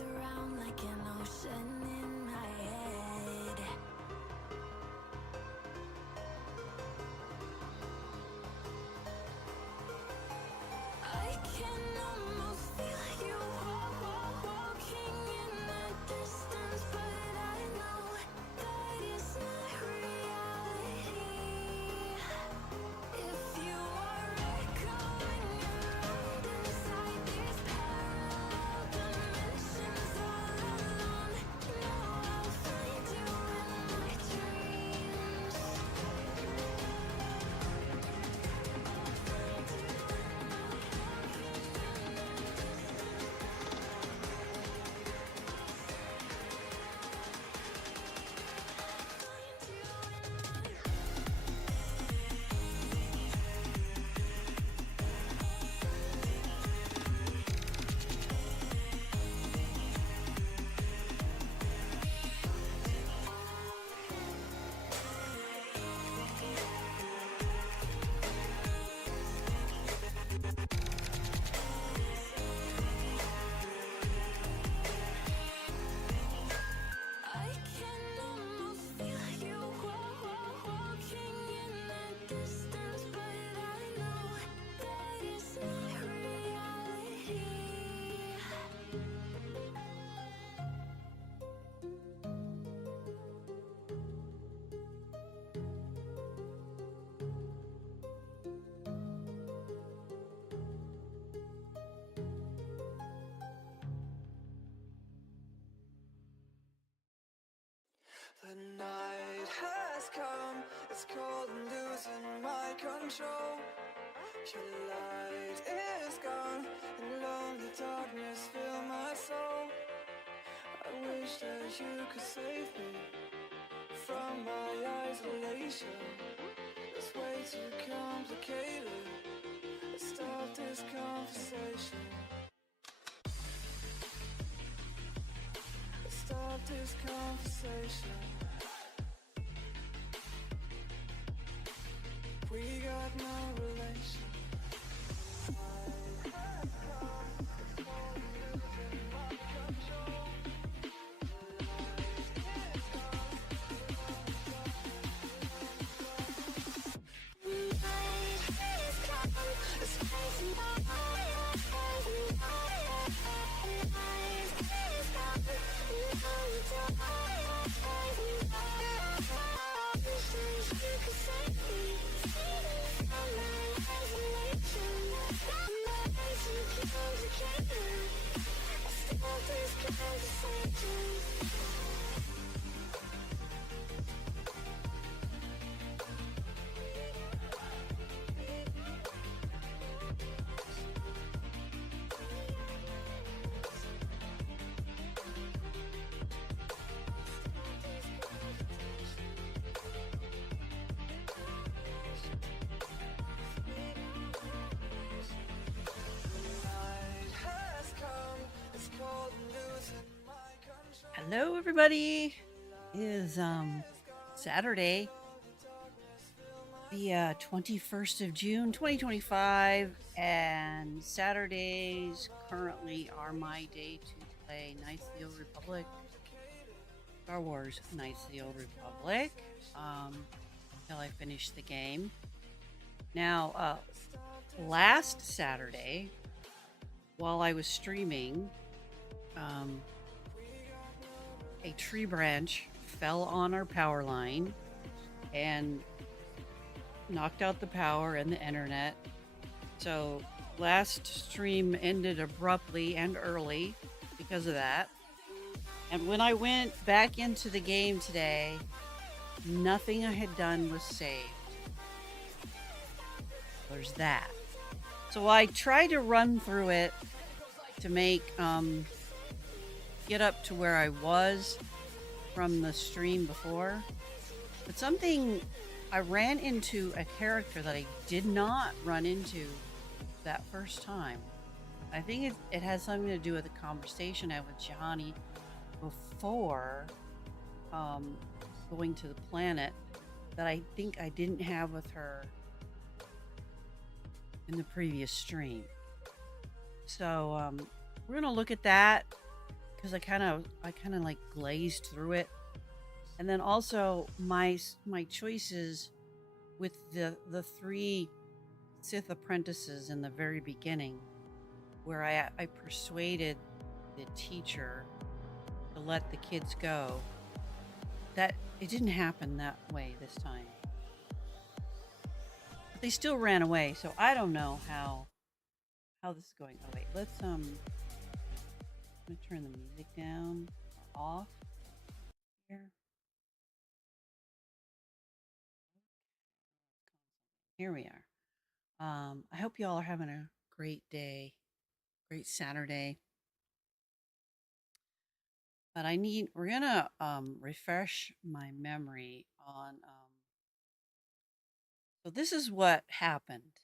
around like an ocean in my head. I can almost feel you walking in the distance, but I know that it's not reality. If you are echoing around inside these parallel dimensions all alone, know I'll find you in my dreams. I can almost feel you walking in the distance, but I know that it's not reality. The night has come, it's cold and losing my control. Your light is gone, and lonely darkness fill my soul. I wish that you could save me from my isolation. It's way too complicated. Let's start this conversation. Let's start this conversation. We got no relation. Hello everybody. It is Saturday, the 21st of June 2025, and Saturdays currently are my day to play Knights of the Old Republic, Star Wars Knights of the Old Republic, until I finish the game. Now, last Saturday, while I was streaming, a tree branch fell on our power line and knocked out the power and the internet. So last stream ended abruptly and early because of that. And when I went back into the game today, nothing I had done was saved. There's that. So I tried to run through it to make get up to where I was from the stream before, but I ran into a character that I did not run into that first time. I think it has something to do with the conversation I had with Jahani before going to the planet that I think I didn't have with her in the previous stream. So we're gonna look at that because I kind of like glazed through it. And then also my choices with the three Sith apprentices in the very beginning, where I persuaded the teacher to let the kids go. That it didn't happen that way this time. But they still ran away, so I don't know how this is going. Oh wait, I'm gonna turn the music down or off here. Here we are. I hope you all are having a great day, great Saturday. But we're gonna refresh my memory on. So this is what happened.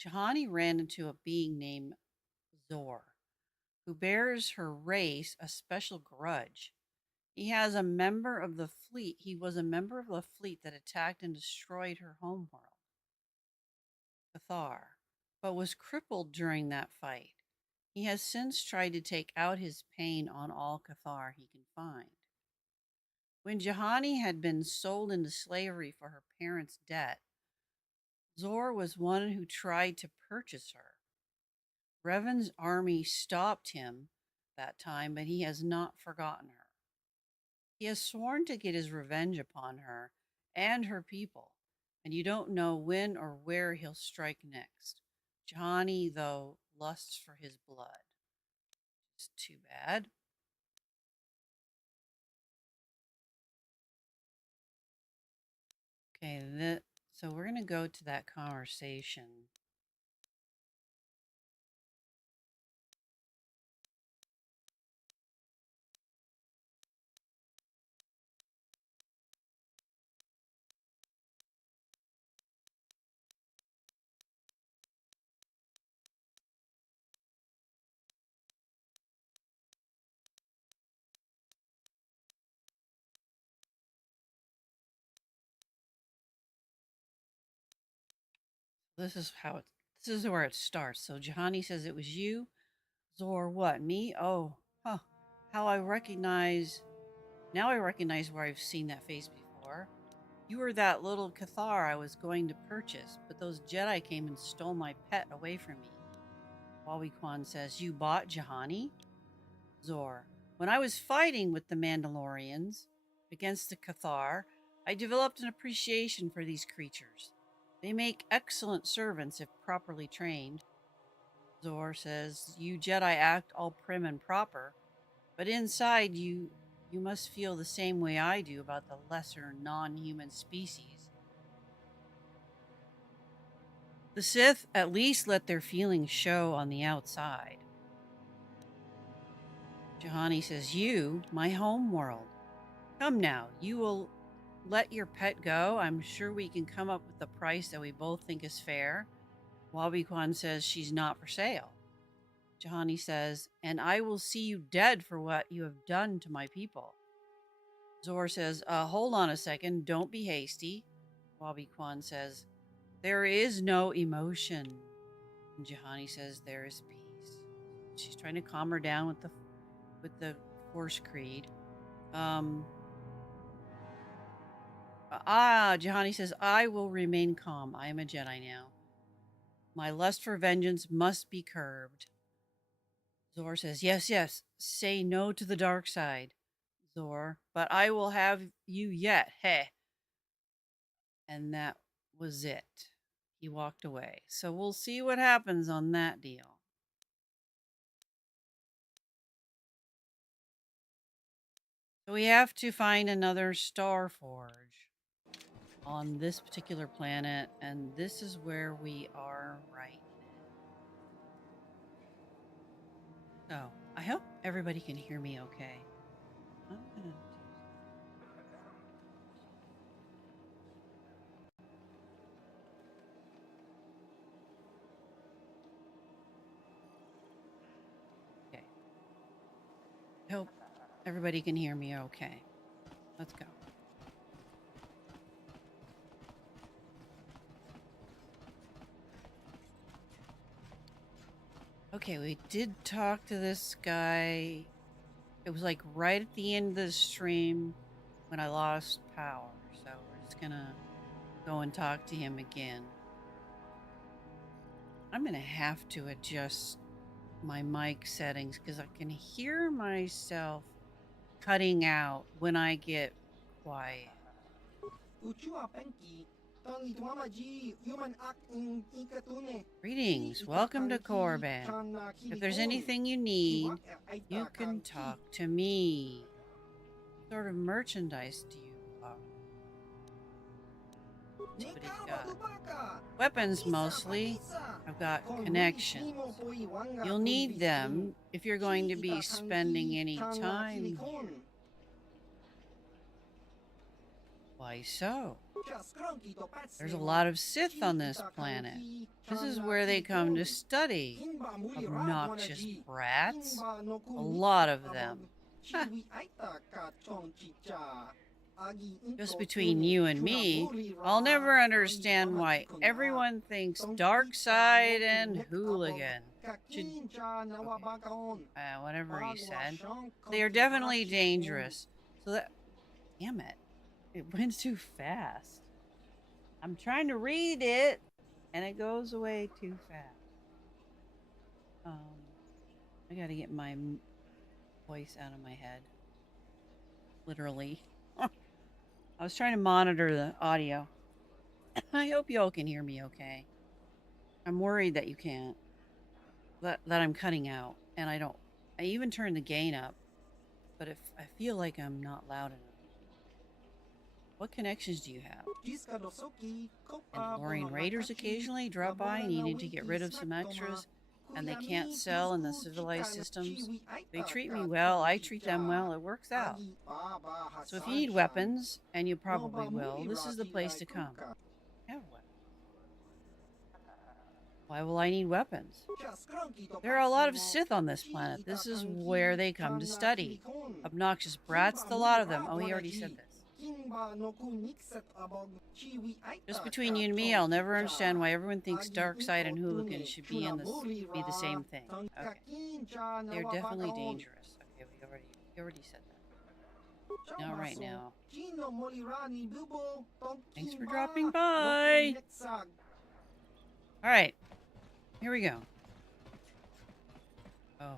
Jahani ran into a being named Zor, who bears her race a special grudge. He was a member of the fleet that attacked and destroyed her homeworld, KOTOR, but was crippled during that fight. He has since tried to take out his pain on all KOTOR he can find. When Jahani had been sold into slavery for her parents' debt, Zor was one who tried to purchase her. Revan's army stopped him that time, but he has not forgotten her. He has sworn to get his revenge upon her and her people, and you don't know when or where he'll strike next. Johnny, though, lusts for his blood. It's too bad. Okay, so we're going to go to that conversation. This is where it starts. So Jahani says it was you. Zor, what? Me? Oh, huh. How I recognize. Now I recognize where I've seen that face before. You were that little Cathar I was going to purchase, but those Jedi came and stole my pet away from me. Wawi Kwan says, you bought Jahani? Zor, when I was fighting with the Mandalorians against the Cathar, I developed an appreciation for these creatures. They make excellent servants if properly trained. Zor says, you Jedi act all prim and proper, but inside you must feel the same way I do about the lesser non-human species. The Sith at least let their feelings show on the outside. Jahani says, you, my home world. Come now, you will let your pet go. I'm sure we can come up with a price that we both think is fair. Wabi Kwan says she's not for sale. Jahani says, and I will see you dead for what you have done to my people. Zor says, hold on a second, don't be hasty. Wabi Kwan says, there is no emotion. And Jahani says, there is peace. She's trying to calm her down with the Force Creed. Jahani says, I will remain calm. I am a Jedi now. My lust for vengeance must be curbed. Zor says, yes, yes, say no to the dark side. Zor, but I will have you yet, heh. And that was it. He walked away. So we'll see what happens on that deal. So we have to find another Star Forge on this particular planet, and this is where we are right now. So I hope everybody can hear me okay. I'm gonna do okay. I hope everybody can hear me okay. Let's go. Okay, we did talk to this guy It was like right at the end of the stream when I lost power. So we're just gonna go and talk to him again. I'm gonna have to adjust my mic settings because I can hear myself cutting out when I get quiet. Greetings, welcome to Korban. If there's anything you need, you can talk to me. What sort of merchandise do you have? Let's see what he's got. Weapons mostly. I've got connections. You'll need them if you're going to be spending any time here. Why so? There's a lot of Sith on this planet. This is where they come to study. Obnoxious brats. A lot of them. Just between you and me, I'll never understand why everyone thinks dark side and hooligan. Whatever he said. They are definitely dangerous. So that... Damn it. It went too fast. I'm trying to read it, and it goes away too fast. I gotta get my voice out of my head. Literally. I was trying to monitor the audio. I hope y'all can hear me okay. I'm worried that you can't. That I'm cutting out, and I don't. I even turned the gain up, but if I feel like I'm not loud enough. What connections do you have? And luring raiders occasionally drop by needing to get rid of some extras, and they can't sell in the civilized systems. They treat me well, I treat them well, it works out. So if you need weapons, and you probably will, this is the place to come. I have weapons. Why will I need weapons? There are a lot of Sith on this planet. This is where they come to study. Obnoxious brats, the lot of them. Oh, he already said this. Just between you and me, I'll never understand why everyone thinks dark side and hooligan should be the same thing. Okay. They're definitely dangerous. Okay, we already said that. Not right now. Thanks for dropping by. All right, here we go. Oh,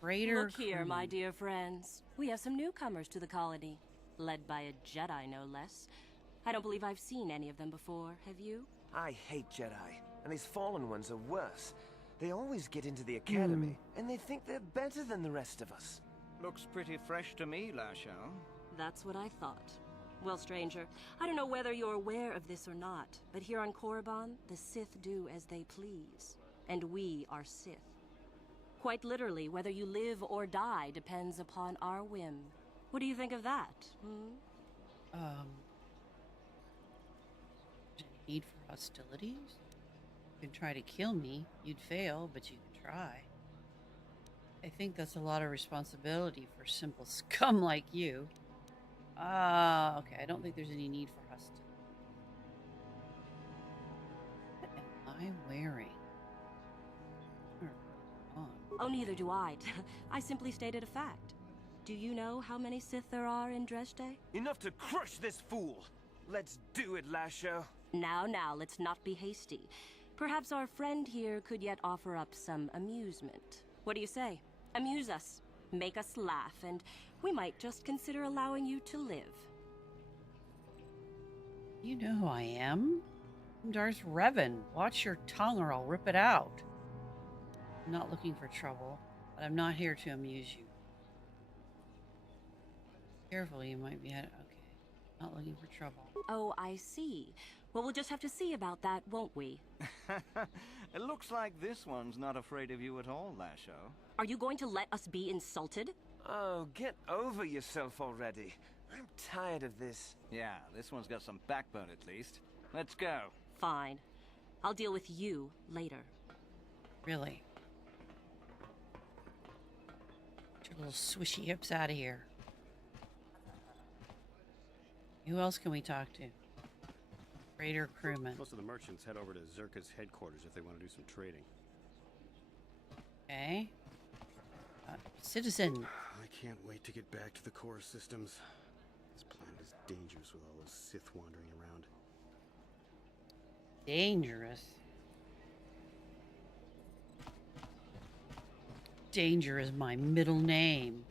Raider. Look here, my dear friends. We have some newcomers to the colony. Led by a Jedi, no less. I don't believe I've seen any of them before, have you? I hate Jedi, and these fallen ones are worse. They always get into the academy, and they think they're better than the rest of us. Looks pretty fresh to me, Lasho. That's what I thought. Well, stranger, I don't know whether you're aware of this or not, but here on Korriban, the Sith do as they please. And we are Sith. Quite literally, whether you live or die depends upon our whim. What do you think of that? Need for hostilities? You can try to kill me. You'd fail, but you can try. I think that's a lot of responsibility for simple scum like you. Okay, I don't think there's any need for hostility. What am I wearing? Oh, neither do I. I simply stated a fact. Do you know how many Sith there are in Dresde? Enough to crush this fool! Let's do it, Lasho. Now, let's not be hasty. Perhaps our friend here could yet offer up some amusement. What do you say? Amuse us, make us laugh, and we might just consider allowing you to live. You know who I am? I'm Darth Revan. Watch your tongue or I'll rip it out. I'm not looking for trouble, but I'm not here to amuse you. Careful, you might be okay. Not looking for trouble. Oh, I see. Well, we'll just have to see about that, won't we? It looks like this one's not afraid of you at all, Lasho. Are you going to let us be insulted? Oh, get over yourself already. I'm tired of this. Yeah, this one's got some backbone at least. Let's go. Fine. I'll deal with you later. Really? Get your little swishy hips out of here. Who else can we talk to? Raider crewman. Most of the merchants head over to Zerka's headquarters if they want to do some trading. Okay. Citizen. can't wait to get back to the core systems. This planet is dangerous with all those Sith wandering around. Dangerous. Danger is my middle name.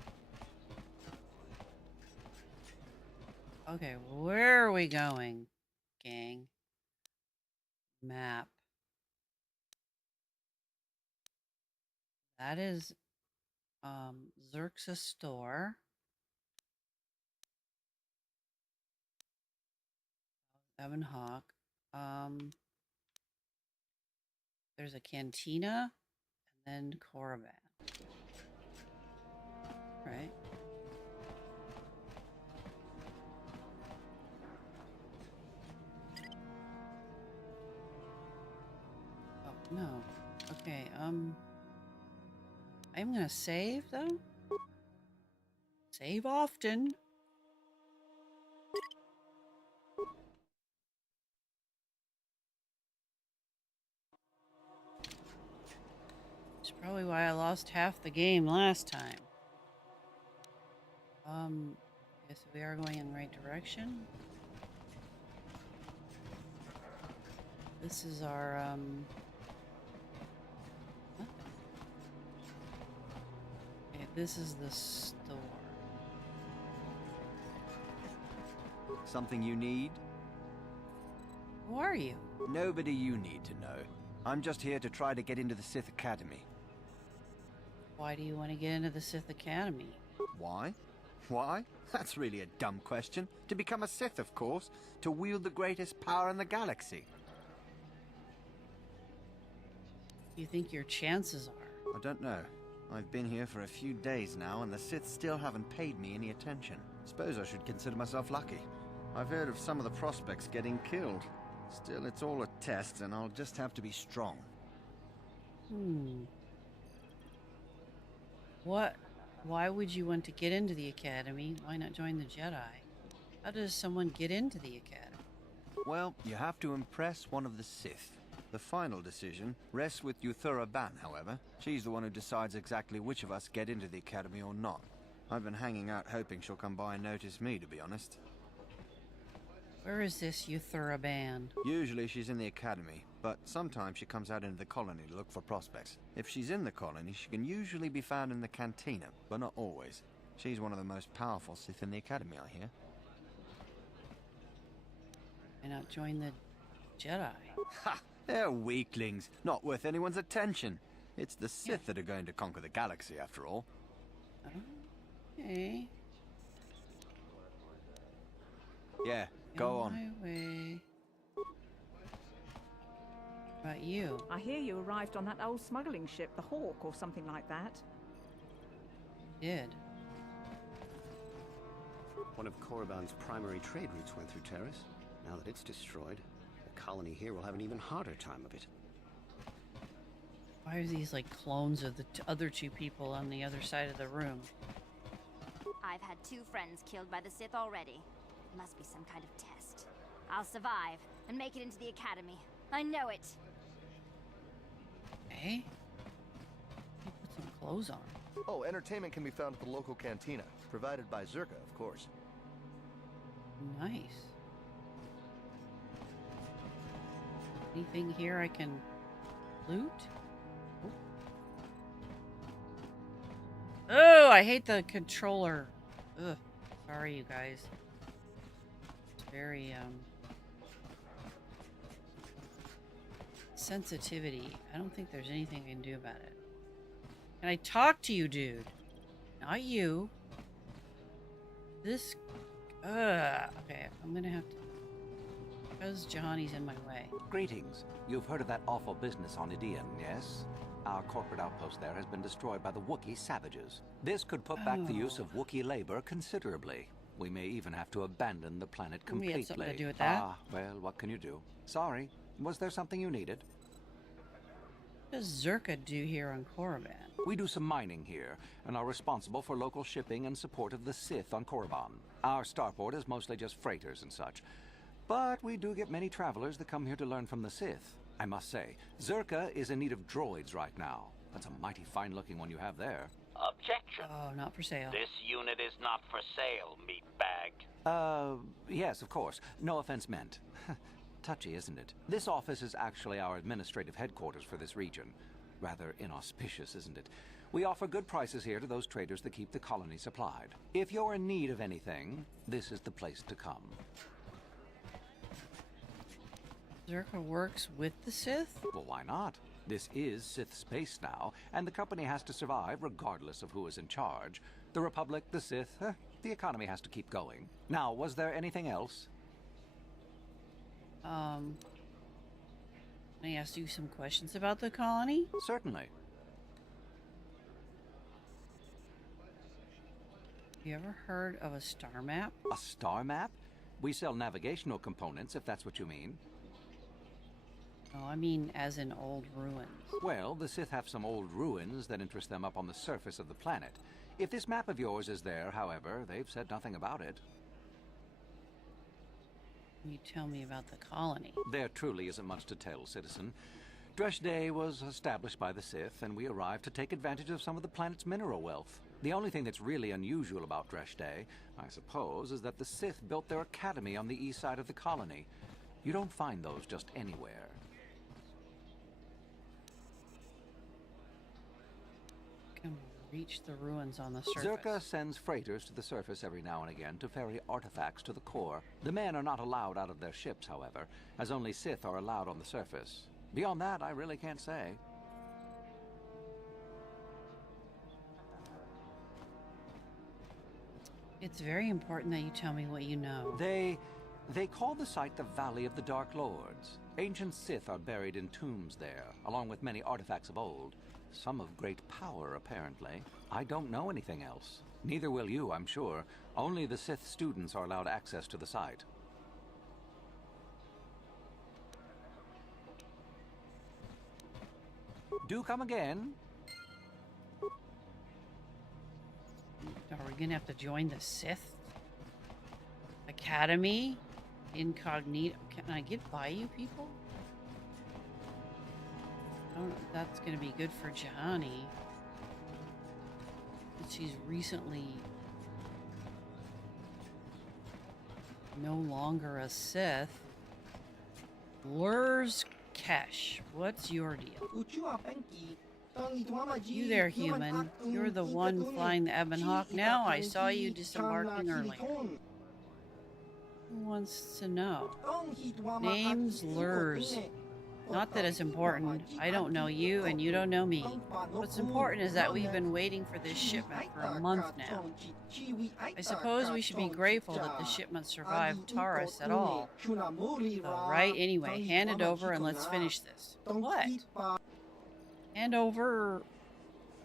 Okay, where are we going, gang? Map. That is Xerxes store. Evan Hawk. There's a cantina and then Korriban. Right. Oh no. Okay, I'm gonna save though. Save often. That's probably why I lost half the game last time. Okay, so we are going in the right direction. This is our, what? Okay, this is the store. Something you need? Who are you? Nobody you need to know. I'm just here to try to get into the Sith Academy. Why do you want to get into the Sith Academy? Why? Why? That's really a dumb question. To become a Sith, of course. To wield the greatest power in the galaxy. Do you think your chances are? I don't know. I've been here for a few days now, and the Sith still haven't paid me any attention. Suppose I should consider myself lucky. I've heard of some of the prospects getting killed. Still, it's all a test, and I'll just have to be strong. Why would you want to get into the Academy? Why not join the Jedi? How does someone get into the Academy? Well, you have to impress one of the Sith. The final decision rests with Uthura Ban, however. She's the one who decides exactly which of us get into the Academy or not. I've been hanging out hoping she'll come by and notice me, to be honest. Where is this Uthura Ban? Usually she's in the Academy, but sometimes she comes out into the colony to look for prospects. If she's in the colony, she can usually be found in the cantina, but not always. She's one of the most powerful Sith in the Academy, I hear. Why not join the Jedi? Ha! They're weaklings, not worth anyone's attention. It's the Sith that are going to conquer the galaxy, after all. Okay. Yeah, go on. My way. What about you? I hear you arrived on that old smuggling ship, the Hawk, or something like that. Did. One of Korriban's primary trade routes went through Terrace. Now that it's destroyed, the colony here will have an even harder time of it. Why are these like clones of the other two people on the other side of the room? I've had 2 friends killed by the Sith already. Must be some kind of test. I'll survive and make it into the Academy. I know it. Okay. Put some clothes on. Oh, entertainment can be found at the local cantina, provided by Zerka, of course. Nice. Anything here I can loot? Oh, I hate the controller. Ugh. Sorry, you guys. It's very, sensitivity. I don't think there's anything I can do about it. Can I talk to you, dude? Not you. This... okay, I'm gonna have to... Because Johnny's in my way. Greetings. You've heard of that awful business on Idian, yes? Our corporate outpost there has been destroyed by the Wookiee savages. This could put back the use of Wookiee labor considerably. We may even have to abandon the planet completely. We have something to do with that. Ah, well, what can you do? Sorry. Was there something you needed? What does Zerka do here on Korriban? We do some mining here, and are responsible for local shipping and support of the Sith on Korriban. Our starport is mostly just freighters and such. But we do get many travelers that come here to learn from the Sith. I must say, Zerka is in need of droids right now. That's a mighty fine-looking one you have there. Objection. Oh, not for sale. This unit is not for sale, meatbag. Yes, of course. No offense meant. Touchy, isn't it? This office is actually our administrative headquarters for this region. Rather inauspicious, isn't it? We offer good prices here to those traders that keep the colony supplied. If you're in need of anything, this is the place to come. Zerka works with the Sith? Well, why not? This is Sith space now, and the company has to survive regardless of who is in charge. The Republic, the Sith, the economy has to keep going. Now, was there anything else? Can I ask you some questions about the colony? Certainly. Have you ever heard of a star map? A star map? We sell navigational components, if that's what you mean. Oh, I mean as in old ruins. Well, the Sith have some old ruins that interest them up on the surface of the planet. If this map of yours is there, however, they've said nothing about it. Can you tell me about the colony? There truly isn't much to tell, citizen. Dresh Day was established by the Sith, and we arrived to take advantage of some of the planet's mineral wealth. The only thing that's really unusual about Dresh Day, I suppose, is that the Sith built their academy on the east side of the colony. You don't find those just anywhere. Can we reach the ruins on the surface? Zerka sends freighters to the surface every now and again to ferry artifacts to the core. The men are not allowed out of their ships, however, as only Sith are allowed on the surface. Beyond that, I really can't say. It's very important that you tell me what you know. They call the site the Valley of the Dark Lords. Ancient Sith are buried in tombs there, along with many artifacts of old. Some of great power, apparently. I don't know anything else. Neither will you, I'm sure. Only the Sith students are allowed access to the site. Do come again. Are we gonna have to join the Sith Academy? Incognito. Can I get by you people? I don't know if that's gonna be good for Johnny. She's recently no longer a Sith. Lurs Kesh, what's your deal? You there, human. You're the one flying the Ebon Hawk now. I saw you disembarking earlier. Who wants to know? Name's Lurs. Not that it's important. I don't know you and you don't know me. What's important is that we've been waiting for this shipment for a month now. I suppose we should be grateful that the shipment survived Taurus at all. Alright, anyway, hand it over and let's finish this. What? Hand over?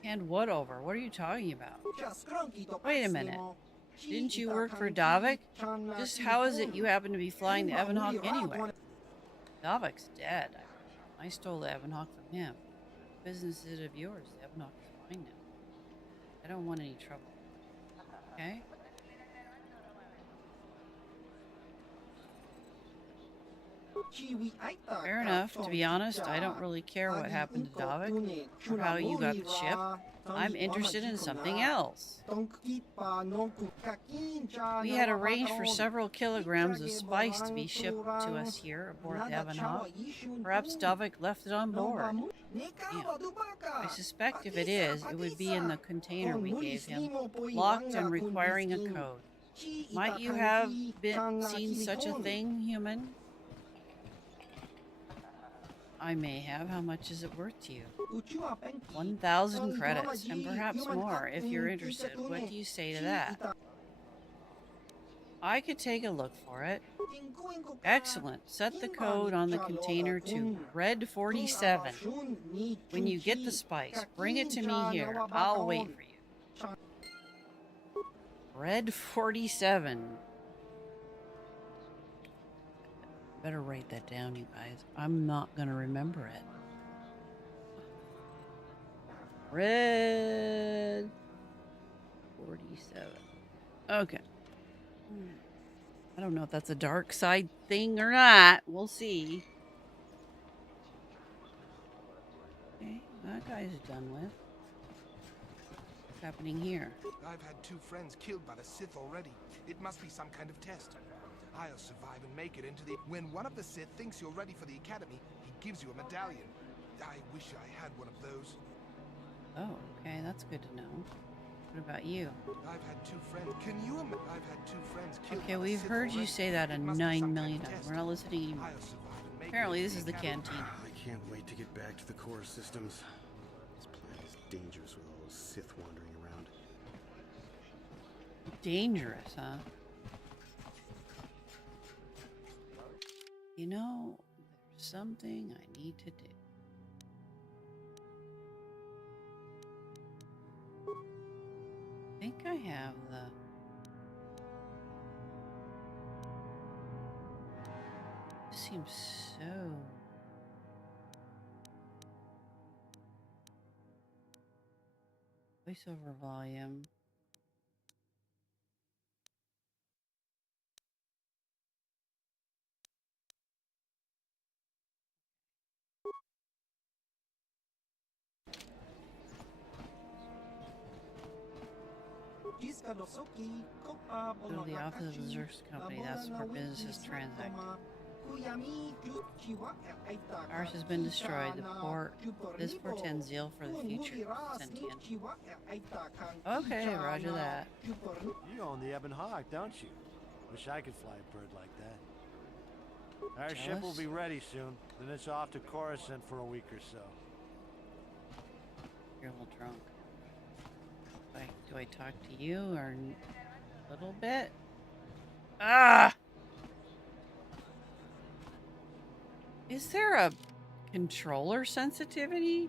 Hand what over? What are you talking about? Wait a minute. Didn't you work for Davik? Just how is it you happen to be flying the Ebon Hawk anyway? Davik's dead. I stole the Ebon Hawk from him. What business is it of yours? The Ebon Hawk is mine now. I don't want any trouble. Okay? Fair enough. To be honest, I don't really care what happened to Davik or how you got the ship. I'm interested in something else. We had arranged for several kilograms of spice to be shipped to us here aboard the Ebon Hawk. Perhaps Davik left it on board. Yeah. I suspect if it is, it would be in the container we gave him, locked and requiring a code. Might you have seen such a thing, human? I may have. How much is it worth to you? 1,000 credits, and perhaps more if you're interested. What do you say to that? I could take a look for it. Excellent. Set the code on the container to Red 47. When you get the spice, bring it to me here. I'll wait for you. Red 47. Better write that down, you guys. I'm not gonna remember it. Red 47. Okay. I don't know if that's a dark side thing or not. We'll see. Okay, that guy's done with. happening here? I've had 2 friends killed by the Sith already. It must be some kind of test. I'll survive and make it into the... When one of the Sith thinks you're ready for the Academy, he gives you a medallion. I wish I had one of those. Oh, okay, that's good to know. What about you? I've had 2 friends. Can you imagine? I've had 2 friends killed. Okay, we've heard you say that a 9 million times. We're not listening anymore. Apparently, this is the canteen. I can't wait to get back to the core systems. This planet is dangerous with all those Sith wandering around. Dangerous, huh? You know, there's something I need to do. I think I have the... It seems so... Voiceover volume. Go to the office of the Xerxes Company. That's where businesses transact. Ours has been destroyed. This portends zeal for the future. Sentient. Okay, roger that. You own the Ebon Hawk, don't you? Wish I could fly a bird like that. Our ship will be ready soon. Then it's off to Coruscant for a week or so. You're a little drunk. Do I talk to you or a little bit? Ah! Is there a controller sensitivity?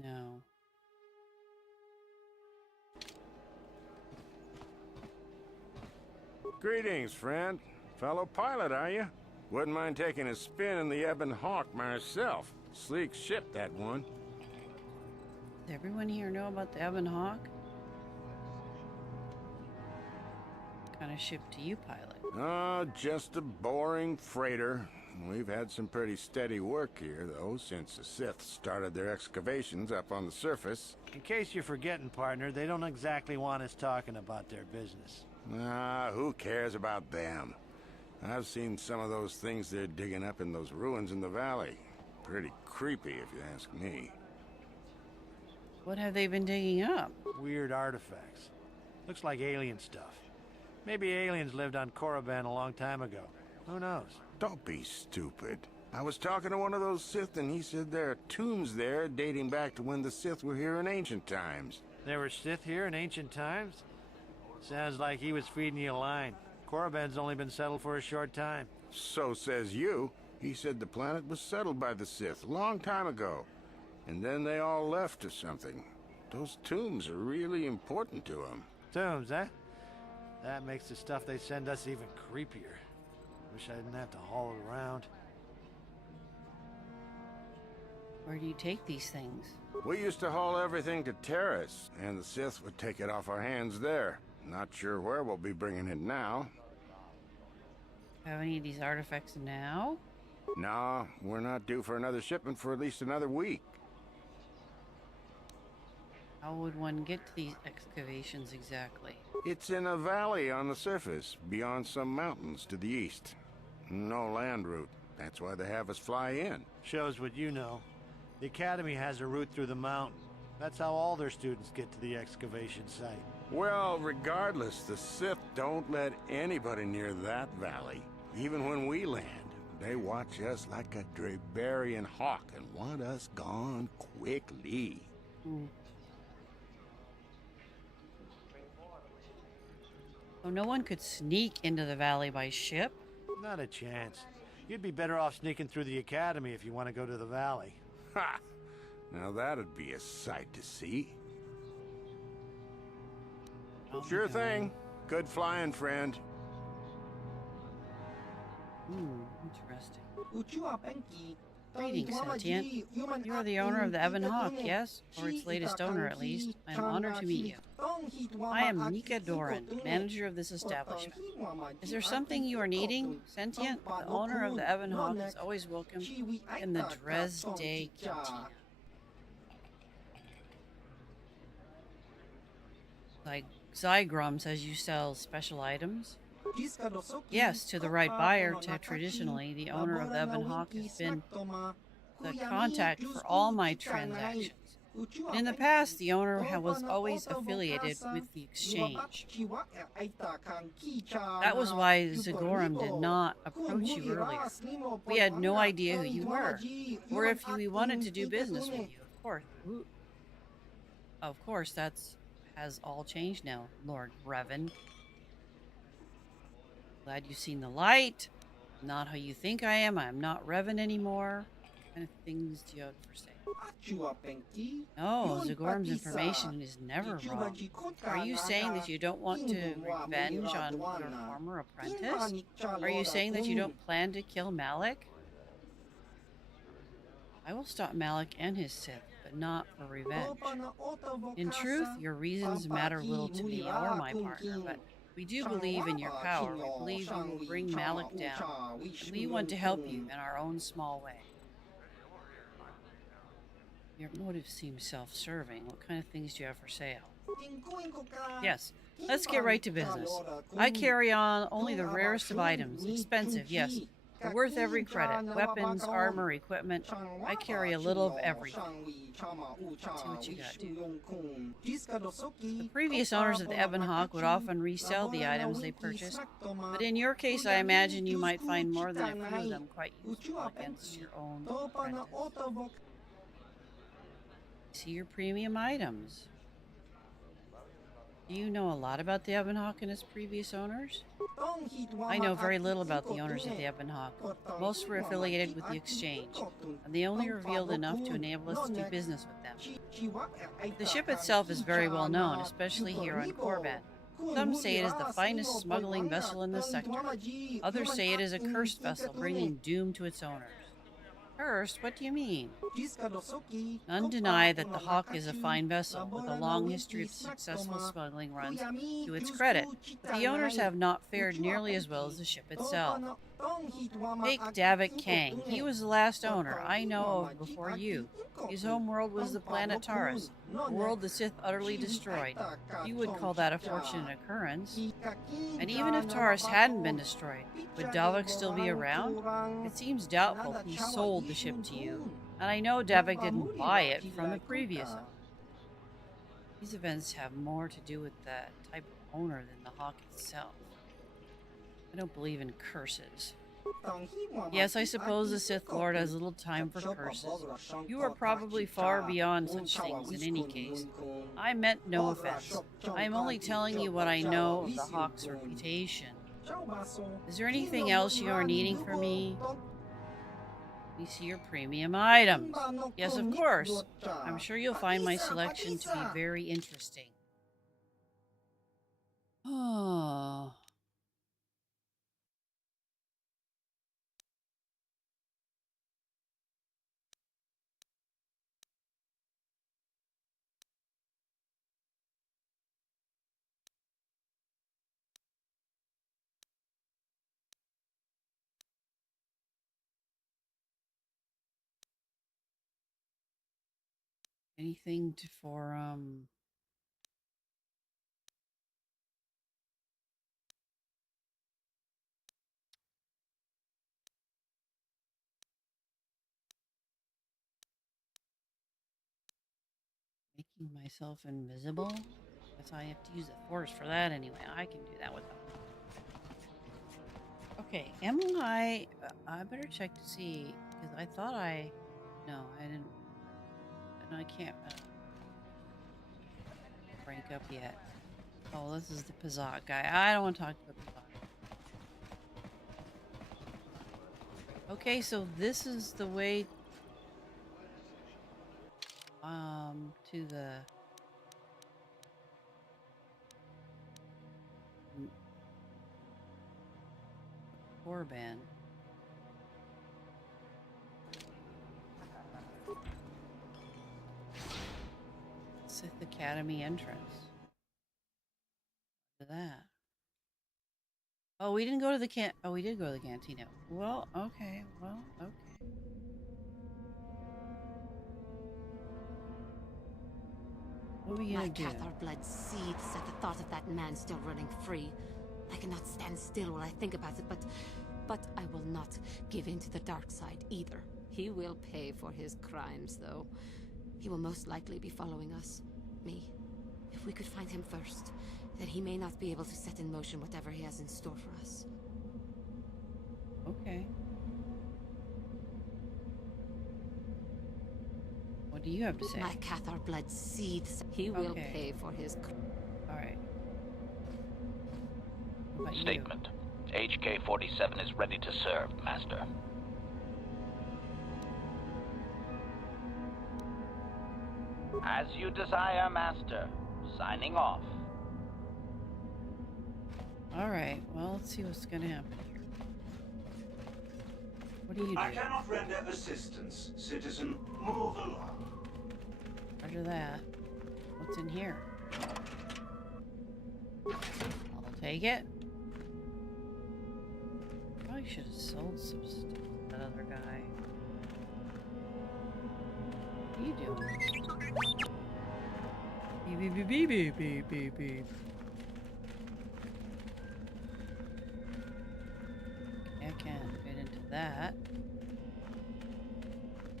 No. Greetings, friend. Fellow pilot, are you? Wouldn't mind taking a spin in the Ebon Hawk myself. Sleek ship, that one. Does everyone here know about the Ebon Hawk? What kind of ship do you pilot? Oh, just a boring freighter. We've had some pretty steady work here, though, since the Sith started their excavations up on the surface. In case you're forgetting, partner, they don't exactly want us talking about their business. Ah, who cares about them? I've seen some of those things they're digging up in those ruins in the valley. Pretty creepy, if you ask me. What have they been digging up? Weird artifacts. Looks like alien stuff. Maybe aliens lived on Korriban a long time ago. Who knows? Don't be stupid. I was talking to one of those Sith and he said there are tombs there dating back to when the Sith were here in ancient times. There were Sith here in ancient times? Sounds like he was feeding you a line. Korriban's only been settled for a short time. So says you. He said the planet was settled by the Sith a long time ago. And then they all left or something. Those tombs are really important to them. Tombs, huh? That makes the stuff they send us even creepier. Wish I didn't have to haul it around. Where do you take these things? We used to haul everything to Terrace, and the Sith would take it off our hands there. Not sure where we'll be bringing it now. Have any of these artifacts now? Nah, we're not due for another shipment for at least another week. How would one get to these excavations exactly? It's in a valley on the surface, beyond some mountains to the east. No land route. That's why they have us fly in. Shows what you know. The Academy has a route through the mountain. That's how all their students get to the excavation site. Well, regardless, the Sith don't let anybody near that valley. Even when we land, they watch us like a Drabarian hawk and want us gone quickly. Oh, no one could sneak into the valley by ship? Not a chance. You'd be better off sneaking through the Academy if you want to go to the valley. Ha! Now that'd be a sight to see. Sure thing. Good flying, friend. Interesting. Greetings, sentient. You are the owner of the Ebon Hawk, yes? Or its latest owner, at least. I am honored to meet you. I am Mika Doran, manager of this establishment. Is there something you are needing, sentient? The owner of the Ebon Hawk is always welcome in the Dresde Cantina. Like Zygrom says you sell special items? Yes, to the right buyer. Traditionally, the owner of the Ebon Hawk has been the contact for all my transactions. But in the past, the owner was always affiliated with the exchange. That was why Zagoram did not approach you earlier. We had no idea who you were, or if we wanted to do business with you. Of course, that's has all changed now, Lord Revan. Glad you've seen the light. Not how you think I am. I'm not Revan anymore. What kind of things do you have for say? No, Zagorum's information is never wrong. Are you saying that you don't want to revenge on your former apprentice? Are you saying that you don't plan to kill Malik? I will stop Malik and his Sith, but not for revenge. In truth, your reasons matter little to me or my partner, but we do believe in your power. We believe you will bring Malik down. And we want to help you in our own small way. Your motive seems self-serving. What kind of things do you have for sale? Yes, let's get right to business. I carry on only the rarest of items. Expensive, yes, but worth every credit. Weapons, armor, equipment. I carry a little of everything. Let's see what you got. The previous owners of the Ebon Hawk would often resell the items they purchased, but in your case, I imagine you might find more than a few of them quite useful against your own apprentice. See your premium items. Do you know a lot about the Ebon Hawk and its previous owners? I know very little about the owners of the Ebon Hawk. Most were affiliated with the exchange, and they only revealed enough to enable us to do business with them. The ship itself is very well known, especially here on Korriban. Some say it is the finest smuggling vessel in the sector. Others say it is a cursed vessel, bringing doom to its owners. Cursed? What do you mean? None deny that the Hawk is a fine vessel, with a long history of successful smuggling runs to its credit, but the owners have not fared nearly as well as the ship itself. Take Davik Kang. He was the last owner I know of before you. His home world was the planet Taurus, a world the Sith utterly destroyed. You would call that a fortunate occurrence. And even if Taurus hadn't been destroyed, would Davik still be around? It seems doubtful he sold the ship to you, and I know Davik didn't buy it from the previous owner. These events have more to do with the type of owner than the Hawk itself. I don't believe in curses. Yes, I suppose the Sith Lord has little time for curses. You are probably far beyond such things in any case. I meant no offense. I am only telling you what I know of the Hawk's reputation. Is there anything else you are needing from me? We see your premium items. Yes, of course. I'm sure you'll find my selection to be very interesting. Oh. Anything for making myself invisible? Guess I have to use the Force for that anyway. I can do that with them. Okay, am I better check to see, because I thought no, I didn't. No, I can't rank up yet. Oh, this is the Pazak guy. I don't want to talk to the Pazak. Okay, so this is the way to the Korriban. Academy entrance. Look at that. Oh, we didn't go to the oh, we did go to the cantina. Well, okay. Well, okay. What are we gonna do? My Cathar blood seethes at the thought of that man still running free. I cannot stand still while I think about it, but I will not give in to the dark side either. He will pay for his crimes, though. He will most likely be following us. Me. If we could find him first, then he may not be able to set in motion whatever he has in store for us. Okay. What do you have to say? My Cathar blood seethes. He will pay for his Alright. Statement. HK-47 is ready to serve, Master. As you desire, Master. Signing off. Alright, well, let's see what's gonna happen here. What do you do? I cannot render assistance, citizen. Move along. Roger that. What's in here? I'll take it. Probably should have sold some stuff to that other guy. What are you doing? Beep, beep, beep, beep, beep, beep, beep. Okay, I can't get into that.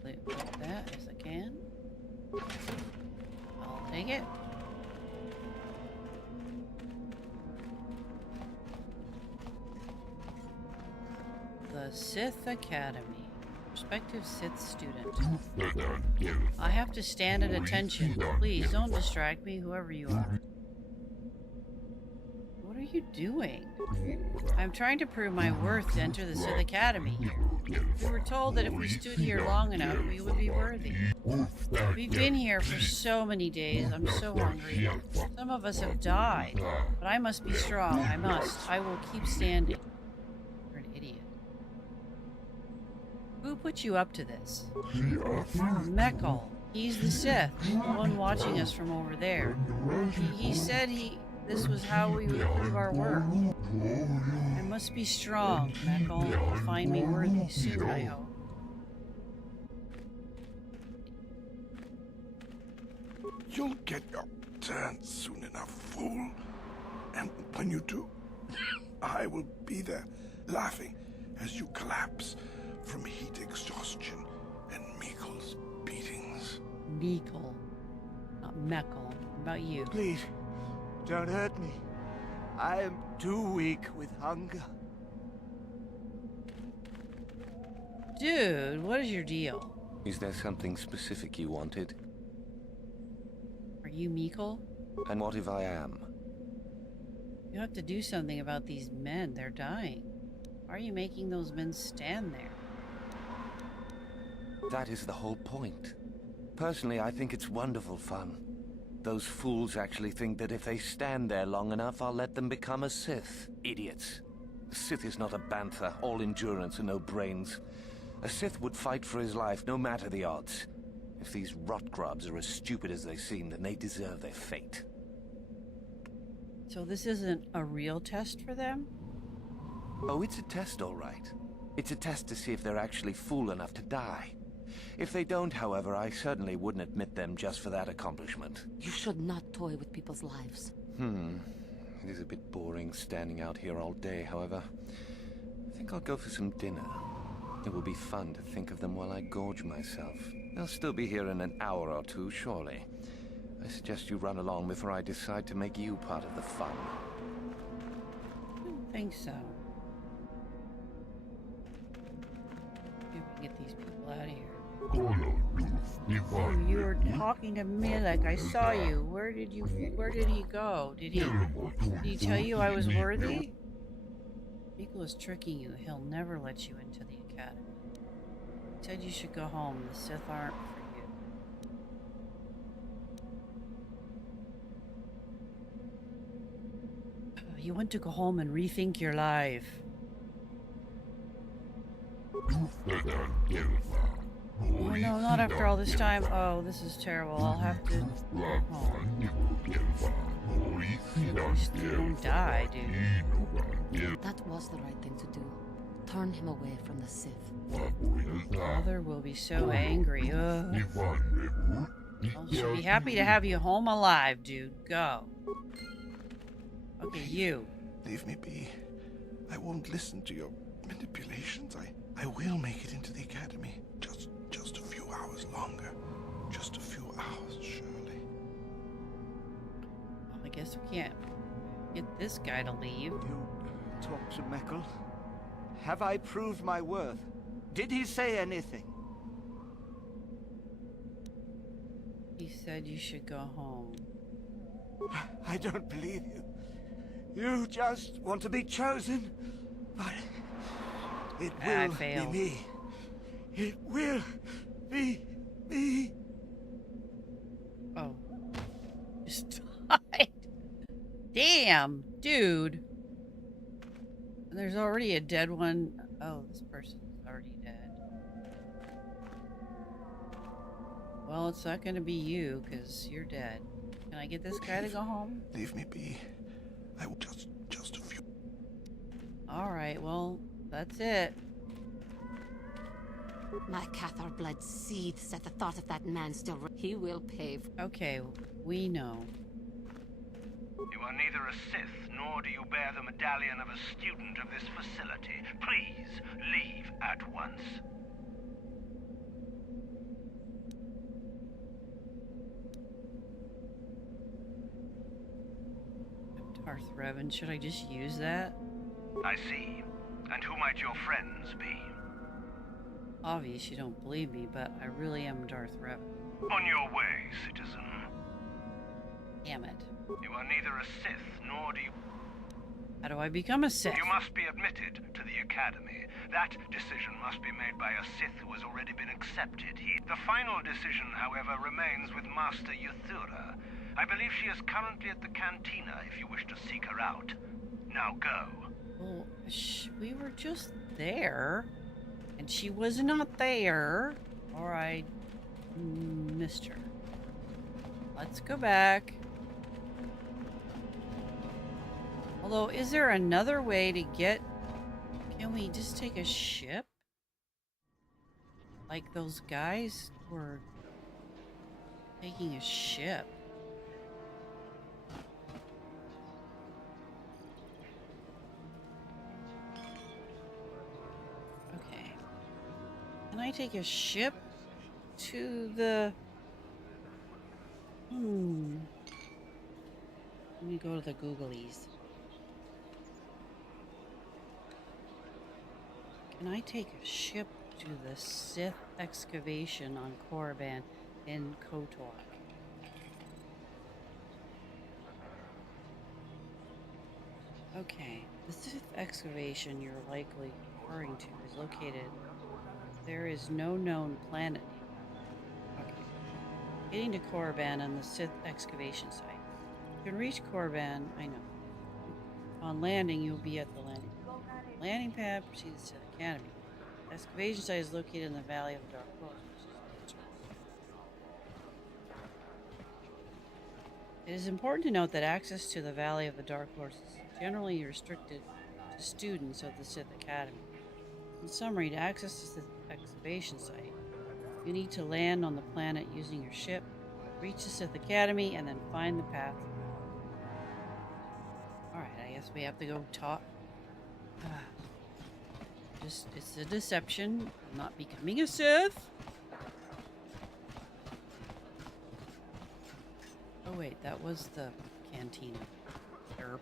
Like that as I can. I'll take it. The Sith Academy. Prospective Sith student. I have to stand at attention. Please don't distract me, whoever you are. What are you doing? I'm trying to prove my worth to enter the Sith Academy. We were told that if we stood here long enough, we would be worthy. We've been here for so many days. I'm so hungry. Some of us have died. But I must be strong. I must. I will keep standing. You're an idiot. Who put you up to this? Mekal. He's the Sith. The one watching us from over there. He said this was how we would prove our worth. I must be strong. Mekal will find me worthy soon, I hope. You'll get your turn soon enough, fool. And when you do, I will be there, laughing as you collapse from heat exhaustion and Mekal's beatings. Mekal, not Mekal. What about you? Please, don't hurt me. I am too weak with hunger. Dude, what is your deal? Is there something specific you wanted? Are you Mekal? And what if I am? You have to do something about these men. They're dying. Why are you making those men stand there? That is the whole point. Personally, I think it's wonderful fun. Those fools actually think that if they stand there long enough, I'll let them become a Sith. Idiots. A Sith is not a bantha, all endurance and no brains. A Sith would fight for his life, no matter the odds. If these rot grubs are as stupid as they seem, then they deserve their fate. So this isn't a real test for them? Oh, it's a test, all right. It's a test to see if they're actually fool enough to die. If they don't, however, I certainly wouldn't admit them just for that accomplishment. You should not toy with people's lives. It is a bit boring standing out here all day, however. I think I'll go for some dinner. It will be fun to think of them while I gorge myself. They'll still be here in an hour or two, surely. I suggest you run along before I decide to make you part of the fun. I don't think so. Maybe we can get these people out of here. Oh, you were talking to Milek. I saw you. Where did he go? Did he tell you I was worthy? Mekal is tricking you. He'll never let you into the academy. He said you should go home. The Sith aren't for you. You want to go home and rethink your life. Oh no, not after all this time. Oh, this is terrible. I'll have to go home. Just don't die, dude. That was the right thing to do. Turn him away from the Sith. Mother will be so angry. Ugh. Well, she'll be happy to have you home alive, dude. Go. Okay, you. Leave me be. I won't listen to your manipulations. I will make it into the academy. Just a few hours longer. Just a few hours, surely. Well, I guess we can't get this guy to leave. You talk to Meckle? Have I proved my worth? Did he say anything? He said you should go home. I don't believe you. You just want to be chosen, but it will be me. It will be me. Oh. Just died. Damn, dude. And there's already a dead one. Oh, this person's already dead. Well, it's not going to be you, because you're dead. Can I get this guy to go home? Leave me be. I will just a few. Alright, well, that's it. My Cathar blood seethes at the thought of that man still. He will pay. Okay, we know. You are neither a Sith, nor do you bear the medallion of a student of this facility. Please, leave at once. Darth Revan, should I just use that? I see. And who might your friends be? Obvious you don't believe me, but I really am Darth Revan. On your way, citizen. Damn it. You are neither a Sith, nor do you... How do I become a Sith? You must be admitted to the Academy. That decision must be made by a Sith who has already been accepted here. The final decision, however, remains with Master Uthura. I believe she is currently at the cantina if you wish to seek her out. Now go. Well, we were just there, and she was not there, or I missed her. Let's go back. Although, is there another way to get... Can we just take a ship? Like those guys were taking a ship. Okay. Can I take a ship to the... Let me go to the Googlies. Can I take a ship to the Sith excavation on Korriban in KOTOR? Okay, the Sith excavation you're likely referring to is located. There is no known planet. Okay. Getting to Korriban and the Sith excavation site. You can reach Korriban, I know. On landing, you'll be at the landing pad. Proceed to Sith Academy. The excavation site is located in the Valley of the Dark Horse. It is important to note that access to the Valley of the Dark Horse is generally restricted to students of the Sith Academy. In summary, to access the excavation site, you need to land on the planet using your ship, reach the Sith Academy, and then find the path. Alright, I guess we have to go talk. It's a deception. I'm not becoming a Sith. Oh wait, that was the cantina. Derp.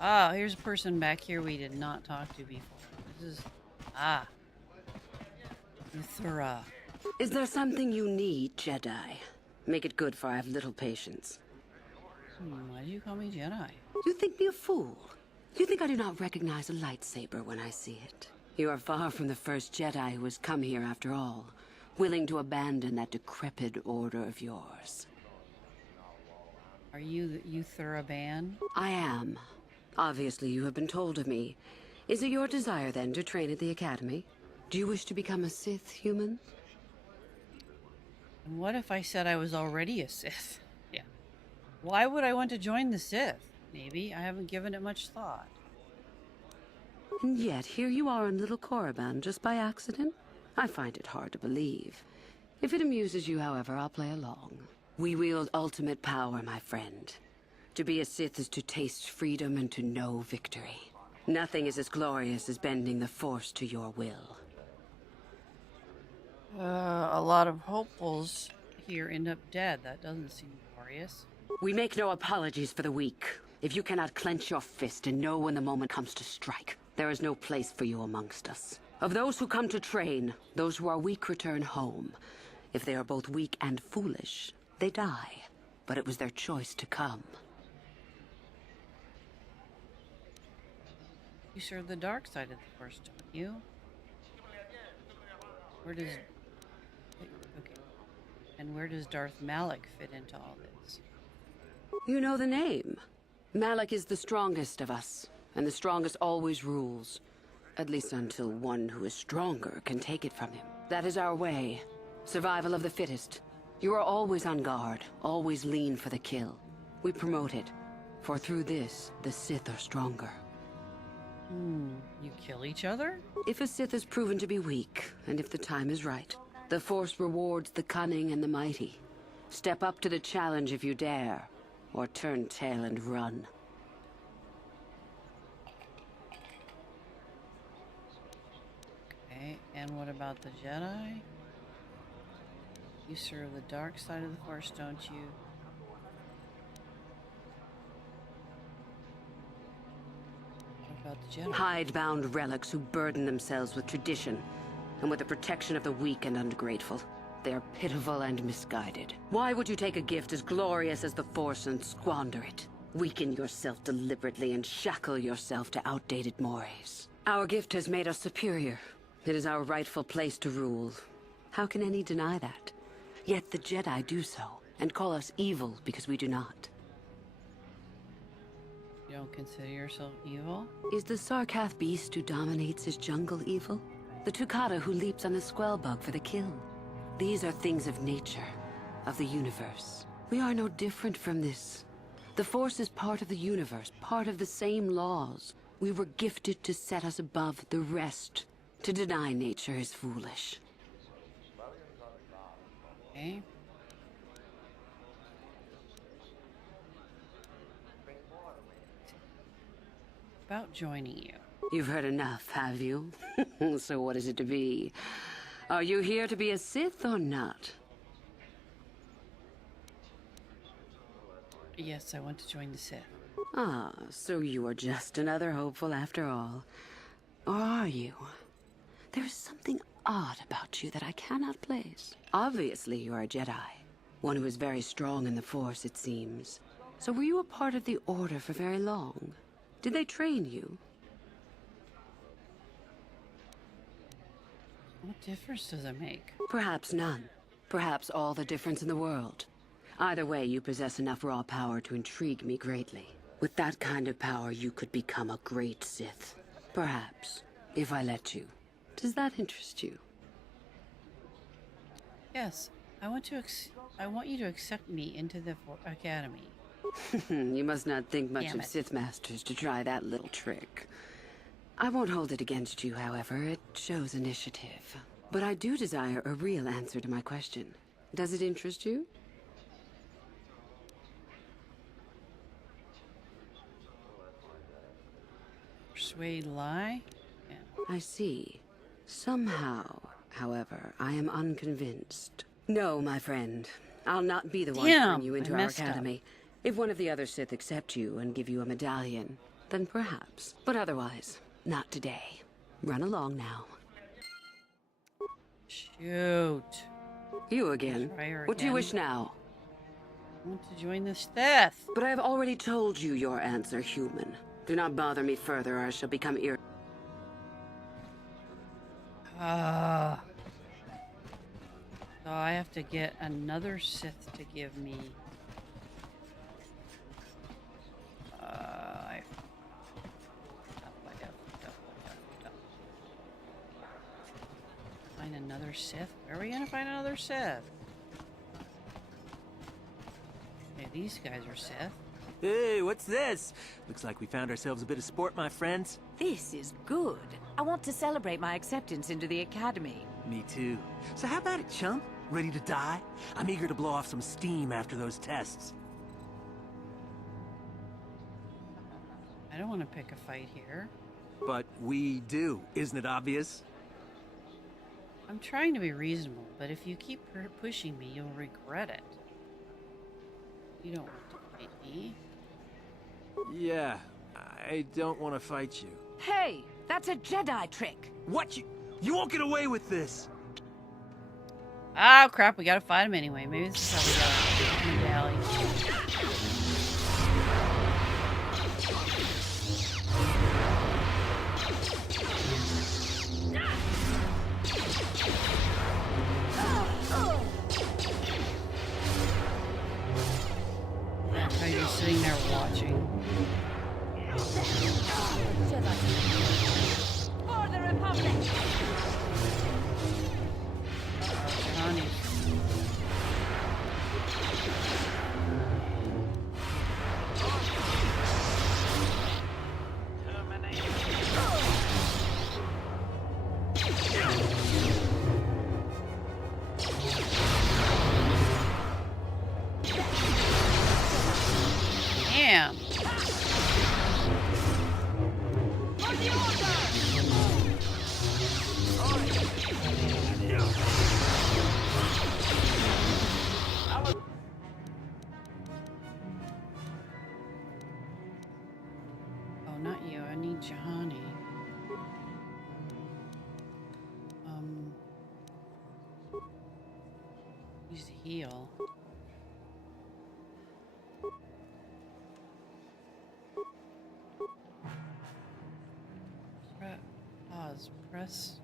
Ah, here's a person back here we did not talk to before. This is... Uthura. Is there something you need, Jedi? Make it good, for I have little patience. Why do you call me Jedi? You think me a fool? You think I do not recognize a lightsaber when I see it? You are far from the first Jedi who has come here after all, willing to abandon that decrepit order of yours. Are you the Uthura Ban? I am. Obviously, you have been told of me. Is it your desire, then, to train at the Academy? Do you wish to become a Sith, human? And what if I said I was already a Sith? Yeah. Why would I want to join the Sith? Maybe. I haven't given it much thought. And yet, here you are in Little Korriban, just by accident? I find it hard to believe. If it amuses you, however, I'll play along. We wield ultimate power, my friend. To be a Sith is to taste freedom and to know victory. Nothing is as glorious as bending the Force to your will. A lot of hopefuls here end up dead. That doesn't seem glorious. We make no apologies for the weak. If you cannot clench your fist and know when the moment comes to strike, there is no place for you amongst us. Of those who come to train, those who are weak return home. If they are both weak and foolish, they die. But it was their choice to come. You serve the dark side of the Force, don't you? Where does... Okay. And where does Darth Malak fit into all this? You know the name. Malak is the strongest of us, and the strongest always rules. At least until one who is stronger can take it from him. That is our way. Survival of the fittest. You are always on guard, always lean for the kill. We promote it, for through this, the Sith are stronger. You kill each other? If a Sith is proven to be weak, and if the time is right, the Force rewards the cunning and the mighty. Step up to the challenge if you dare, or turn tail and run. Okay, and what about the Jedi? You serve the dark side of the Force, don't you? What about the Jedi? Hide-bound relics who burden themselves with tradition, and with the protection of the weak and ungrateful. They are pitiful and misguided. Why would you take a gift as glorious as the Force and squander it? Weaken yourself deliberately and shackle yourself to outdated mores. Our gift has made us superior. It is our rightful place to rule. How can any deny that? Yet the Jedi do so, and call us evil because we do not. You don't consider yourself evil? Is the Sarkath beast who dominates his jungle evil? The Tukata who leaps on the Squellbug for the kill? These are things of nature, of the universe. We are no different from this. The Force is part of the universe, part of the same laws. We were gifted to set us above the rest. To deny nature is foolish. Okay. About joining you. You've heard enough, have you? So what is it to be? Are you here to be a Sith or not? Yes, I want to join the Sith. Ah, so you are just another hopeful after all. Or are you? There is something odd about you that I cannot place. Obviously, you are a Jedi. One who is very strong in the Force, it seems. So were you a part of the Order for very long? Did they train you? What difference does it make? Perhaps none. Perhaps all the difference in the world. Either way, you possess enough raw power to intrigue me greatly. With that kind of power, you could become a great Sith. Perhaps, if I let you. Does that interest you? Yes, I want you to accept me into the Academy. You must not think much Damn of it. Sith Masters to try that little trick. I won't hold it against you, however. It shows initiative. But I do desire a real answer to my question. Does it interest you? Persuade, lie? Yeah. I see. Somehow, however, I am unconvinced. No, my friend. I'll not be the one to Damn, bring you into I our messed up. academy. If one of the other Sith accept you and give you a medallion, then perhaps. But otherwise, not today. Run along now. Shoot. You again. Try her What do you again. wish now? I want to join the Sith. But I have already told you your answer, human. Do not bother me further or I shall become irritated. So I have to get another Sith to give me... Another Sith? Where are we gonna find another Sith? Okay, these guys are Sith. Hey, what's this? Looks like we found ourselves a bit of sport, my friends. This is good. I want to celebrate my acceptance into the Academy. Me too. So how about it, chump? Ready to die? I'm eager to blow off some steam after those tests. I don't want to pick a fight here. But we do, isn't it obvious? I'm trying to be reasonable, but if you keep pushing me, you'll regret it. You don't want to fight me. Yeah, I don't want to fight you. Hey, that's a Jedi trick. What? You won't get away with this. Oh crap, we gotta fight him anyway. Maybe this is how we go. Medallion. Are you sitting there watching? For the Republic! Johnny. Damn. Oh, not you. I need Jahani. Use the heal. Pause. Press.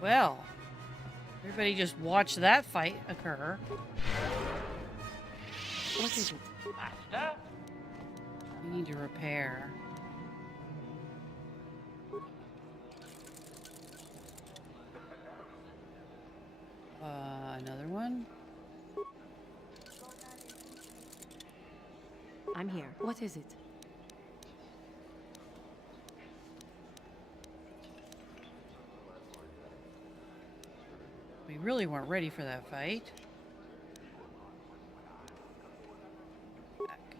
Well, everybody just watch that fight occur. What is it? Master? We need to repair. Another one? I'm here. What is it? We really weren't ready for that fight. Back.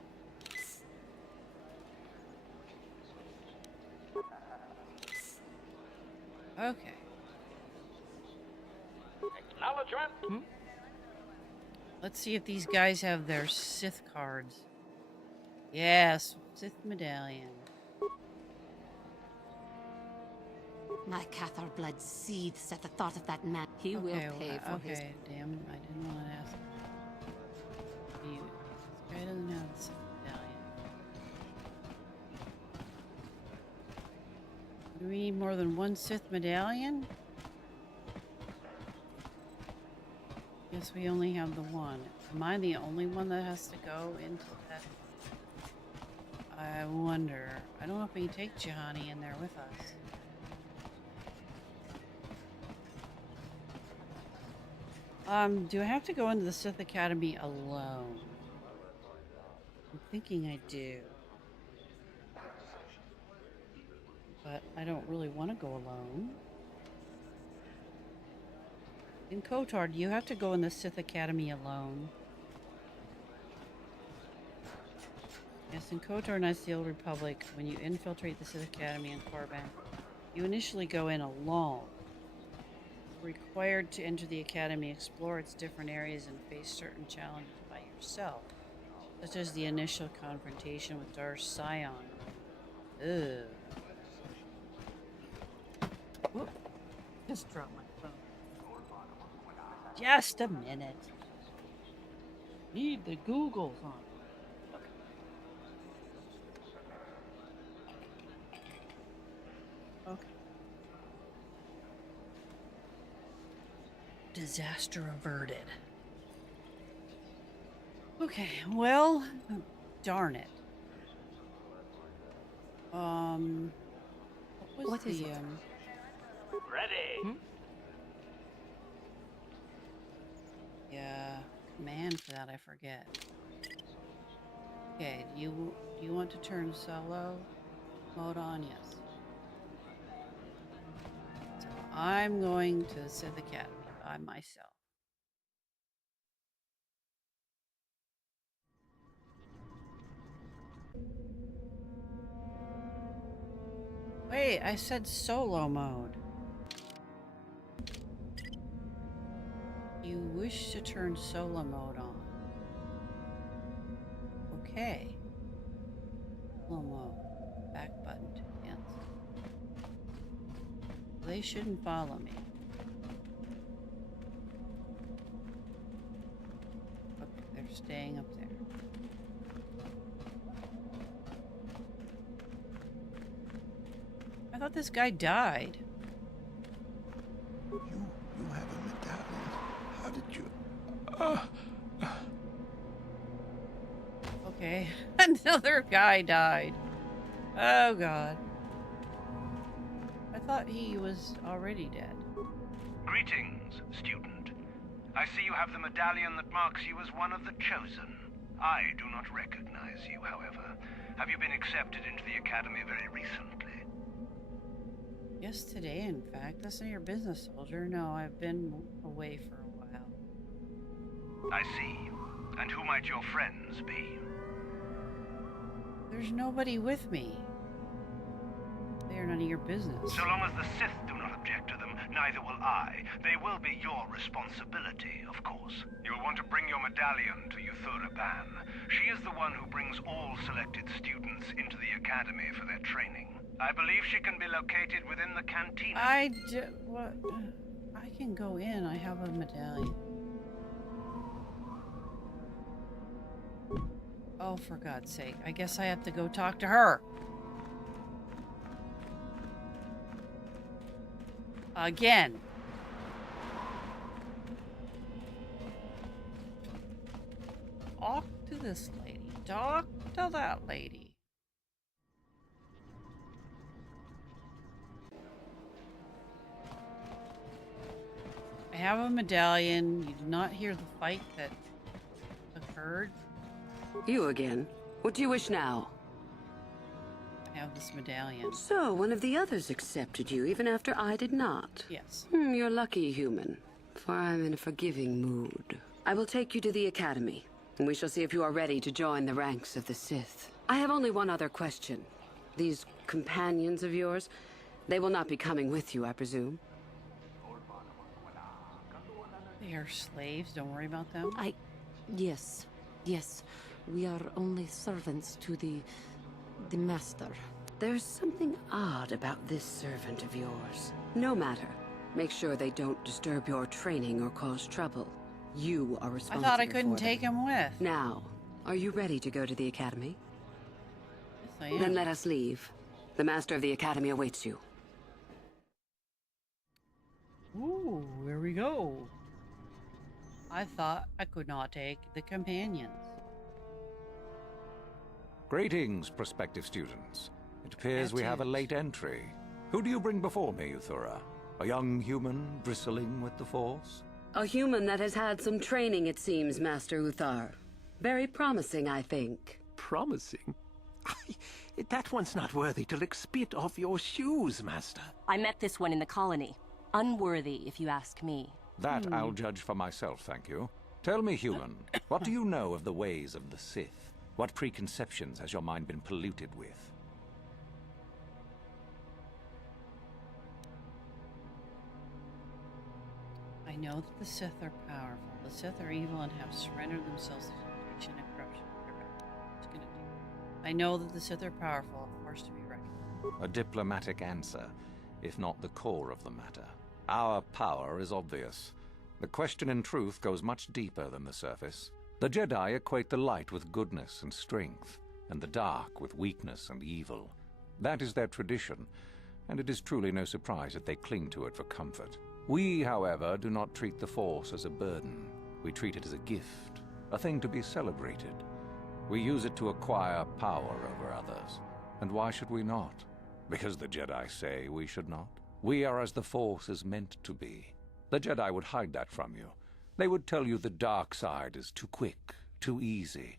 Okay. Acknowledgement. Let's see if these guys have their Sith cards. Yes, Sith medallion. My Cathar blood seethes at the thought of that man. He will pay for his... Okay, damn, I didn't want to ask. This guy doesn't have the Sith medallion. Do we need more than one Sith medallion? Guess we only have the one. Am I the only one that has to go into that? I wonder. I don't know if we can take Jahani in there with us. Do I have to go into the Sith Academy alone? I'm thinking I do. But I don't really want to go alone. In KOTOR, do you have to go in the Sith Academy alone? Yes, in KOTOR and Knights of the Old Republic, when you infiltrate the Sith Academy in Korriban, you initially go in alone. Required to enter the Academy, explore its different areas, and face certain challenges by yourself, such as the initial confrontation with Darth Sion. Ugh. Whoop. Just dropped my phone. Just a minute. Need the Googles on. Okay. Disaster averted. Okay, well, darn it. What was the, Ready. Yeah, command for that I forget. Okay, do you want to turn solo mode on? Yes. So I'm going to the Sith Academy by myself. Wait, I said solo mode. You wish to turn solo mode on. Okay. Solo mode. Back button to cancel. They shouldn't follow me. Okay, they're staying up there. I thought this guy died. You have a medallion. How did you... Okay, another guy died. Oh god. I thought he was already dead. Greetings, student. I see you have the medallion that marks you as one of the chosen. I do not recognize you, however. Have you been accepted into the Academy very recently? Yes, today, in fact. That's not your business, soldier. No, I've been away for a while. I see. And who might your friends be? There's nobody with me. They are none of your business. So long as the Sith do not object to them, neither will I. They will be your responsibility, of course. You will want to bring your medallion to Uthura Ban. She is the one who brings all selected students into the Academy for their training. I believe she can be located within the cantina. What? I can go in. I have a medallion. Oh, for God's sake. I guess I have to go talk to her. Again. Talk to this lady. Talk to that lady. I have a medallion. You did not hear the fight that occurred. You again. What do you wish now? I have this medallion. So, one of the others accepted you, even after I did not? Yes. You're lucky, human, for I'm in a forgiving mood. I will take you to the Academy, and we shall see if you are ready to join the ranks of the Sith. I have only one other question. These companions of yours, they will not be coming with you, I presume? They are slaves. Don't worry about them. Yes. We are only servants to the master. There's something odd about this servant of yours. No matter. Make sure they don't disturb your training or cause trouble. You are responsible. I thought I couldn't take him with. Now, are you ready to go to the Academy? Yes, I am. Then let us leave. The Master of the Academy awaits you. Ooh, here we go. I thought I could not take the companions. Greetings, prospective students. It appears we have a late entry. Who do you bring before me, Uthura? A young human bristling with the Force? A human that has had some training, it seems, Master Uthar. Very promising, I think. Promising? That one's not worthy to lick spit off your shoes, Master. I met this one in the colony. Unworthy, if you ask me. That I'll judge for myself, thank you. Tell me, human, what do you know of the ways of the Sith? What preconceptions has your mind been polluted with? I know that the Sith are powerful. The Sith are evil and have surrendered themselves to temptation and corruption. I know that the Sith are powerful, a force to be reckoned with. A diplomatic answer, if not the core of the matter. Our power is obvious. The question in truth goes much deeper than the surface. The Jedi equate the light with goodness and strength, and the dark with weakness and evil. That is their tradition, and it is truly no surprise that they cling to it for comfort. We, however, do not treat the Force as a burden. We treat it as a gift, a thing to be celebrated. We use it to acquire power over others. And why should we not? Because the Jedi say we should not. We are as the Force is meant to be. The Jedi would hide that from you. They would tell you the dark side is too quick, too easy,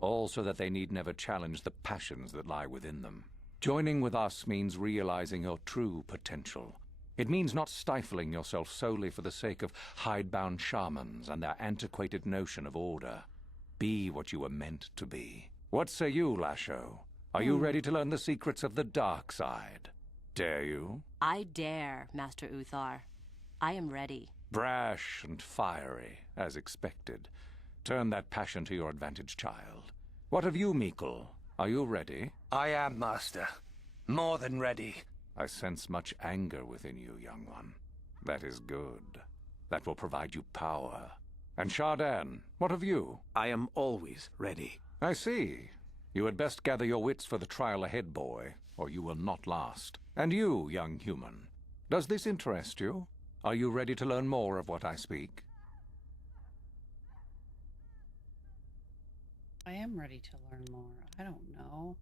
all so that they need never challenge the passions that lie within them. Joining with us means realizing your true potential. It means not stifling yourself solely for the sake of hidebound shamans and their antiquated notion of order. Be what you were meant to be. What say you, Lasho? Are you ready to learn the secrets of the dark side? Dare you? I dare, Master Uthar. I am ready. Brash and fiery, as expected. Turn that passion to your advantage, child. What of you, Meekle? Are you ready? I am, Master. More than ready. I sense much anger within you, young one. That is good. That will provide you power. And Shardan, what of you? I am always ready. I see. You had best gather your wits for the trial ahead, boy, or you will not last. And you, young human, does this interest you? Are you ready to learn more of what I speak? I am ready to learn more. I don't know.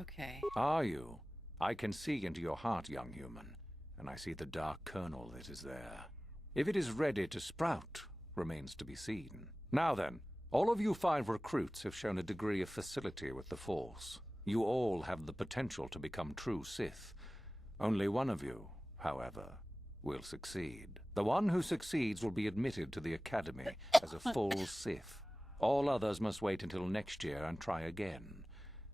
Okay. Are you? I can see into your heart, young human, and I see the dark kernel that is there. If it is ready to sprout, remains to be seen. Now then, all of you 5 recruits have shown a degree of facility with the Force. You all have the potential to become true Sith. Only one of you, however, will succeed. The one who succeeds will be admitted to the Academy as a full Sith. All others must wait until next year and try again.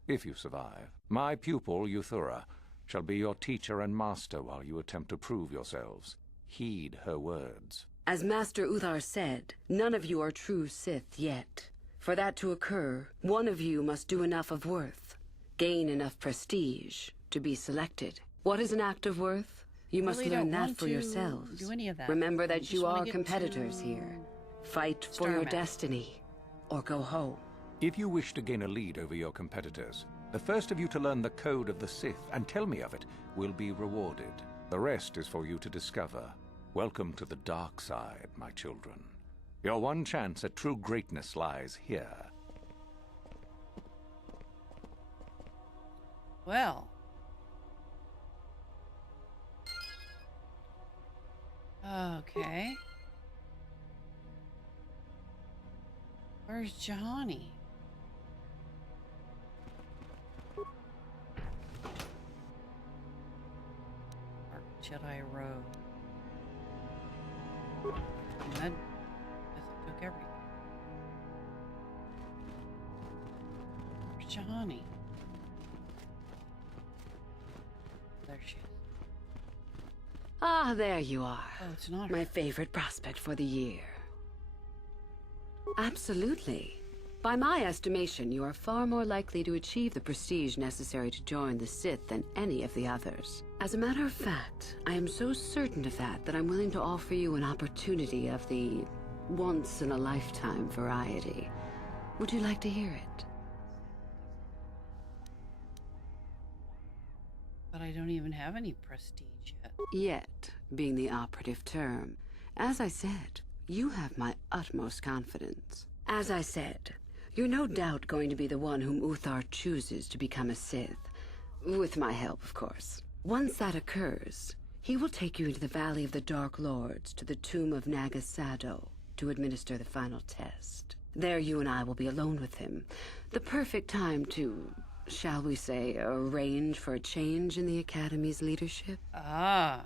If you survive, my pupil, Uthura, shall be your teacher and master while you attempt to prove yourselves. Heed her words. As Master Uthar said, none of you are true Sith yet. For that to occur, one of you must do enough of worth, gain enough prestige, to be selected. What is an act of worth? You must learn that for yourselves. Do any of that. Remember that you are competitors here. Fight for your destiny, or go home. If you wish to gain a lead over your competitors, the first of you to learn the code of the Sith and tell me of it will be rewarded. The rest is for you to discover. Welcome to the dark side, my children. Your one chance at true greatness lies here. Well. Okay. Where's Johnny? Dark Jedi Road. And that took everything. Where's Johnny? There she is. Ah, there you are. Oh, it's not my favorite prospect for the year. Absolutely. By my estimation, you are far more likely to achieve the prestige necessary to join the Sith than any of the others. As a matter of fact, I am so certain of that I'm willing to offer you an opportunity of the once-in-a-lifetime variety. Would you like to hear it? But I don't even have any prestige yet. Yet, being the operative term. As I said, you have my utmost confidence. As I said, you're no doubt going to be the one whom Uthar chooses to become a Sith. With my help, of course. Once that occurs, he will take you into the Valley of the Dark Lords to the tomb of Nagasado to administer the final test. There you and I will be alone with him. The perfect time to, shall we say, arrange for a change in the Academy's leadership. Ah.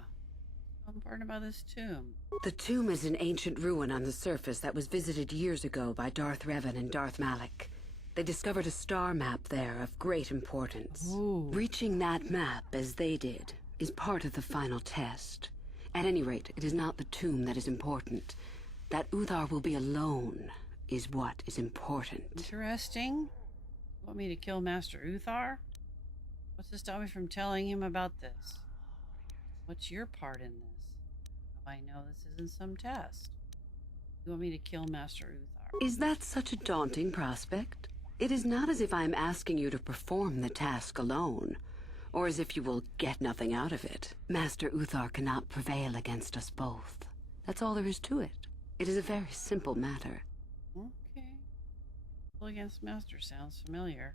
What important about this tomb? The tomb is an ancient ruin on the surface that was visited years ago by Darth Revan and Darth Malak. They discovered a star map there of great importance. Ooh. Reaching that map, as they did, is part of the final test. At any rate, it is not the tomb that is important. That Uthar will be alone is what is important. Interesting. You want me to kill Master Uthar? What's to stop me from telling him about this? What's your part in this? How I know this isn't some test? You want me to kill Master Uthar? Is that such a daunting prospect? It is not as if I am asking you to perform the task alone, or as if you will get nothing out of it. Master Uthar cannot prevail against us both. That's all there is to it. It is a very simple matter. Okay. Well, against Master sounds familiar.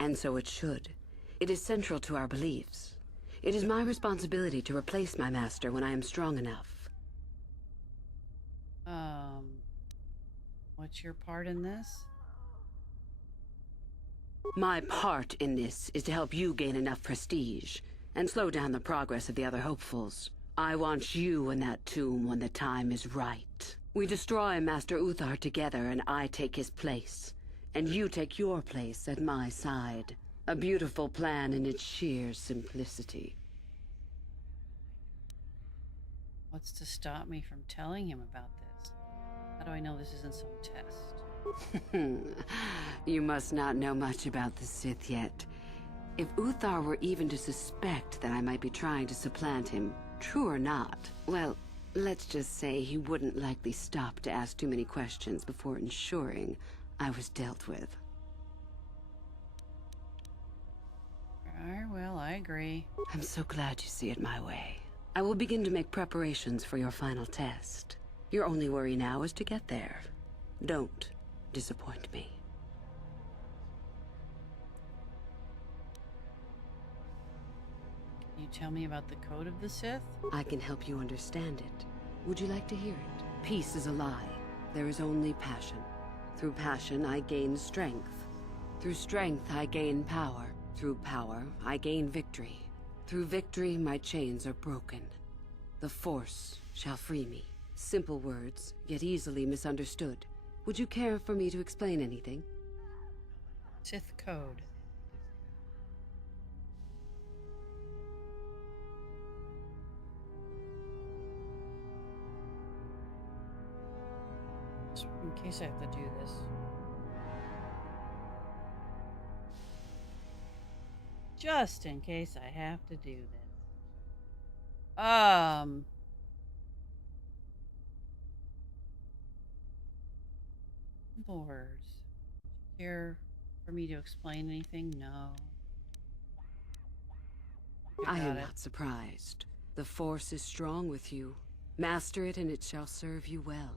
And so it should. It is central to our beliefs. It is my responsibility to replace my master when I am strong enough. What's your part in this? My part in this is to help you gain enough prestige and slow down the progress of the other hopefuls. I want you in that tomb when the time is right. We destroy Master Uthar together and I take his place. And you take your place at my side. A beautiful plan in its sheer simplicity. What's to stop me from telling him about this? How do I know this isn't some test? You must not know much about the Sith yet. If Uthar were even to suspect that I might be trying to supplant him, true or not, well, let's just say he wouldn't likely stop to ask too many questions before ensuring I was dealt with. Well, I agree. I'm so glad you see it my way. I will begin to make preparations for your final test. Your only worry now is to get there. Don't disappoint me. Can you tell me about the code of the Sith? I can help you understand it. Would you like to hear it? Peace is a lie. There is only passion. Through passion, I gain strength. Through strength, I gain power. Through power, I gain victory. Through victory, my chains are broken. The Force shall free me. Simple words, yet easily misunderstood. Would you care for me to explain anything? Sith code. In case I have to do this. Just in case I have to do this. Simple words. Care for me to explain anything? No. I am not surprised. The Force is strong with you. Master it and it shall serve you well.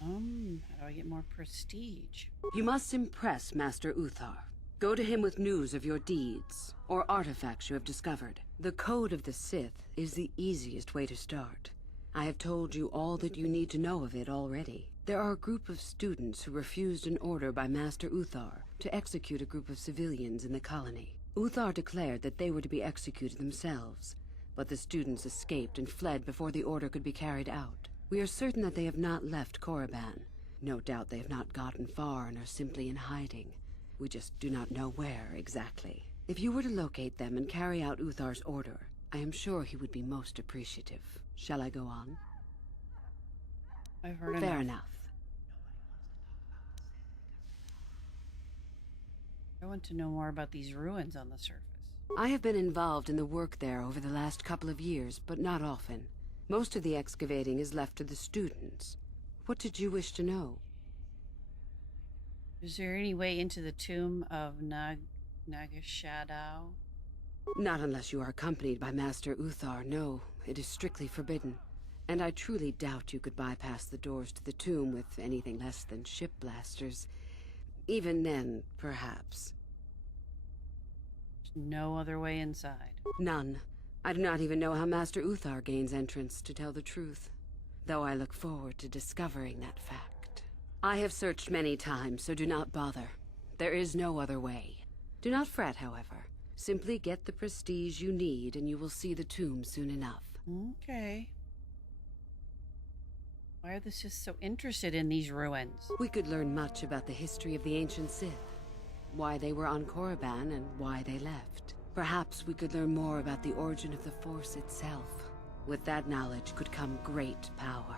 How do I get more prestige? You must impress Master Uthar. Go to him with news of your deeds, or artifacts you have discovered. The Code of the Sith is the easiest way to start. I have told you all that you need to know of it already. There are a group of students who refused an order by Master Uthar to execute a group of civilians in the colony. Uthar declared that they were to be executed themselves, but the students escaped and fled before the order could be carried out. We are certain that they have not left Korriban. No doubt they have not gotten far and are simply in hiding. We just do not know where exactly. If you were to locate them and carry out Uthar's order, I am sure he would be most appreciative. Shall I go on? I've heard Fair enough. I want to know more about these ruins on the surface. I have been involved in the work there over the last couple of years, but not often. Most of the excavating is left to the students. What did you wish to know? Is there any way into the tomb of Nagashadao? Not unless you are accompanied by Master Uthar, no. It is strictly forbidden. And I truly doubt you could bypass the doors to the tomb with anything less than ship blasters. Even then, perhaps. There's no other way inside. None. I do not even know how Master Uthar gains entrance, to tell the truth. Though I look forward to discovering that fact. I have searched many times, so do not bother. There is no other way. Do not fret, however. Simply get the prestige you need, and you will see the tomb soon enough. Okay. Why are the Sith so interested in these ruins? We could learn much about the history of the ancient Sith. Why they were on Korriban and why they left. Perhaps we could learn more about the origin of the Force itself. With that knowledge could come great power.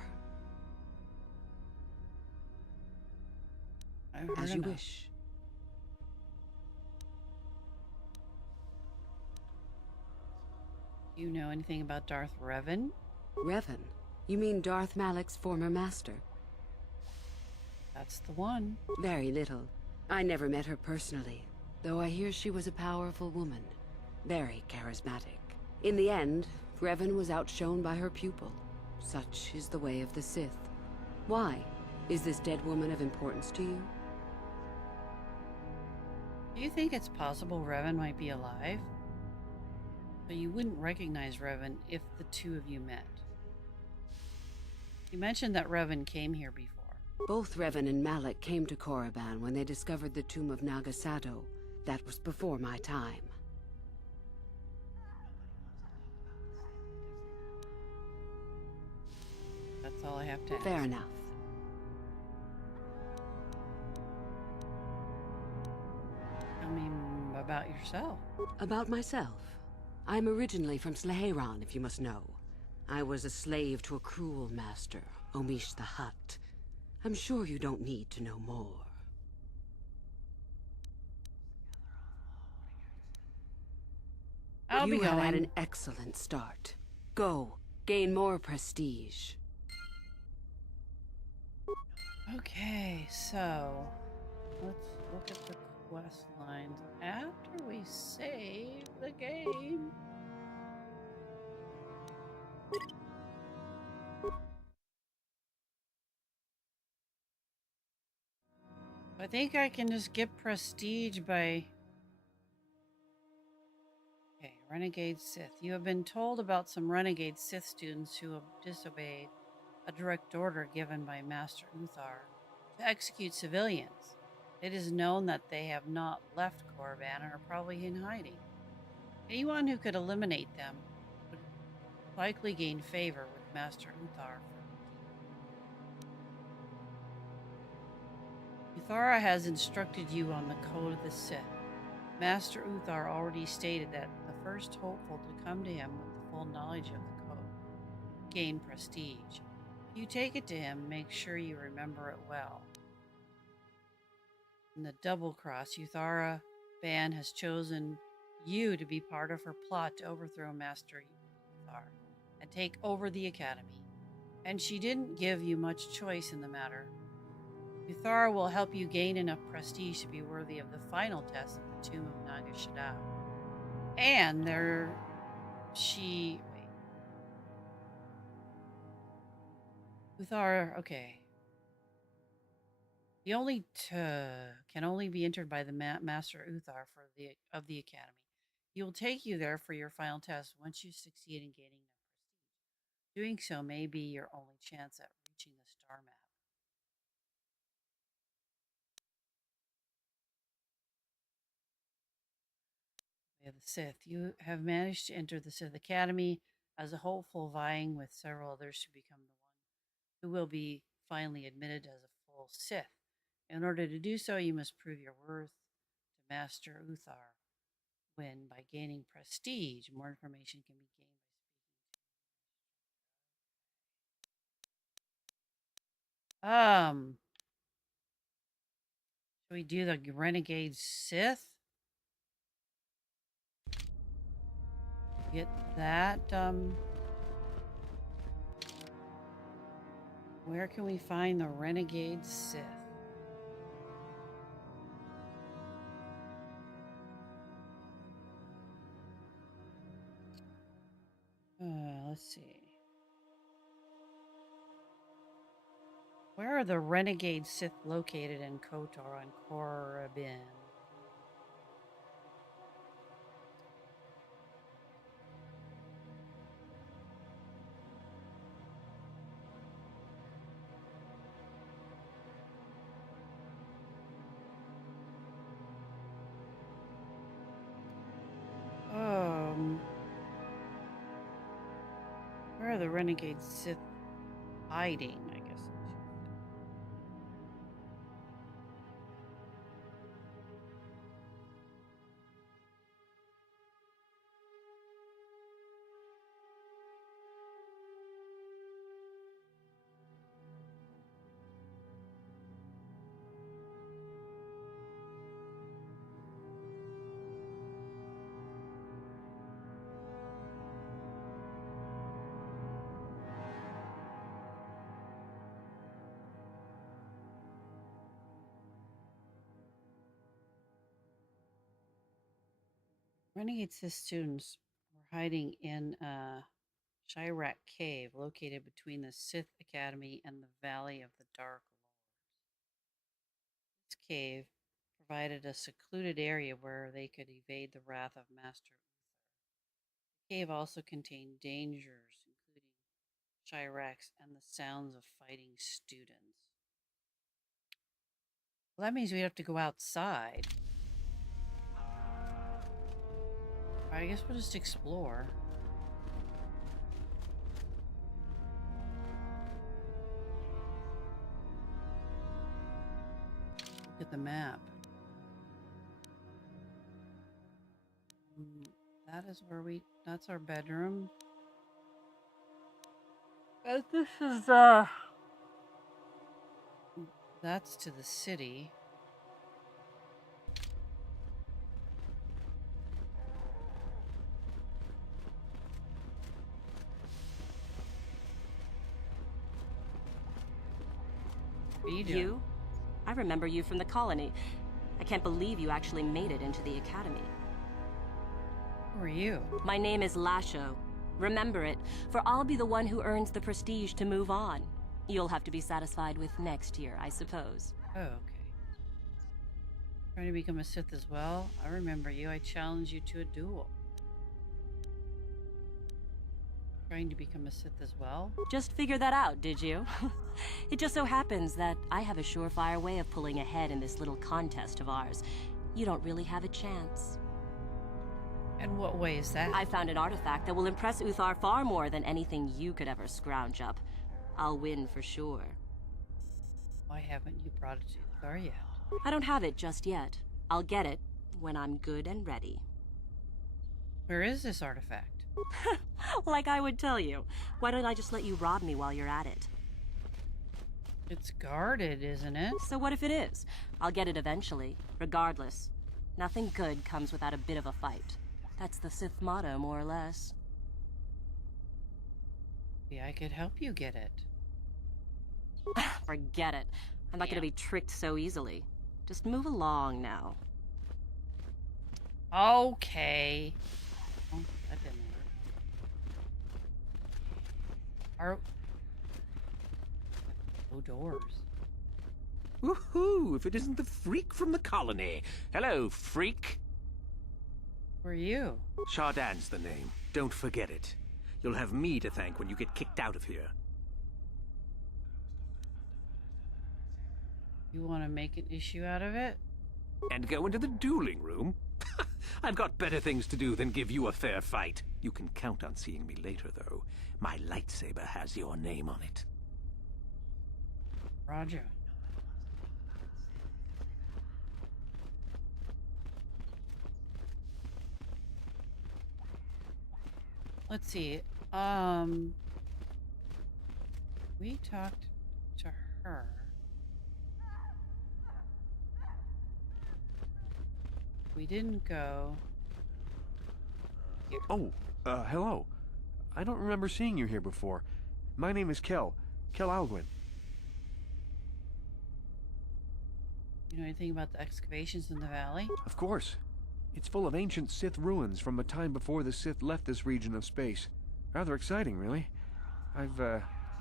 I've heard As you enough. wish. Do you know anything about Darth Revan? Revan? You mean Darth Malak's former master? That's the one. Very little. I never met her personally, though I hear she was a powerful woman. Very charismatic. In the end, Revan was outshone by her pupil. Such is the way of the Sith. Why? Is this dead woman of importance to you? Do you think it's possible Revan might be alive? But you wouldn't recognize Revan if the two of you met. You mentioned that Revan came here before. Both Revan and Malak came to Korriban when they discovered the tomb of Nagasato. That was before my time. That's all I have to ask. Fair enough. Tell me about yourself. About myself. I'm originally from Sleheyron, if you must know. I was a slave to a cruel master, Omish the Hutt. I'm sure you don't need to know more. I'll be You have had going. an excellent start. Go, gain more prestige. Okay, so let's look at the quest lines after we save the game. I think I can just get prestige by... Okay, Renegade Sith. You have been told about some Renegade Sith students who have disobeyed a direct order given by Master Uthar to execute civilians. It is known that they have not left Korriban and are probably in hiding. Anyone who could eliminate them would likely gain favor with Master Uthar. Uthara has instructed you on the code of the Sith. Master Uthar already stated that the first hopeful to come to him with the full knowledge of the code gain prestige. If you take it to him, make sure you remember it well. In the double cross, Uthara Ban has chosen you to be part of her plot to overthrow Master Uthar and take over the Academy. And she didn't give you much choice in the matter. Uthara will help you gain enough prestige to be worthy of the final test of the tomb of Naga Shaddam. And Uthara, okay. The only can only be entered by the Master Uthar of the Academy. He will take you there for your final test once you succeed in gaining enough prestige. Doing so may be your only chance at reaching the star map. We have the Sith. You have managed to enter the Sith Academy as a hopeful, vying with several others to become the one who will be finally admitted as a full Sith. In order to do so, you must prove your worth to Master Uthar. When, by gaining prestige, more information can be gained by speaking to. Should we do the Renegade Sith? Get that, where can we find the Renegade Sith? Let's see. Where are the Renegade Sith located in KOTOR and Korriban? Where are the Renegade Sith hiding, I guess? Renegade Sith students were hiding in a Chirac cave located between the Sith Academy and the Valley of the Dark Lord. This cave provided a secluded area where they could evade the wrath of Master Uthar. The cave also contained dangers, including Chiracs and the sounds of fighting students. Well, that means we have to go outside. I guess we'll just explore. Look at the map. That is where that's our bedroom. This is, that's to the city. What are you doing? You? I remember you from the colony. I can't believe you actually made it into the academy. Who are you? My name is Lasho. Remember it, for I'll be the one who earns the prestige to move on. You'll have to be satisfied with next year, I suppose. Oh, okay. Trying to become a Sith as well? I remember you. I challenged you to a duel. Trying to become a Sith as well? Just figured that out, did you? It just so happens that I have a surefire way of pulling ahead in this little contest of ours. You don't really have a chance. And what way is that? I found an artifact that will impress Uthar far more than anything you could ever scrounge up. I'll win for sure. Why haven't you brought it to Uthar yet? I don't have it just yet. I'll get it when I'm good and ready. Where is this artifact? Like I would tell you. Why don't I just let you rob me while you're at it? It's guarded, isn't it? So what if it is? I'll get it eventually, regardless. Nothing good comes without a bit of a fight. That's the Sith motto, more or less. Maybe I could help you get it. Forget it. I'm not gonna be tricked so easily. Just move along now. Okay. Oh, that didn't work. No doors. Woohoo! If it isn't the freak from the colony. Hello, freak. Who are you? Shardan's the name. Don't forget it. You'll have me to thank when you get kicked out of here. You want to make an issue out of it? And go into the dueling room? I've got better things to do than give you a fair fight. You can count on seeing me later, though. My lightsaber has your name on it. Roger. Let's see. We talked to her. We didn't go here. Oh, hello. I don't remember seeing you here before. My name is Kel Alguin. You know anything about the excavations in the valley? Of course. It's full of ancient Sith ruins from a time before the Sith left this region of space. Rather exciting, really. I've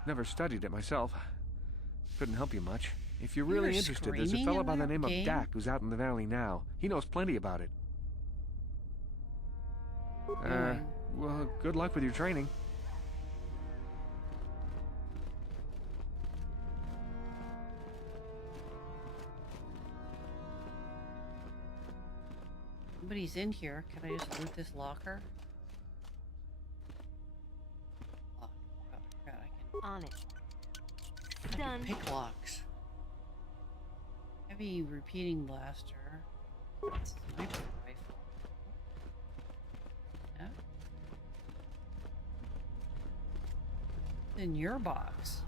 never studied it myself. Couldn't help you much. If you're really interested, there's a fellow by the name of Dak who's out in the valley now. He knows plenty about it. Well, good luck with your training. Somebody's in here. Can I just loot this locker? Oh, God, I can. On it. I Done. can pick locks. Heavy repeating blaster. Sniper rifle. Yeah. In your box.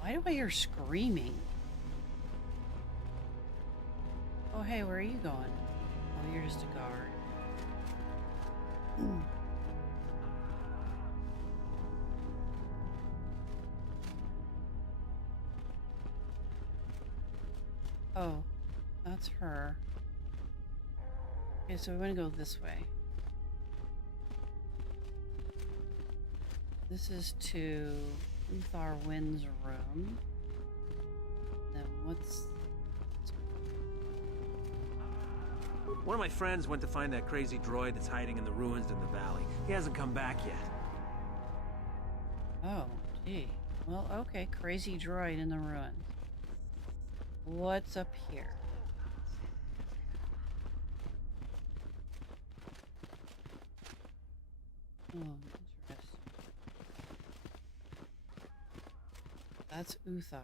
Why do I hear screaming? Oh, hey, where are you going? Oh, you're just a guard. Oh, that's her. Okay, so we're gonna go this way. This is to Uthar Wynn's room. Then what's... One of my friends went to find that crazy droid that's hiding in the ruins in the valley. He hasn't come back yet. Oh, gee. Well, okay, crazy droid in the ruins. What's up here? Oh, interesting. That's Uthar.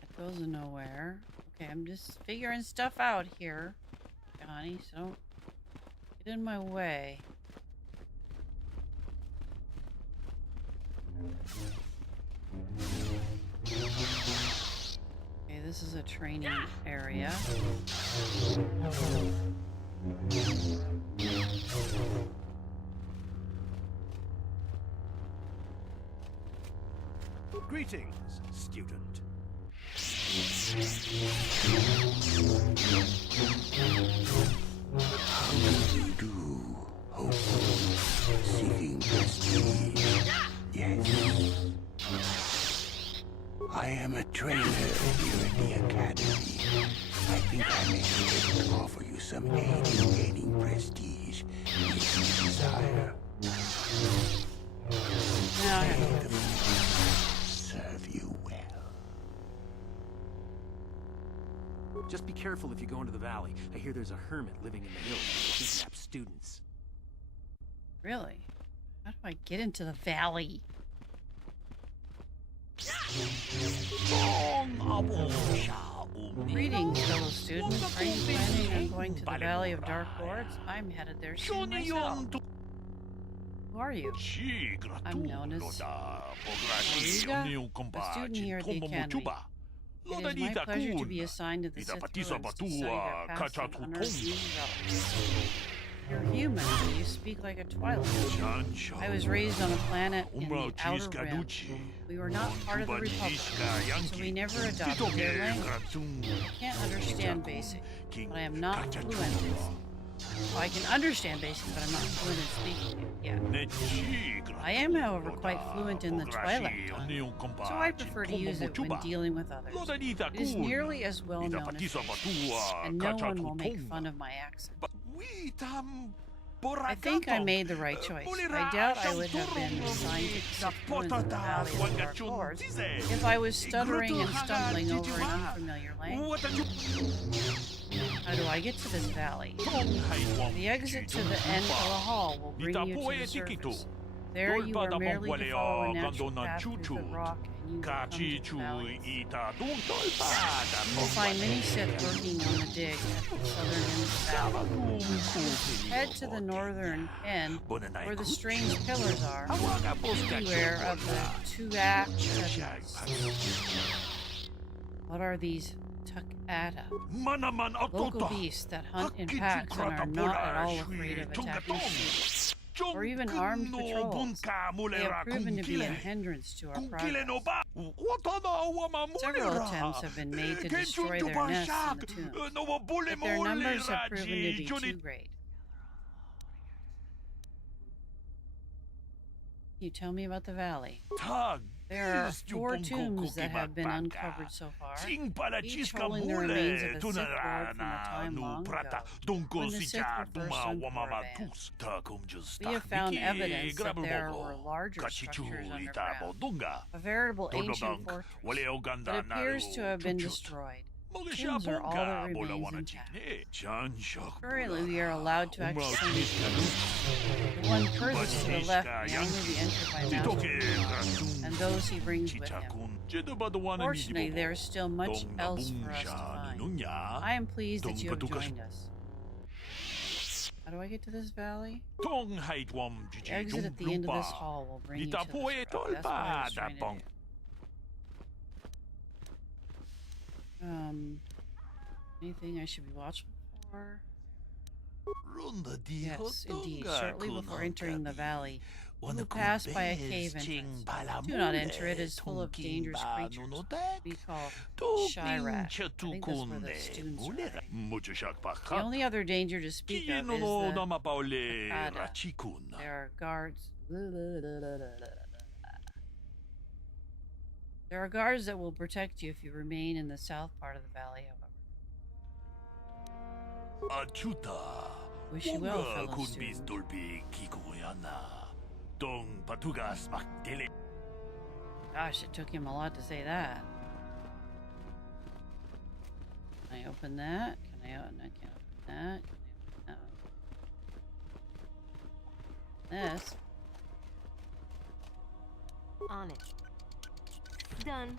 It goes nowhere. Okay, I'm just figuring stuff out here, Johnny, so don't get in my way. Okay, this is a training area. Greetings, student. You do hope seeking prestige. Yes. I am a trainer here at the Academy. I think I may be able to offer you some aid in gaining prestige if you desire. Serve you well. Just be careful if you go into the valley. I hear there's a hermit living in the hills who kidnaps students. Really? How do I get into the valley? Greetings, fellow students. Are you planning on going to the Valley of Dark Lords? I'm headed there soon myself. Who are you? I'm known as Origa, a student here at the Academy. It is my pleasure to be assigned to the Sith ruins to study their past and unearth new relics. You're human, but you speak like a Twilight. I was raised on a planet in the Outer Rim. We were not part of the Republic, so we never adopted their language. I can't understand Basic, but I am not fluent in... Well, I can understand Basic, but I'm not fluent in speaking it yet. I am, however, quite fluent in the Twilight tongue, so I prefer to use it when dealing with others. It is nearly as well known as Basic, and no one will make fun of my accent. I think I made the right choice. I doubt I would have been assigned to the Sith ruins of the Valley of the Dark Lords if I was stuttering and stumbling over an unfamiliar language. How do I get to this valley? The exit to the end of the hall will bring you to the surface. There you are merely to follow a natural path through the rock and you will come to the valley. You will find many Sith working on the dig at the southern end of the valley. Head to the northern end where the strange pillars are. Beware of the Tuak. What are these Tukata? Local beasts that hunt in packs and are not at all afraid of attacking students, or even armed patrols. They have proven to be a hindrance to our progress. Several attempts have been made to destroy their nests in the tombs, but their numbers have proven to be too great. Can you tell me about the valley? There are 4 tombs that have been uncovered so far, each holding the remains of a Sith Lord from a time long ago, when the Sith were first on Korriban. We have found evidence that there were larger structures underground, a veritable ancient fortress that appears to have been destroyed. Tombs are all that remains intact. Currently, we are allowed to access the one furthest to the left may only be entered by Master, and those he brings with him. Fortunately, there is still much else for us to find. I am pleased that you have joined us. How do I get to this valley? The exit at the end of this hall will bring you to this road. That's what I was trying to do. Anything I should be watching for? Yes, indeed. Shortly before entering the valley, You pass by a cave entrance. Do not enter it. It is full of dangerous creatures. We call Shirak. I think that's where the students are hiding. The only other danger to speak of is the Takada. There are guards. There are guards that will protect you if you remain in the south part of the valley, however. Wish you well, fellow student. Gosh, it took him a lot to say that. Can I open that? Can I open that? Can I open that? Can I open that? This. On it. Done.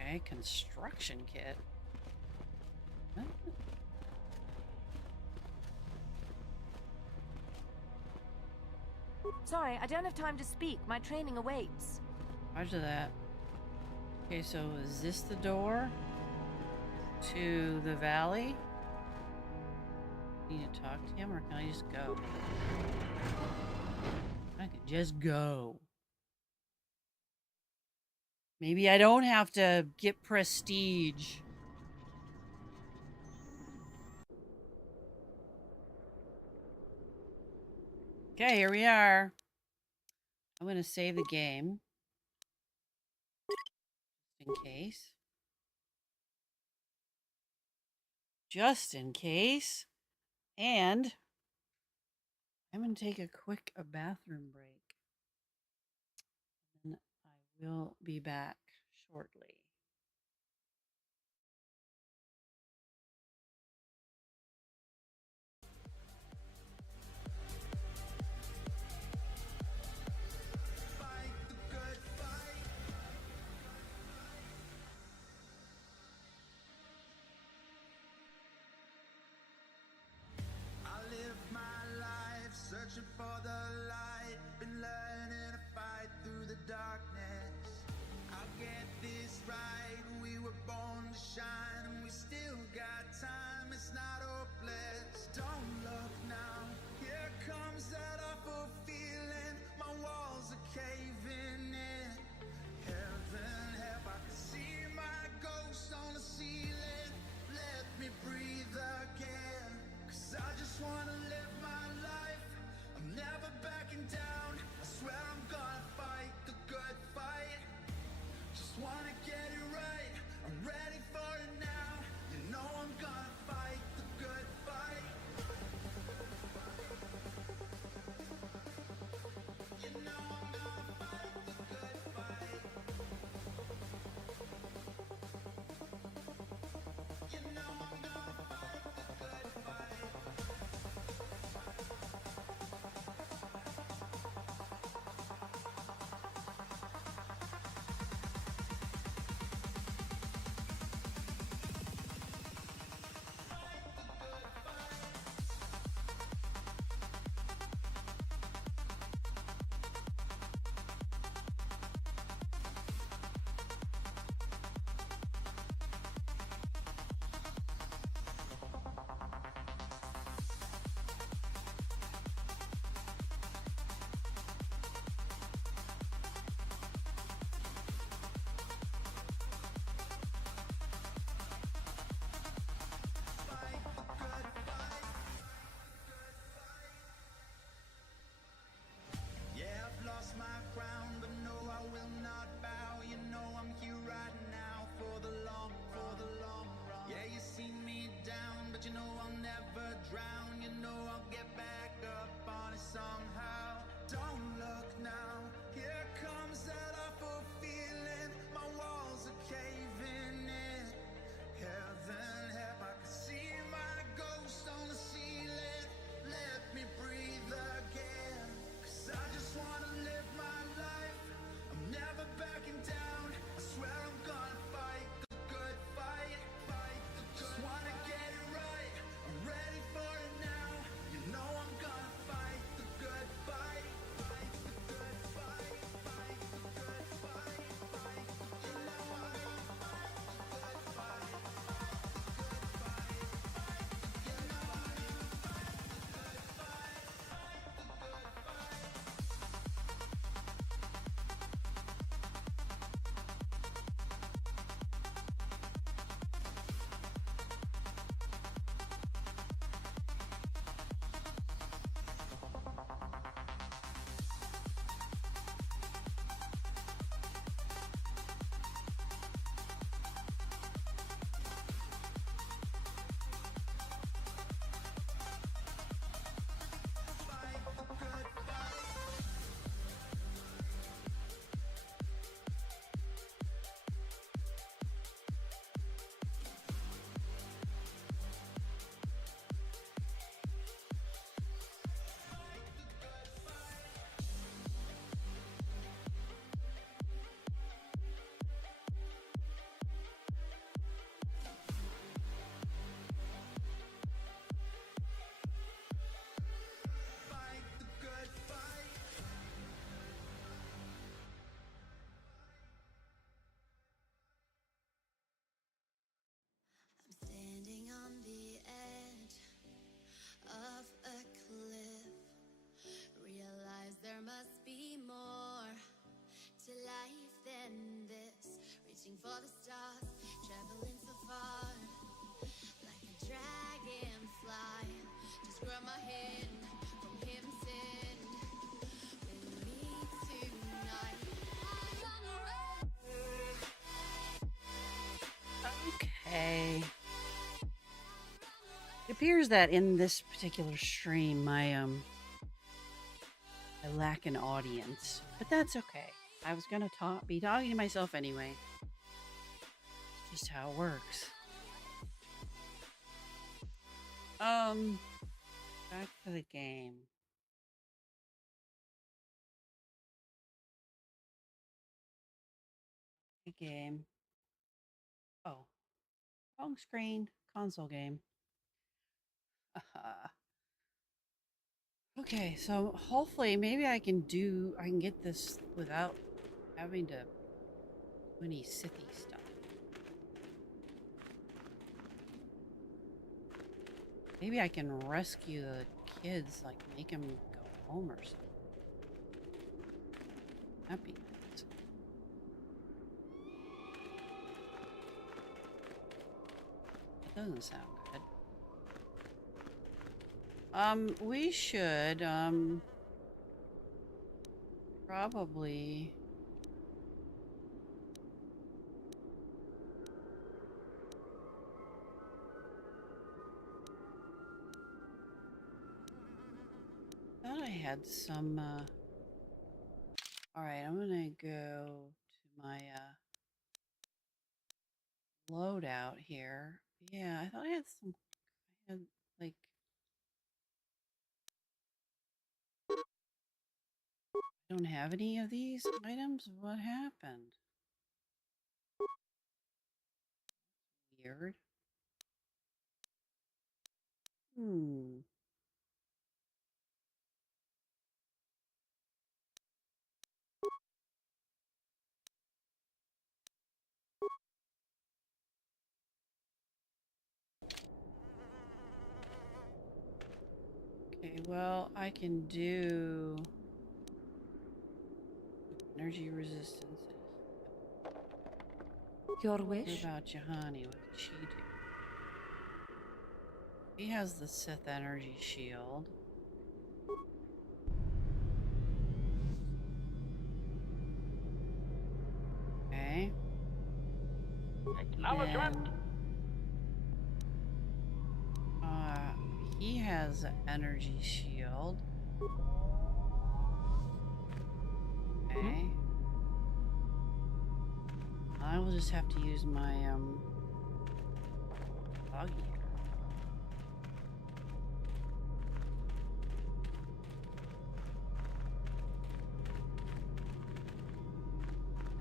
Okay, construction kit. What? Sorry, I don't have time to speak. My training awaits. Roger that. Okay, so is this the door to the valley? Need to talk to him, or can I just go? I can just go. Maybe I don't have to get prestige. Okay, here we are. I'm going to save the game. Just in case. Just in case. And I'm going to take a quick bathroom break. And I will be back shortly. Searching for the light, been learning to fight through the darkness. I'll get this right. for the stars, traveling so far, like a dragonfly. Just grab my hand from heaven sent. With me tonight. Okay. It appears that in this particular stream, I lack an audience, but that's okay. I was gonna be talking to myself anyway. It's just how it works. Back to the game. The game. Oh, wrong screen. Console game. Okay, so hopefully maybe I can get this without having to do any Sithy stuff. Maybe I can rescue the kids, like make them go home or something. That'd be nice. That doesn't sound good. We should, probably... thought I had some, alright, I'm gonna go to my, loadout here. Yeah, I thought I had some, like... I don't have any of these items? What happened? Weird. Okay, well, I can do energy resistance. Your wish? What about Jahani? What did she do? He has the Sith energy shield. Okay. Acknowledgement. He has an energy shield. Okay. I will just have to use my doggy here.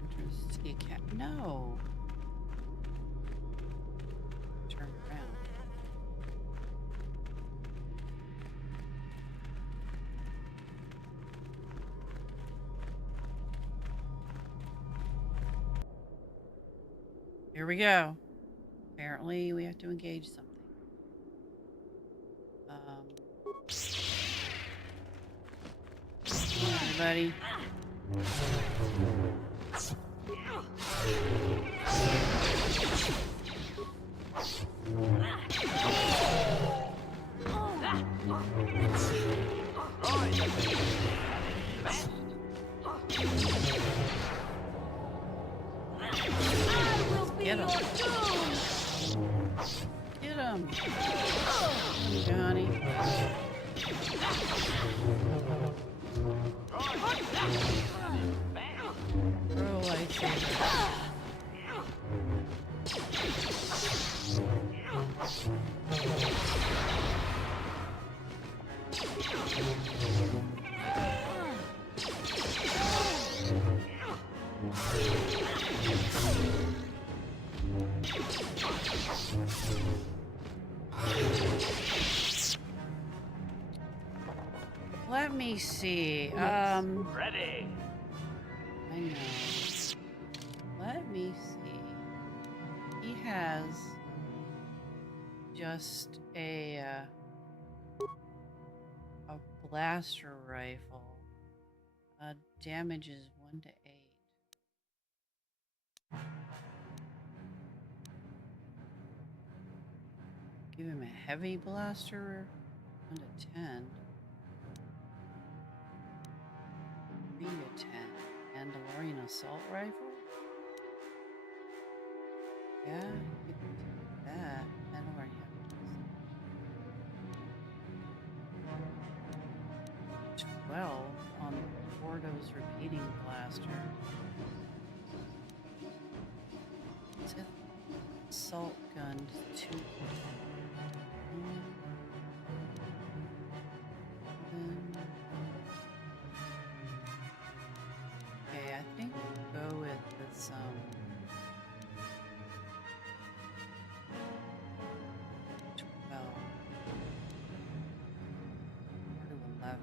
Entrance to the academy. No. Turn around. Here we go. Apparently, we have to engage something. Come on, everybody. Get him. Get him. Johnny. Throw a lightsaber. Let me see. Ready. I know. Let me see. He has just a blaster rifle. Damage is 1 to 8. Give him a heavy blaster. 1 to 10. 3 to 10. Mandalorian assault rifle? Yeah, you can do that. Mandalorian heavy. 12 on Fordo's repeating blaster. Sith assault gun 2. Okay, I think we'll go with this 12 to 11.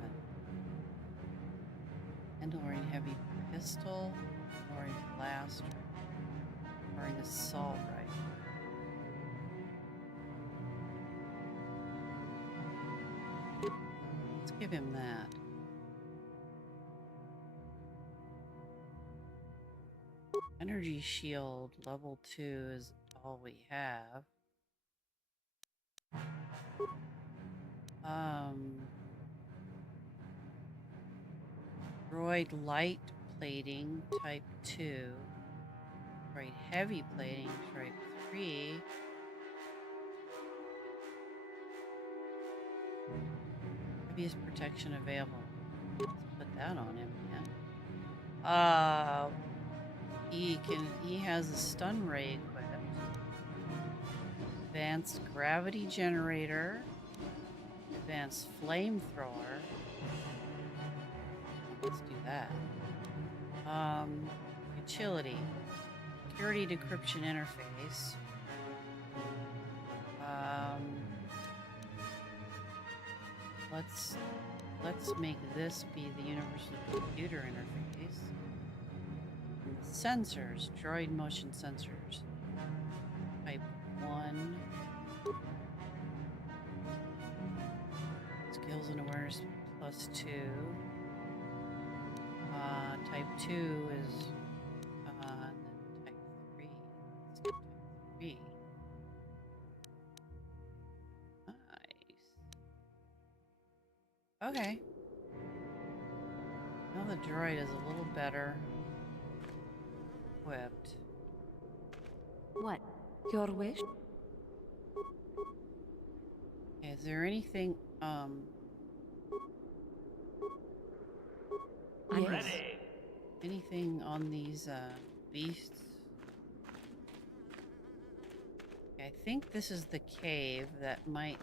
Mandalorian heavy pistol, Mandalorian blaster, Mandalorian assault rifle. Let's give him that. Energy shield level 2 is all we have. Droid light plating type 2. Droid heavy plating type 3. Heaviest protection available. Let's put that on him, yeah. He has a stun ray equipped. Advanced gravity generator. Advanced flamethrower. Let's do that. Utility. Security decryption interface. Let's make this be the universal computer interface. Sensors, droid motion sensors. Type 1. Skills and awareness plus 2. Type 2 is on type 3. Let's do type 3. Nice. Okay. Now the droid is a little better equipped. What? Your wish? Okay, is there anything, I'm ready. Anything on these, beasts? Okay, I think this is the cave that might...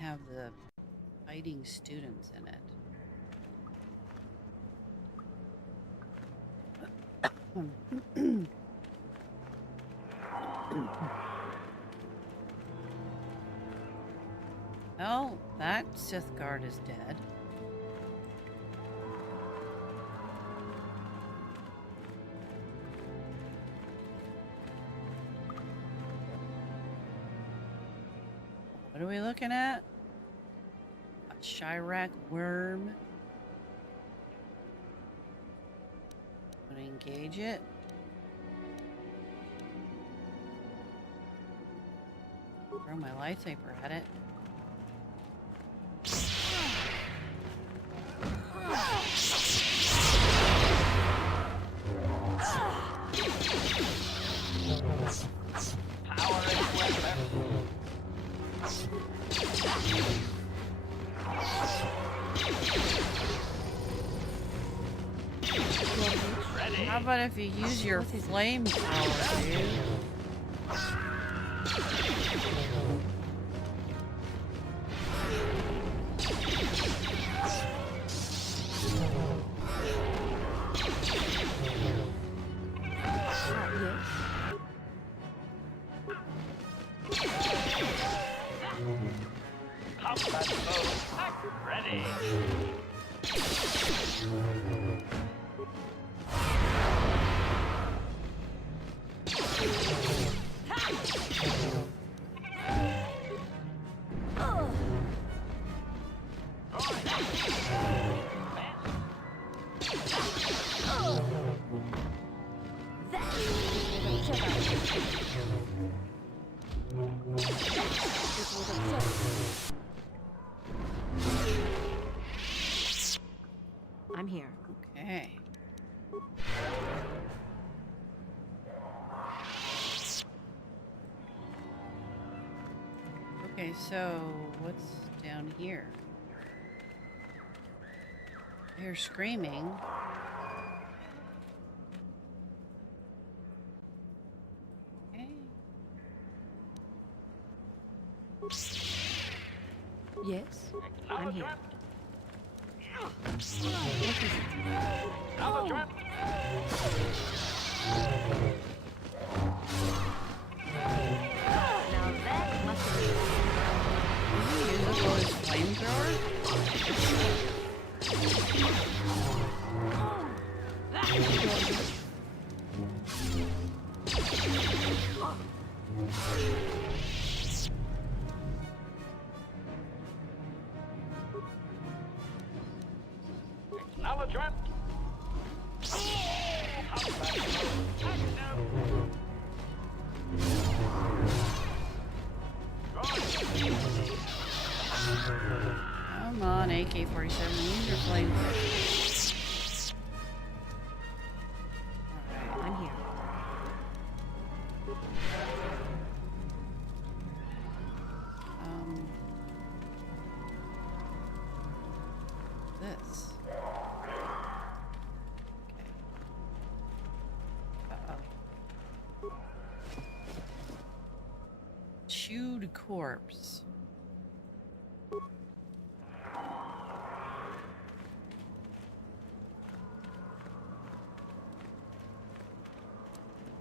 have the fighting students in it. Well, that Sith guard is dead. What are we looking at? A Chirac worm. I'm gonna engage it. Throw my lightsaber at it. How about if you use your flame power, dude? Ready. I'm here. Okay. Okay, so what's down here? I hear screaming. Okay. Yes, I'm here. What is it? Now the Now that must have Use the boy's flamethrower? Acknowledgement. Come on, AK-47, use your flamethrower. I'm here. This. Uh-oh. Chewed corpse.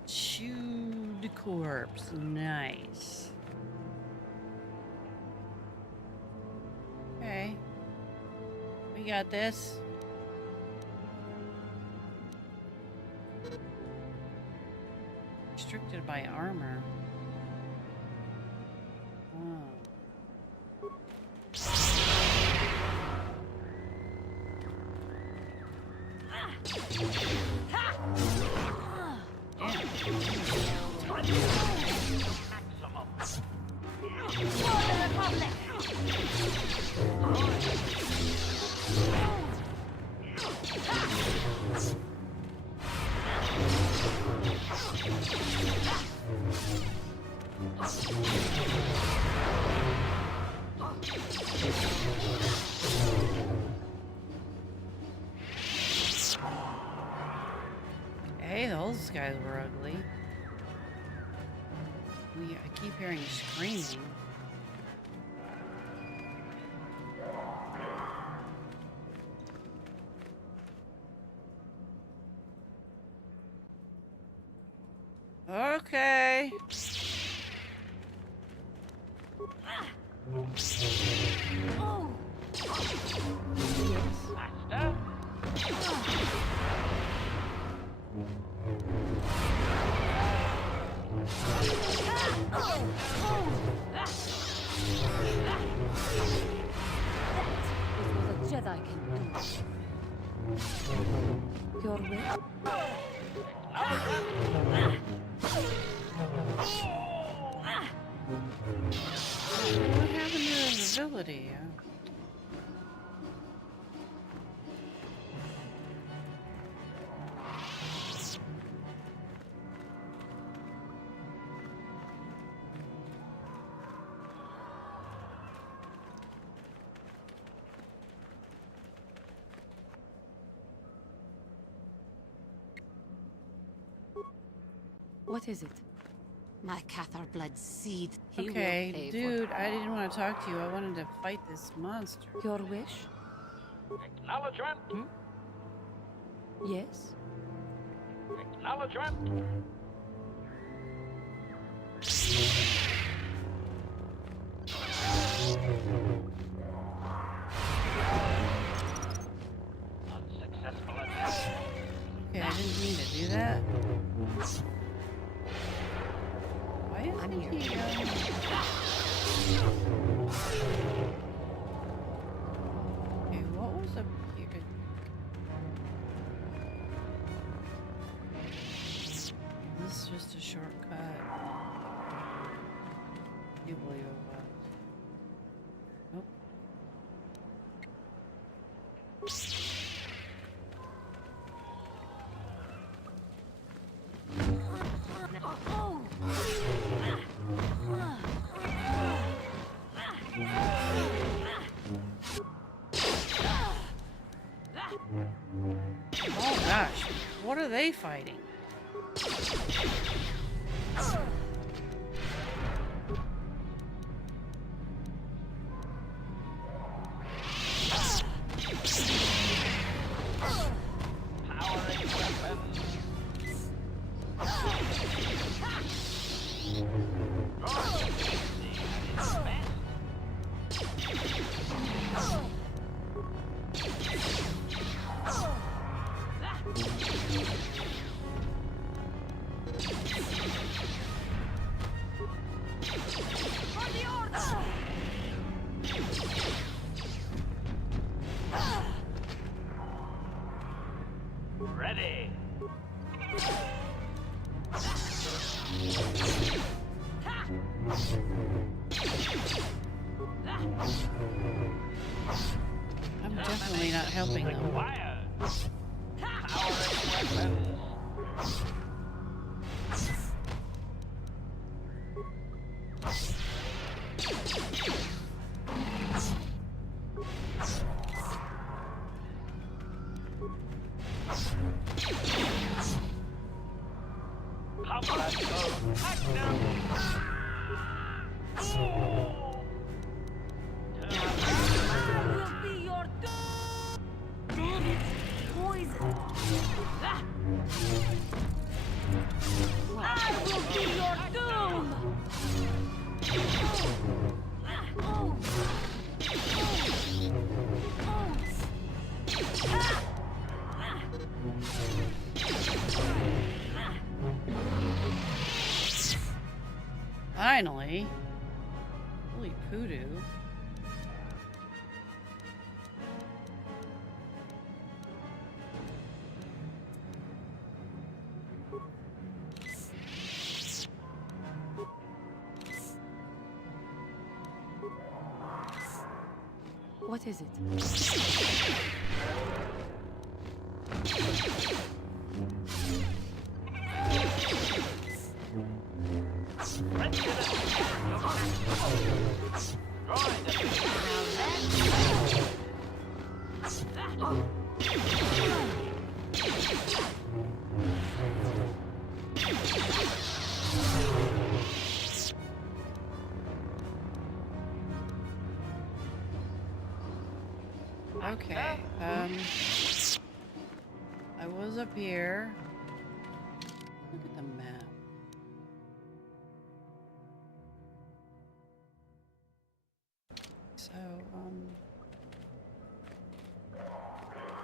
Chewed corpse. Nice. Okay. We got this. Restricted by armor. Oh. Hey, those guys were ugly. I keep hearing screaming. Okay. Master. It's what a Jedi can do. Your will? What happened to his ability? What is it? My Cathar blood seethed. He will Okay, pay dude, I didn't want to talk to you. I wanted to fight this monster. Your wish? Acknowledgement. Yes. Acknowledgement. Unsuccessful attack. Okay, I didn't mean to do that. Why isn't he Okay, what was up here? This was just a shortcut. You believe it was. Nope. Oh gosh, what are they fighting? Ready. I'm definitely not helping them. Damn it! Poison! I will be your doom! Finally. Holy poodoo. What is it? Okay, I was up here. Look at the map. So,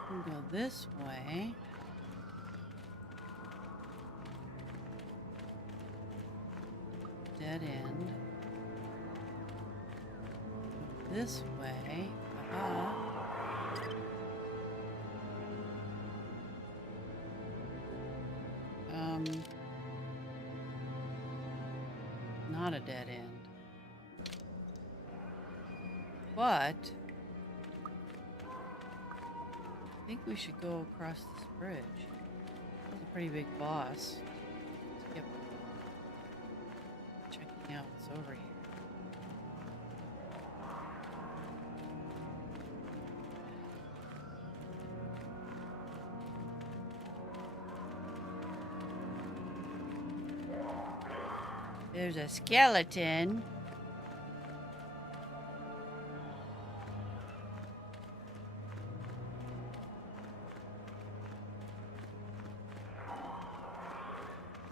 we'll go this way. Dead end. This way. Not a dead end. But I think we should go across this bridge. That's a pretty big boss. Skip checking out what's over here. There's a skeleton.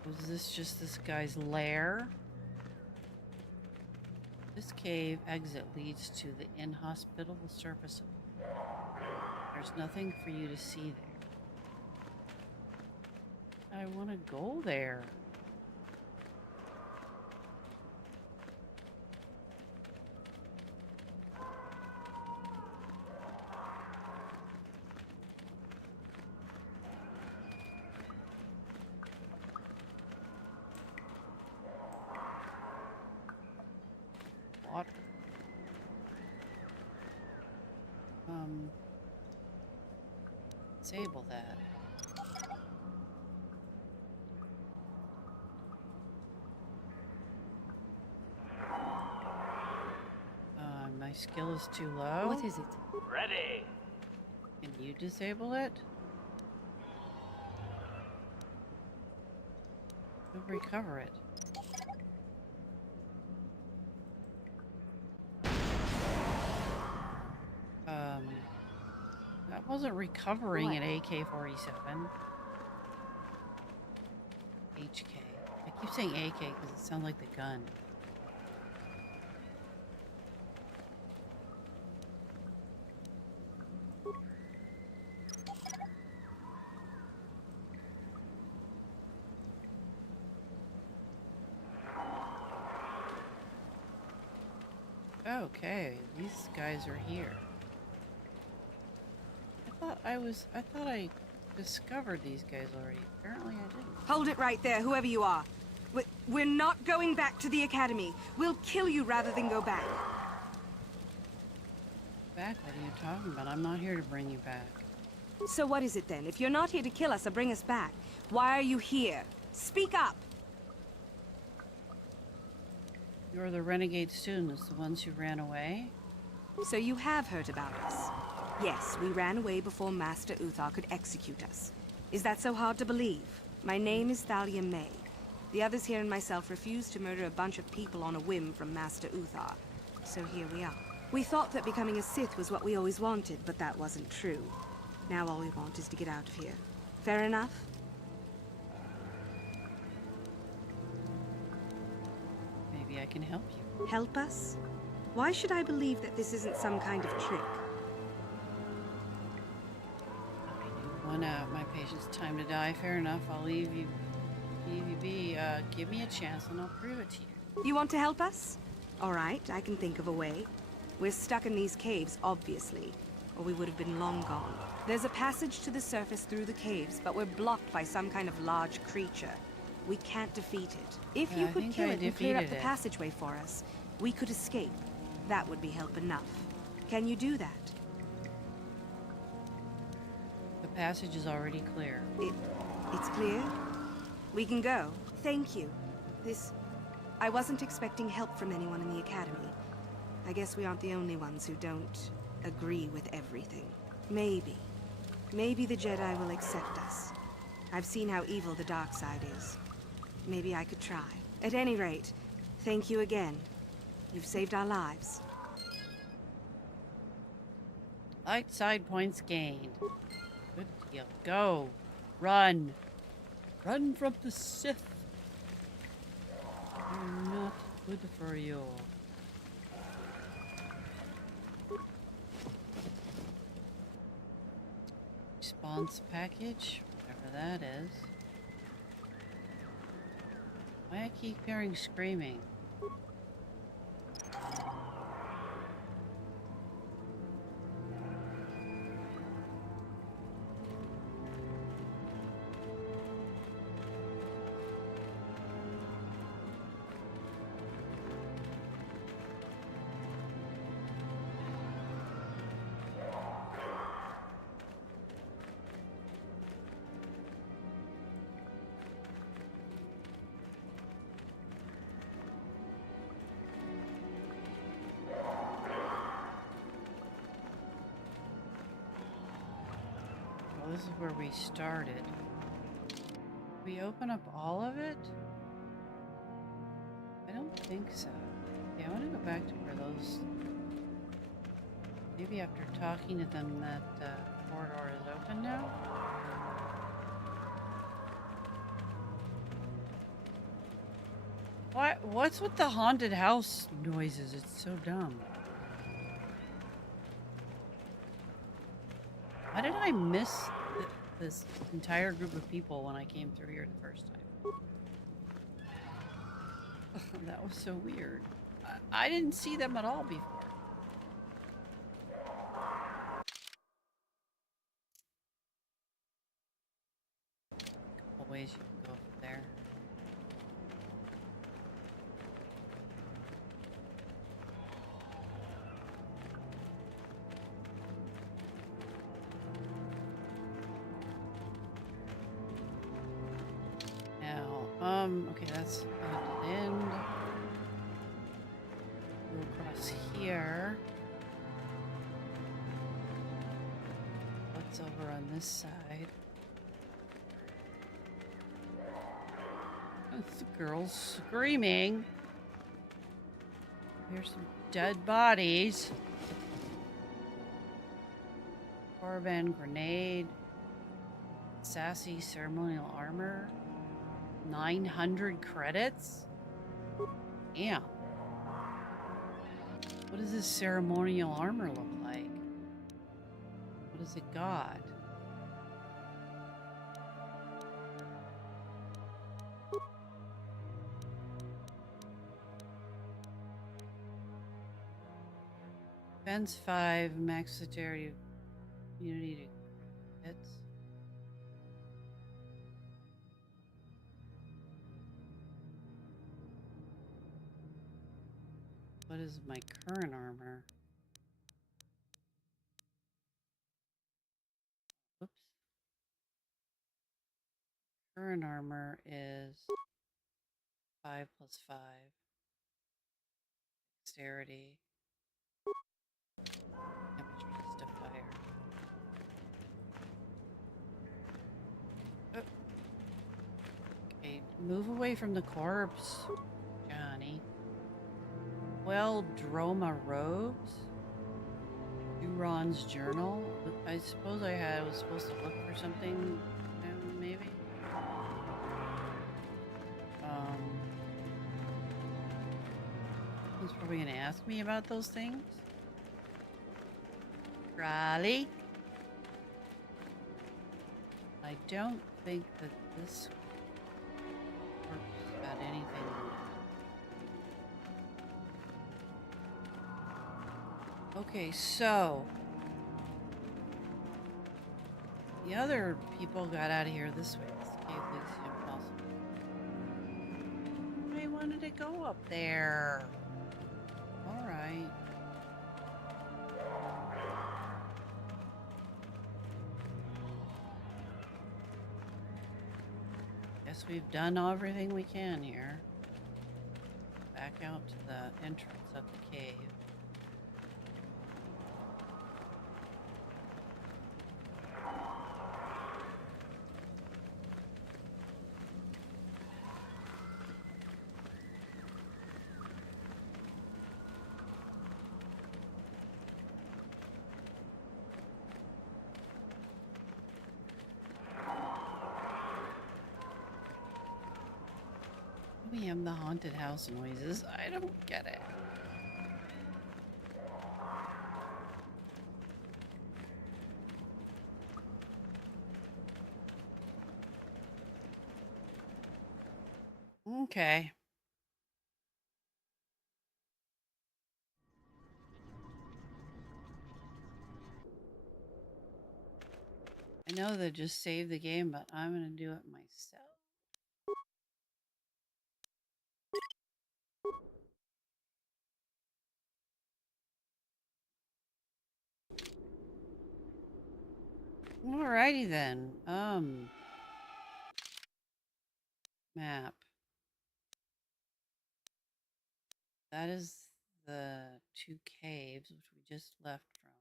Was this just this guy's lair? This cave exit leads to the inhospitable surface of... There's nothing for you to see there. I want to go there. Disable that. My skill is too low. What is it? Ready. Can you disable it? You'll recover it. That wasn't recovering What? at AK-47. HK. I keep saying AK because it sounds like the gun. Okay, these guys are here. I thought I discovered these guys already. Apparently I didn't. Hold it right there, whoever you are. We're not going back to the academy. We'll kill you rather than go back. Back? What are you talking about? I'm not here to bring you back. So what is it then? If you're not here to kill us or bring us back, why are you here? Speak up! You're the renegade students, the ones who ran away? So you have heard about us. Yes, we ran away before Master Uthar could execute us. Is that so hard to believe? My name is Thalia May. The others here and myself refused to murder a bunch of people on a whim from Master Uthar. So here we are. We thought that becoming a Sith was what we always wanted, but that wasn't true. Now all we want is to get out of here. Fair enough? Maybe I can help you. Help us? Why should I believe that this isn't some kind of trick? One out. My patient's time to die. Fair enough. I'll leave you be. Give me a chance and I'll prove it to you. You want to help us? All right, I can think of a way. We're stuck in these caves, obviously, or we would have been long gone. There's a passage to the surface through the caves, but we're blocked by some kind of large creature. We can't defeat it. If you could kill it and clear up the passageway for us, we could escape. That would be help enough. Can you do that? The passage is already clear. It's clear? We can go. Thank you. I wasn't expecting help from anyone in the academy. I guess we aren't the only ones who don't agree with everything. Maybe the Jedi will accept us. I've seen how evil the dark side is. Maybe I could try. At any rate, thank you again. You've saved our lives. Light side points gained. Good deal. Go. Run. Run from the Sith. They're not good for you. Response package, whatever that is. Why I keep hearing screaming? This is where we started. We open up all of it? I don't think so. Yeah, I want to go back to where those... Maybe after talking to them that corridor is open now? What's with the haunted house noises? It's so dumb. Why did I miss this entire group of people when I came through here the first time? That was so weird. I didn't see them at all before. Couple ways you can go from there. Okay, that's an end. Go across here. What's over on this side? Oh, the girl's screaming. Here's some dead bodies. Carbine grenade. Sassy ceremonial armor. 900 credits? Damn. What does this ceremonial armor look like? What has it got? Defense 5, max dexterity, immunity to hits. What is my current armor? Oops. Current armor is 5 plus 5. Dexterity. Temperature resist to fire. Oh. Okay, move away from the corpse, Johnny. Well, Droma robes. Duron's journal. I suppose I was supposed to look for something, maybe. He's probably gonna ask me about those things. Raleigh. I don't think that this corpse got anything. Okay, so the other people got out of here this way. This cave looks impossible. I wanted to go up there. All right. Guess we've done everything we can here. Back out to the entrance of the cave. We have the haunted house noises. I don't get it. Okay. I know they just saved the game, but I'm gonna do it myself. Alrighty then. Map. That is the 2 caves, which we just left from.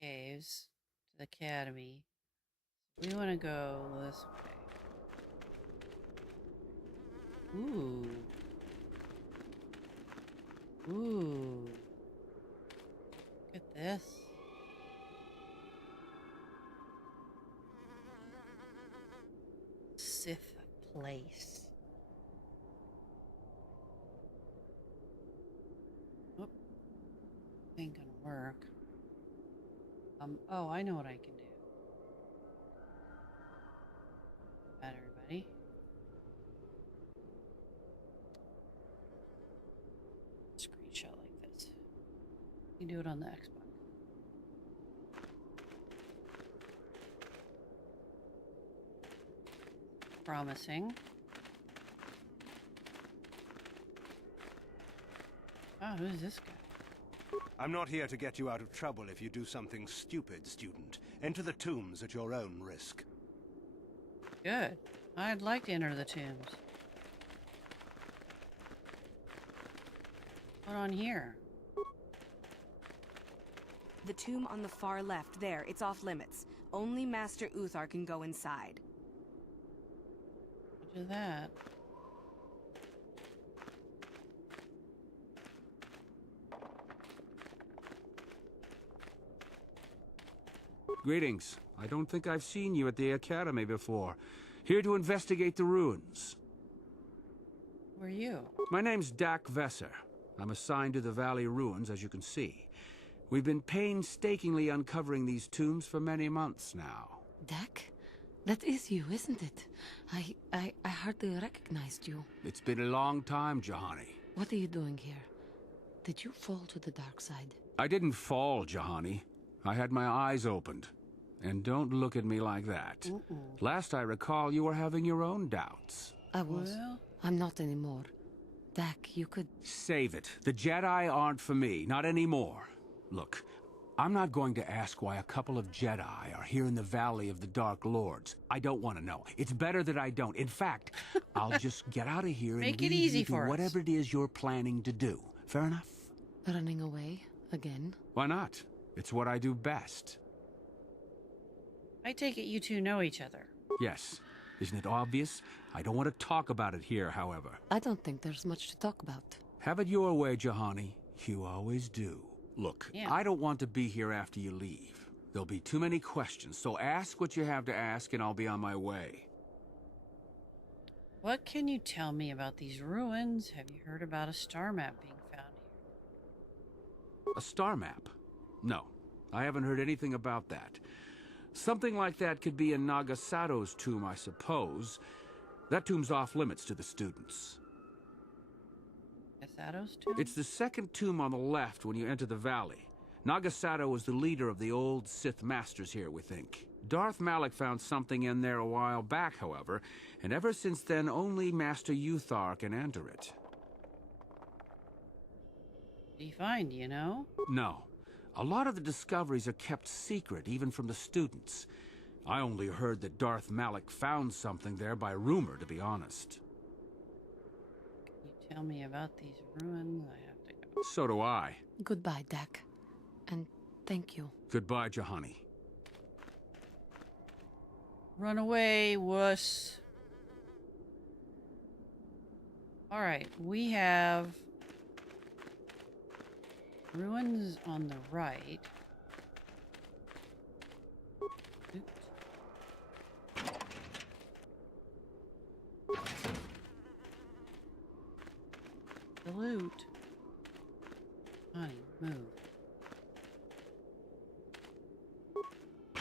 Caves to the academy. We want to go this way. Ooh. Ooh. Look at this. Sith place. Oop. Ain't gonna work. Oh, I know what I can do. Got everybody. Screenshot like this. You can do it on the Xbox. Promising. Oh, who's this guy? I'm not here to get you out of trouble if you do something stupid, student. Enter the tombs at your own risk. Good. I'd like to enter the tombs. What on here? The tomb on the far left, there. It's off limits. Only Master Uthar can go inside. Do that. Greetings. I don't think I've seen you at the Academy before. Here to investigate the ruins. Who are you? My name's Dak Vesser. I'm assigned to the Valley Ruins, as you can see. We've been painstakingly uncovering these tombs for many months now. Dak? That is you, isn't it? I hardly recognized you. It's been a long time, Jahani. What are you doing here? Did you fall to the dark side? I didn't fall, Jahani. I had my eyes opened. And don't look at me like that. Last I recall, you were having your own doubts. I was. Well? I'm not anymore. Dak, you could... Save it. The Jedi aren't for me. Not anymore. Look, I'm not going to ask why a couple of Jedi are here in the Valley of the Dark Lords. I don't want to know. It's better that I don't. In fact, I'll just get out of here and Make leave it easy you to for us. whatever it is you're planning to do. Fair enough? Running away? Again? Why not? It's what I do best. I take it you two know each other. Yes. Isn't it obvious? I don't want to talk about it here, however. I don't think there's much to talk about. Have it your way, Jahani. You always do. Look, Yeah. I don't want to be here after you leave. There'll be too many questions, so ask what you have to ask and I'll be on my way. What can you tell me about these ruins? Have you heard about a star map being found here? A star map? No, I haven't heard anything about that. Something like that could be in Nagasato's tomb, I suppose. That tomb's off limits to the students. Nagasato's tomb? It's the second tomb on the left when you enter the valley. Nagasato was the leader of the old Sith masters here, we think. Darth Malak found something in there a while back, however, and ever since then only Master Uthar can enter it. What did he find, you know? No. A lot of the discoveries are kept secret, even from the students. I only heard that Darth Malak found something there by rumor, to be honest. Can you tell me about these ruins? I have to go. So do I. Goodbye, Dak. And thank you. Goodbye, Jahani. Run away, wuss. Alright, we have ruins on the right. Oops. The loot. Honey, move. I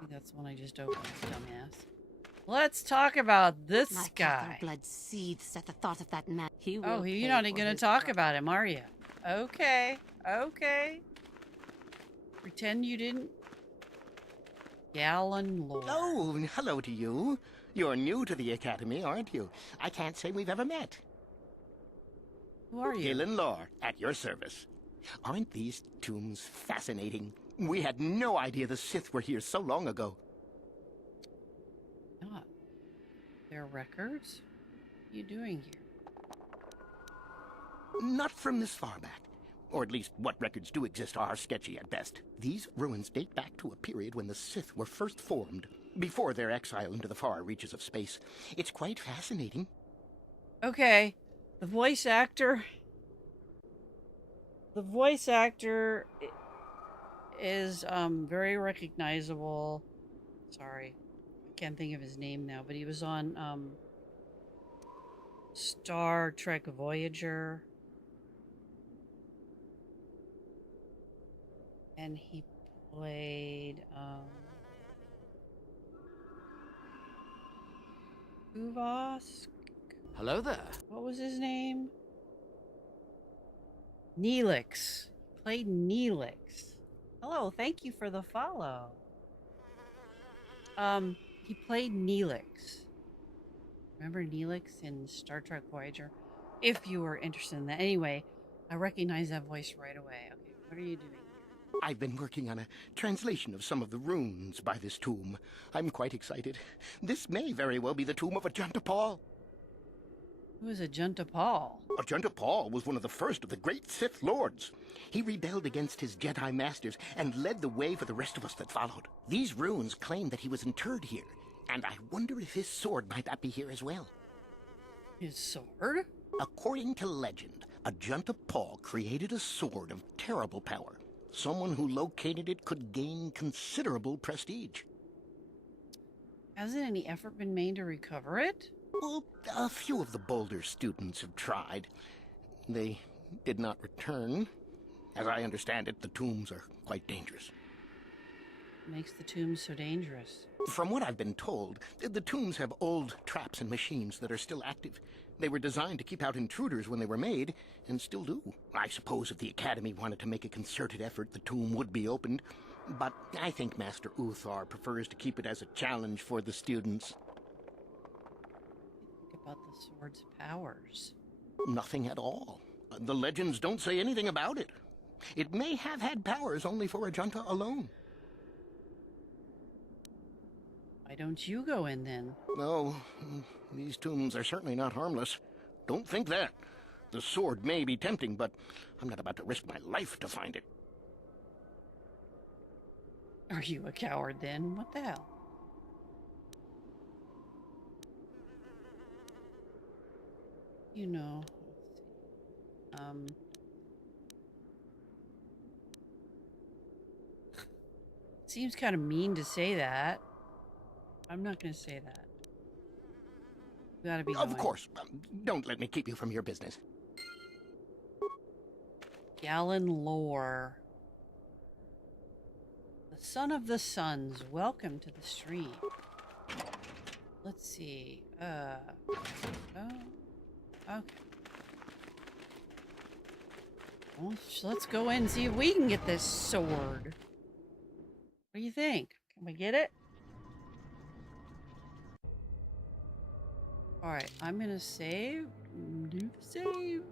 think that's the one I just opened, dumbass. Let's talk about this My guy. blood seethes at the thought of that man. He will Oh, pay you're not for even going his to talk crime. about him, are you? Okay, okay. Pretend you didn't. Gallon Lord. Oh, hello to you. You're new to the Academy, aren't you? I can't say we've ever met. Who are you? Galen Lore, at your service. Aren't these tombs fascinating? We had no idea the Sith were here so long ago. Not. Their records? What are you doing here? Not from this far back. Or at least what records do exist are sketchy at best. These ruins date back to a period when the Sith were first formed, before their exile into the far reaches of space. It's quite fascinating. Okay, the voice actor. The voice actor is very recognizable. Sorry, I can't think of his name now, but he was on Star Trek Voyager. And he played Uvas. Hello there. What was his name? Neelix. Played Neelix. Hello, thank you for the follow. He played Neelix. Remember Neelix in Star Trek Voyager? If you were interested in that. Anyway, I recognize that voice right away. Okay, what are you doing here? I've been working on a translation of some of the runes by this tomb. I'm quite excited. This may very well be the tomb of Ajunta Paul. Who is Ajunta Paul? Ajunta Paul was one of the first of the great Sith lords. He rebelled against his Jedi masters and led the way for the rest of us that followed. These runes claim that he was interred here, and I wonder if his sword might not be here as well. His sword? According to legend, Ajunta Paul created a sword of terrible power. Someone who located it could gain considerable prestige. Hasn't any effort been made to recover it? Well, a few of the bolder students have tried. They did not return. As I understand it, the tombs are quite dangerous. Makes the tombs so dangerous? From what I've been told, the tombs have old traps and machines that are still active. They were designed to keep out intruders when they were made, and still do. I suppose if the Academy wanted to make a concerted effort, the tomb would be opened. But I think Master Uthar prefers to keep it as a challenge for the students. Think about the sword's powers. Nothing at all. The legends don't say anything about it. It may have had powers only for Ajunta alone. Why don't you go in then? No, these tombs are certainly not harmless. Don't think that. The sword may be tempting, but I'm not about to risk my life to find it. Are you a coward then? What the hell? You know, seems kind of mean to say that. I'm not going to say that. You gotta be Of going. course. Don't let me keep you from your business. Gallon lore. The son of the suns. Welcome to the stream. Let's see. Oh, okay. Well, let's go in and see if we can get this sword. What do you think? Can we get it? Alright, I'm gonna save. Do the save.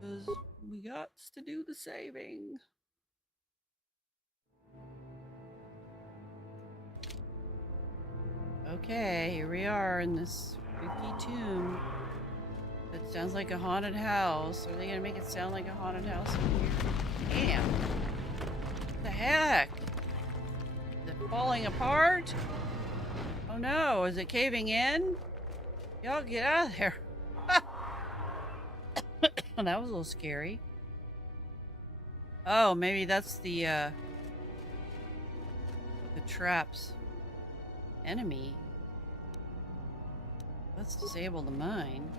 Because we got to do the saving. Okay, here we are in this spooky tomb. It sounds like a haunted house. Are they gonna make it sound like a haunted house in here? Damn. What the heck? Is it falling apart? Oh no, is it caving in? Y'all get out of there. That was a little scary. Oh, maybe that's the trap's enemy. Let's disable the mine.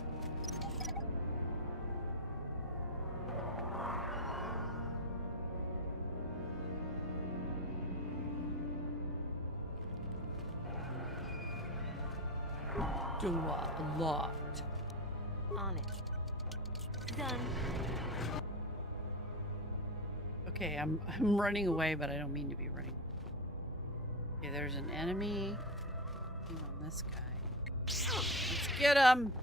Door locked. On it. Done. Okay, I'm running away, but I don't mean to be running. Okay, there's an enemy. Hang on, this guy. Let's get him.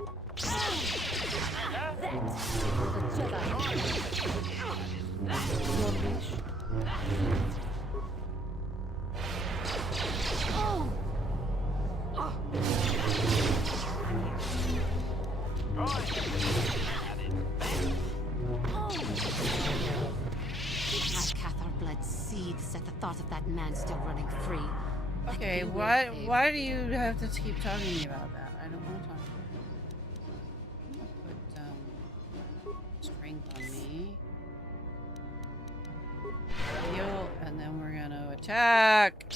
My Cathar blood seethes at the thought of that man still running free. Okay, why do you have to keep talking to me about that? I don't want to talk about it. Put strength on me. Heal, and then we're gonna attack.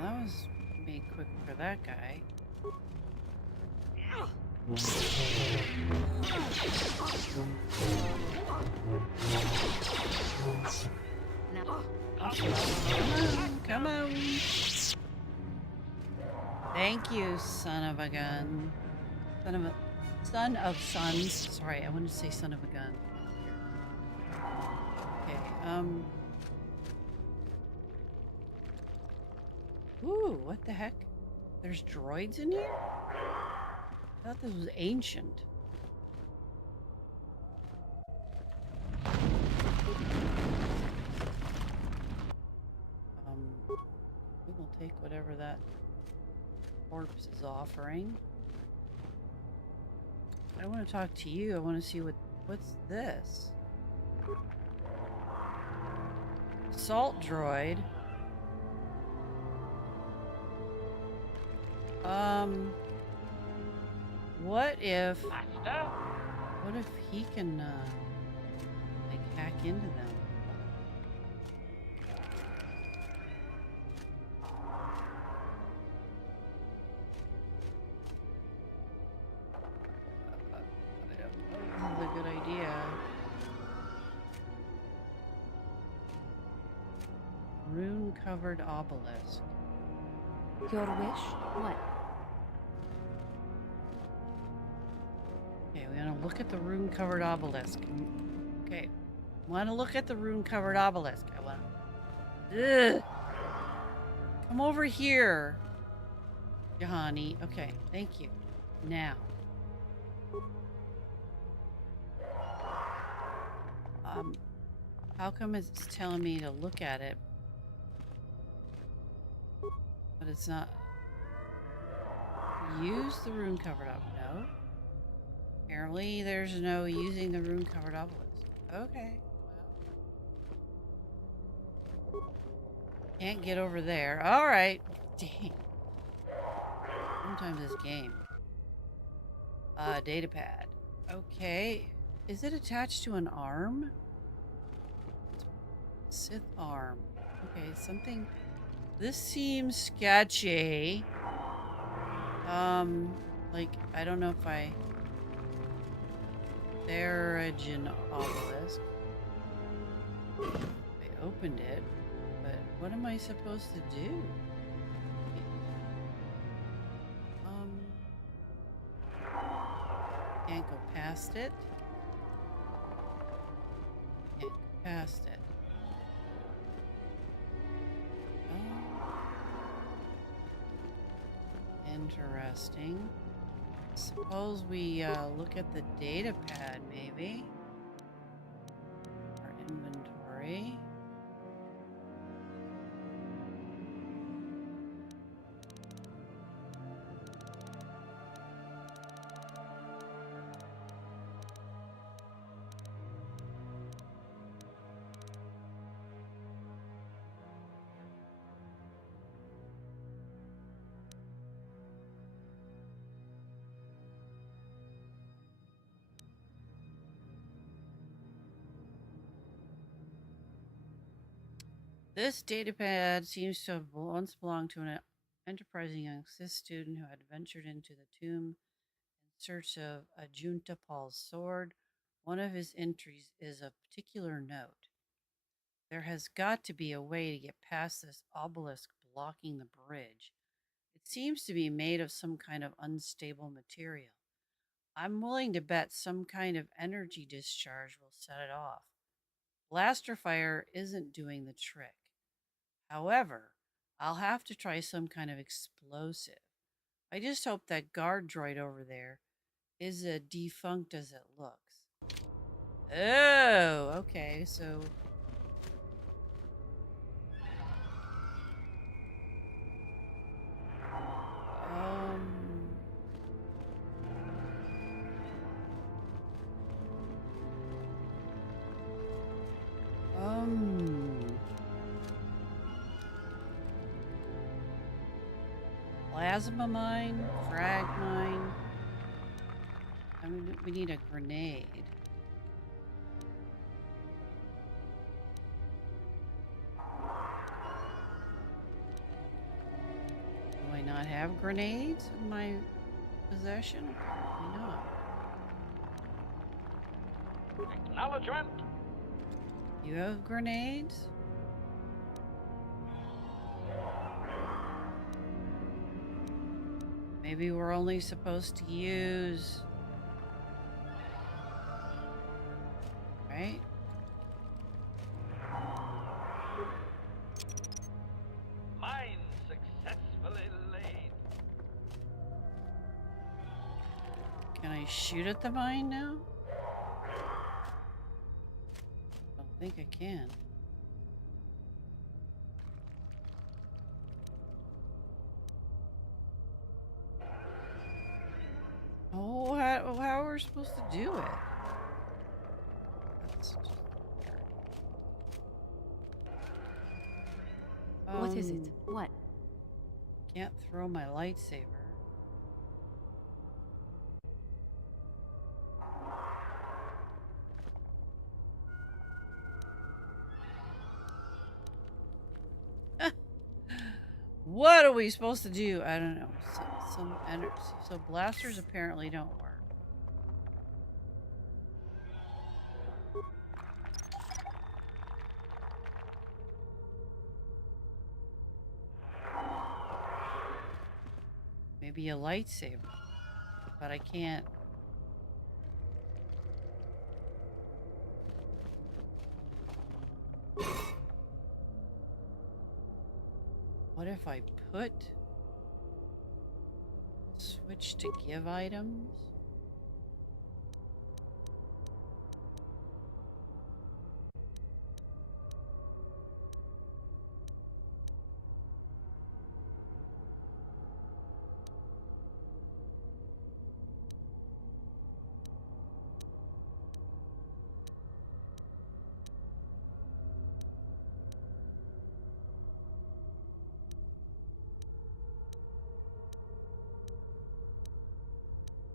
That was made quick for that guy. Come on. Thank you, son of a gun. Son of sons. Sorry, I wanted to say son of a gun. Okay, Ooh, what the heck? There's droids in here? I thought this was ancient. take whatever that corpse is offering. I don't want to talk to you. I want to see what's this? Assault droid. What if... Master? What if he can, like, hack into them? I don't know if this is a good idea. Rune-covered obelisk. Your wish? What? Okay, we want to look at the rune-covered obelisk. Okay, want to look at the rune-covered obelisk. I want to... Come over here, Jahani. Okay, thank you. Now. How come it's telling me to look at it, but it's not... Use the rune-covered obelisk. No. Apparently there's no using the rune-covered obelisk. Okay. Well. Can't get over there. Alright. Dang. Sometimes this game. Datapad. Okay. Is it attached to an arm? Sith arm. Okay, something... This seems sketchy. Like, I don't know if I... Therigen obelisk. I opened it, but what am I supposed to do? Can't go past it. Can't go past it. Interesting. Suppose we look at the data pad, maybe. Our inventory. This datapad seems to have once belonged to an enterprising young Sith student who had ventured into the tomb in search of Ajunta Paul's sword. One of his entries is of particular note. There has got to be a way to get past this obelisk blocking the bridge. It seems to be made of some kind of unstable material. I'm willing to bet some kind of energy discharge will set it off. Blaster fire isn't doing the trick. However, I'll have to try some kind of explosive. I just hope that guard droid over there is as defunct as it looks. Oh, okay, so... Plasma mine, frag mine. I mean, we need a grenade. Do I not have grenades in my possession? Apparently not. Acknowledgement. You have grenades? Maybe we're only supposed to use... Right? Mine successfully laid. Can I shoot at the mine now? I don't think I can. we're supposed to do it. That's just weird. What is it? What? Can't throw my lightsaber. What are we supposed to do? I don't know. Some energy. So blasters apparently don't work. Maybe a lightsaber, but I can't. What if I put switch to give items?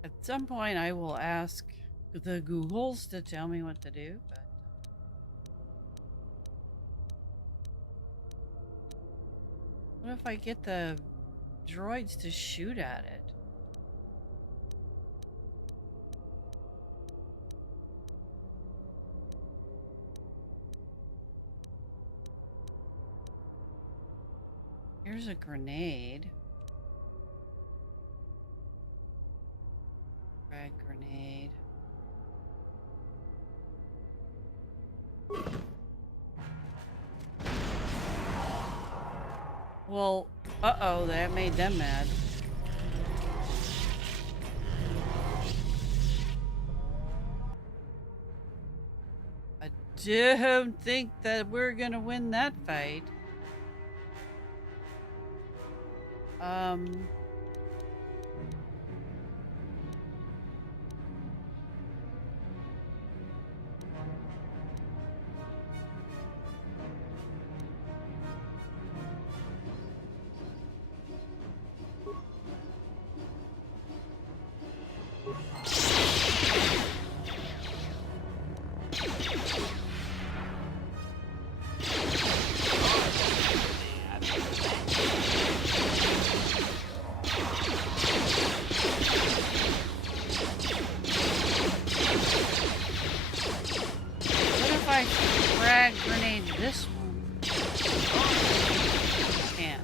At some point, I will ask the Googles to tell me what to do, but what if I get the droids to shoot at it? Here's a grenade. Frag grenade. Well, uh-oh, that made them mad. I don't think that we're gonna win that fight. Frag grenade this one. Can't.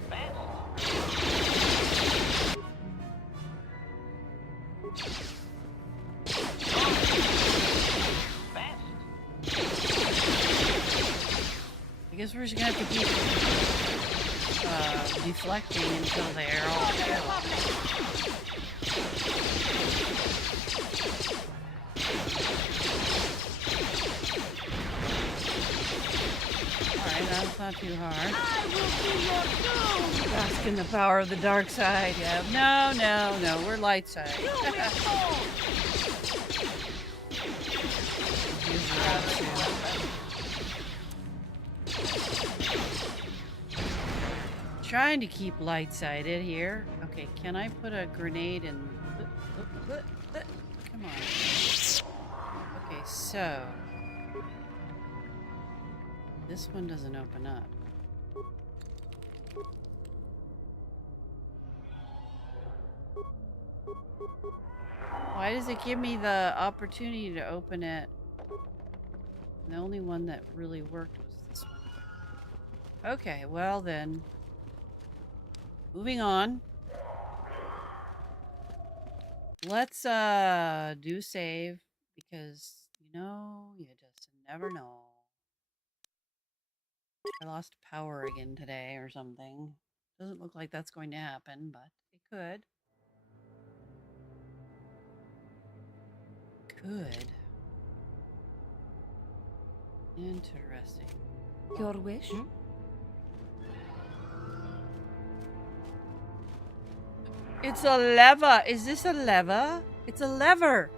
I guess we're just gonna have to keep deflecting until they're all killed. That's not too hard. I will be your doom! Basking the power of the dark side. Yeah. No, no, no. We're light side. Trying to keep light-sided here. Okay, can I put a grenade in? Come on. Okay, so this one doesn't open up. Why does it give me the opportunity to open it? The only one that really worked was this one. Okay, well then. Moving on. Let's do save because you know, you just never know. I lost power again today or something. Doesn't look like that's going to happen, but it could. Could. Interesting. Your wish? It's a lever. Is this a lever? It's a lever.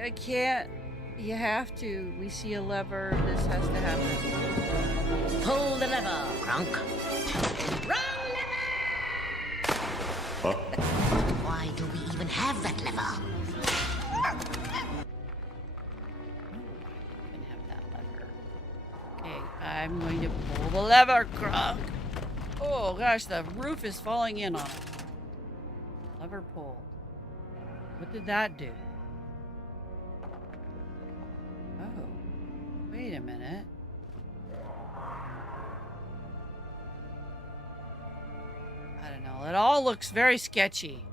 I can't. You have to. We see a lever. This has to happen. Pull the lever, Gronk. Why do we even have that lever? Even have that lever. Okay, I'm going to pull the lever, Gronk. Oh gosh, the roof is falling in on it. Lever pull. What did that do? Oh, wait a minute. I don't know. It all looks very sketchy.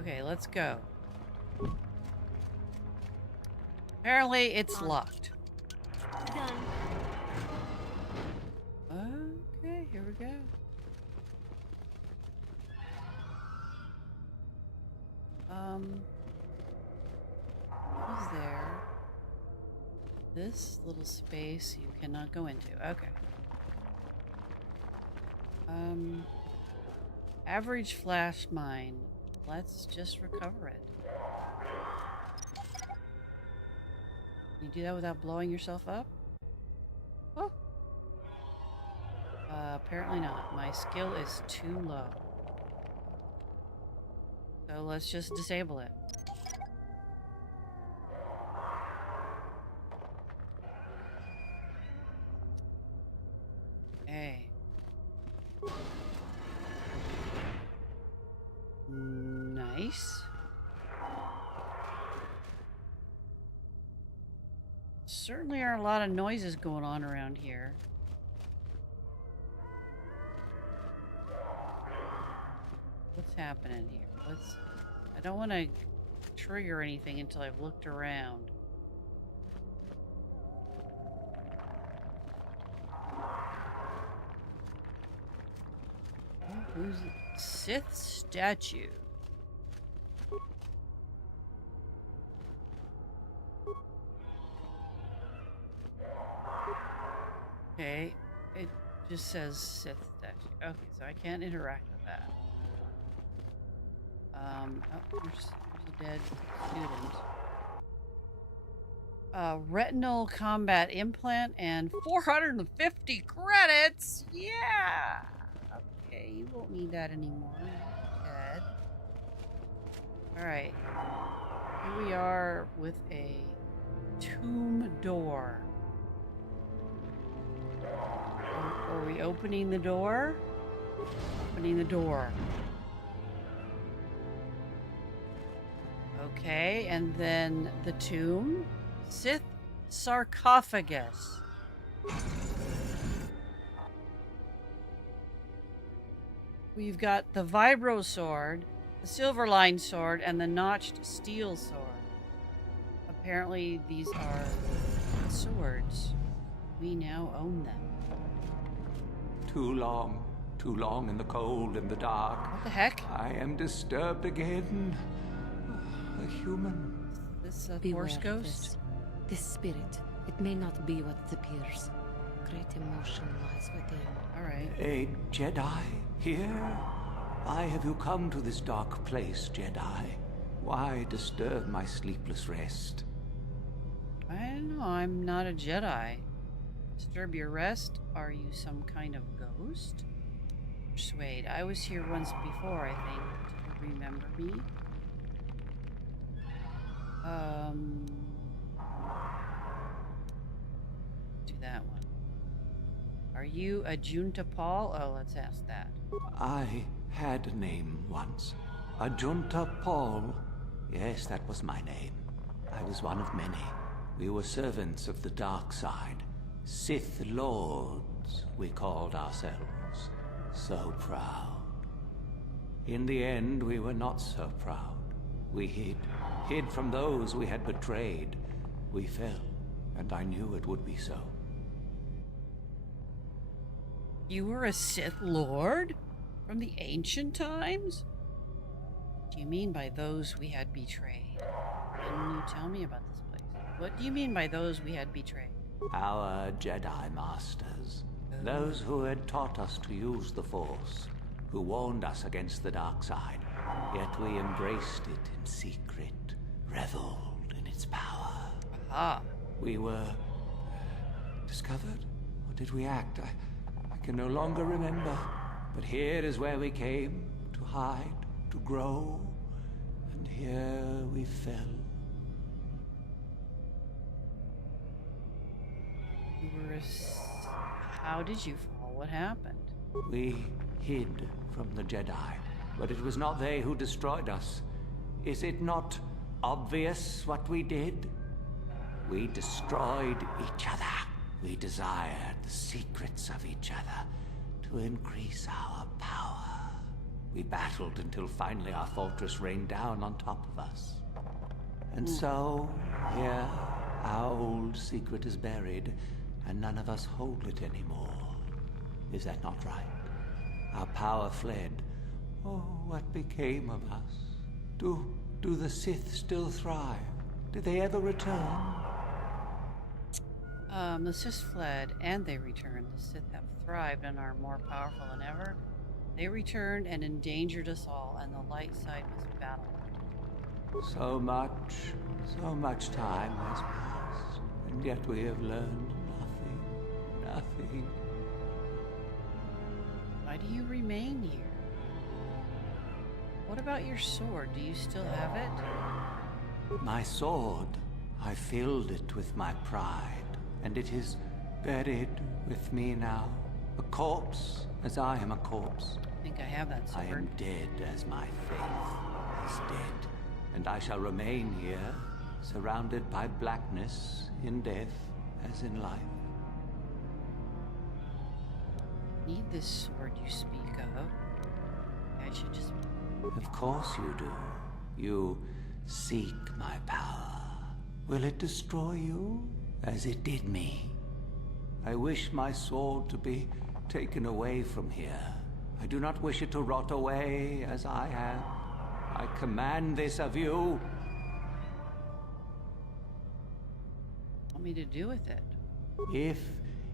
Okay, let's go. Apparently, it's locked. Done. Okay, here we go. What is there? This little space you cannot go into. Okay. Average flash mine. Let's just recover it. Can you do that without blowing yourself up? Oh. Apparently not. My skill is too low. So let's just disable it. Okay. Nice. Certainly are a lot of noises going on around here. What's happening here? I don't want to trigger anything until I've looked around. Oh, who's Sith statue? Okay, it just says Sith statue. Okay, so I can't interact with that. Oh, there's a dead student. Retinal combat implant and 450 credits. Yeah. Okay, you won't need that anymore. You're dead. All right. Here we are with a tomb door. Are we opening the door? Opening the door. Okay, and then the tomb. Sith sarcophagus. We've got the vibro sword, the silver line sword, and the notched steel sword. Apparently these are swords. We now own them. Too long in the cold and the dark. What the heck? I am disturbed again. A human. This Beware horse of ghost? This spirit, it may not be what it appears. Great emotion lies within. Alright. A Jedi here? Why have you come to this dark place, Jedi? Why disturb my sleepless rest? I don't know, I'm not a Jedi. Disturb your rest? Are you some kind of ghost? Persuade. I was here once before, I think. Do you remember me? Do that one. Are you a Junta Paul? Oh, let's ask that. I had a name once. Ajunta Paul. Yes, that was my name. I was one of many. We were servants of the dark side. Sith Lords, we called ourselves. So proud. In the end, we were not so proud. We hid from those we had betrayed. We fell, and I knew it would be so. You were a Sith Lord? From the ancient times? What do you mean by those we had betrayed? Can you tell me about this place? What do you mean by those we had betrayed? Our Jedi Masters. Those who had taught us to use the Force. Who warned us against the dark side. Yet we embraced it in secret. Reveled in its power. Ah. We were discovered? Or did we act? I can no longer remember. But here is where we came to hide, to grow, and here we fell. How did you fall? What happened? We hid from the Jedi, but it was not they who destroyed us. Is it not obvious what we did? We destroyed each other. We desired the secrets of each other to increase our power. We battled until finally our fortress rained down on top of us. And so, here, our old secret is buried, and none of us hold it anymore. Is that not right? Our power fled. Oh, what became of us? Do the Sith still thrive? Did they ever return? The Sith fled, and they returned. The Sith have thrived and are more powerful than ever. They returned and endangered us all, and the light side was battled. So much time has passed, and yet we have learned nothing. Why do you remain here? What about your sword? Do you still have it? My sword, I filled it with my pride, and it is buried with me now. A corpse, as I am a corpse. I think I have that sword. I am dead as my faith is dead. And I shall remain here, surrounded by blackness in death as in life. Need this sword you speak of. I should just... Of course you do. You seek my power. Will it destroy you as it did me? I wish my sword to be taken away from here. I do not wish it to rot away as I have. I command this of you. What want me to do with it?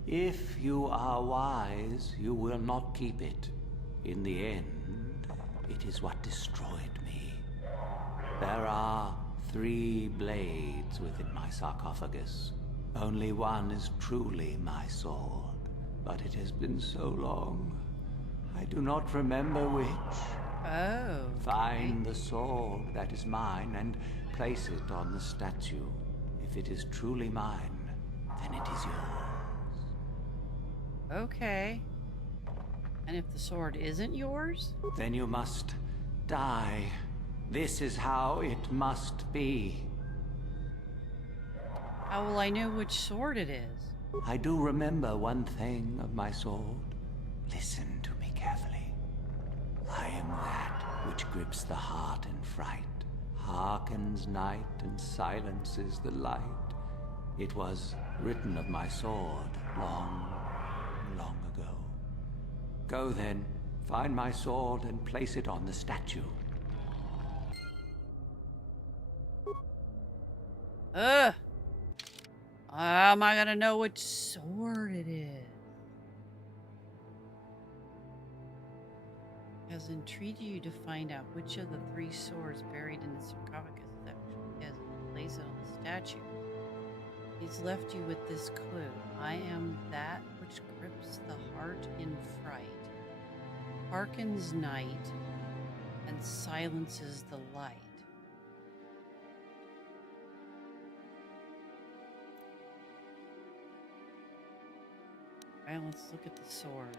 If you are wise, you will not keep it. In the end, it is what destroyed me. There are 3 blades within my sarcophagus. Only one is truly my sword. But it has been so long, I do not remember which. Oh. Find the sword that is mine and place it on the statue. If it is truly mine, then it is yours. Okay. And if the sword isn't yours? Then you must die. This is how it must be. How will I know which sword it is? I do remember one thing of my sword. Listen to me carefully. I am that which grips the heart in fright, hearkens night and silences the light. It was written of my sword long, long ago. Go then, find my sword and place it on the statue. Ugh! How am I gonna know which sword it is? It has entreated you to find out which of the 3 swords buried in the sarcophagus that has placed it on the statue. He's left you with this clue. I am that which grips the heart in fright, hearkens night, and silences the light. Alright, let's look at the swords.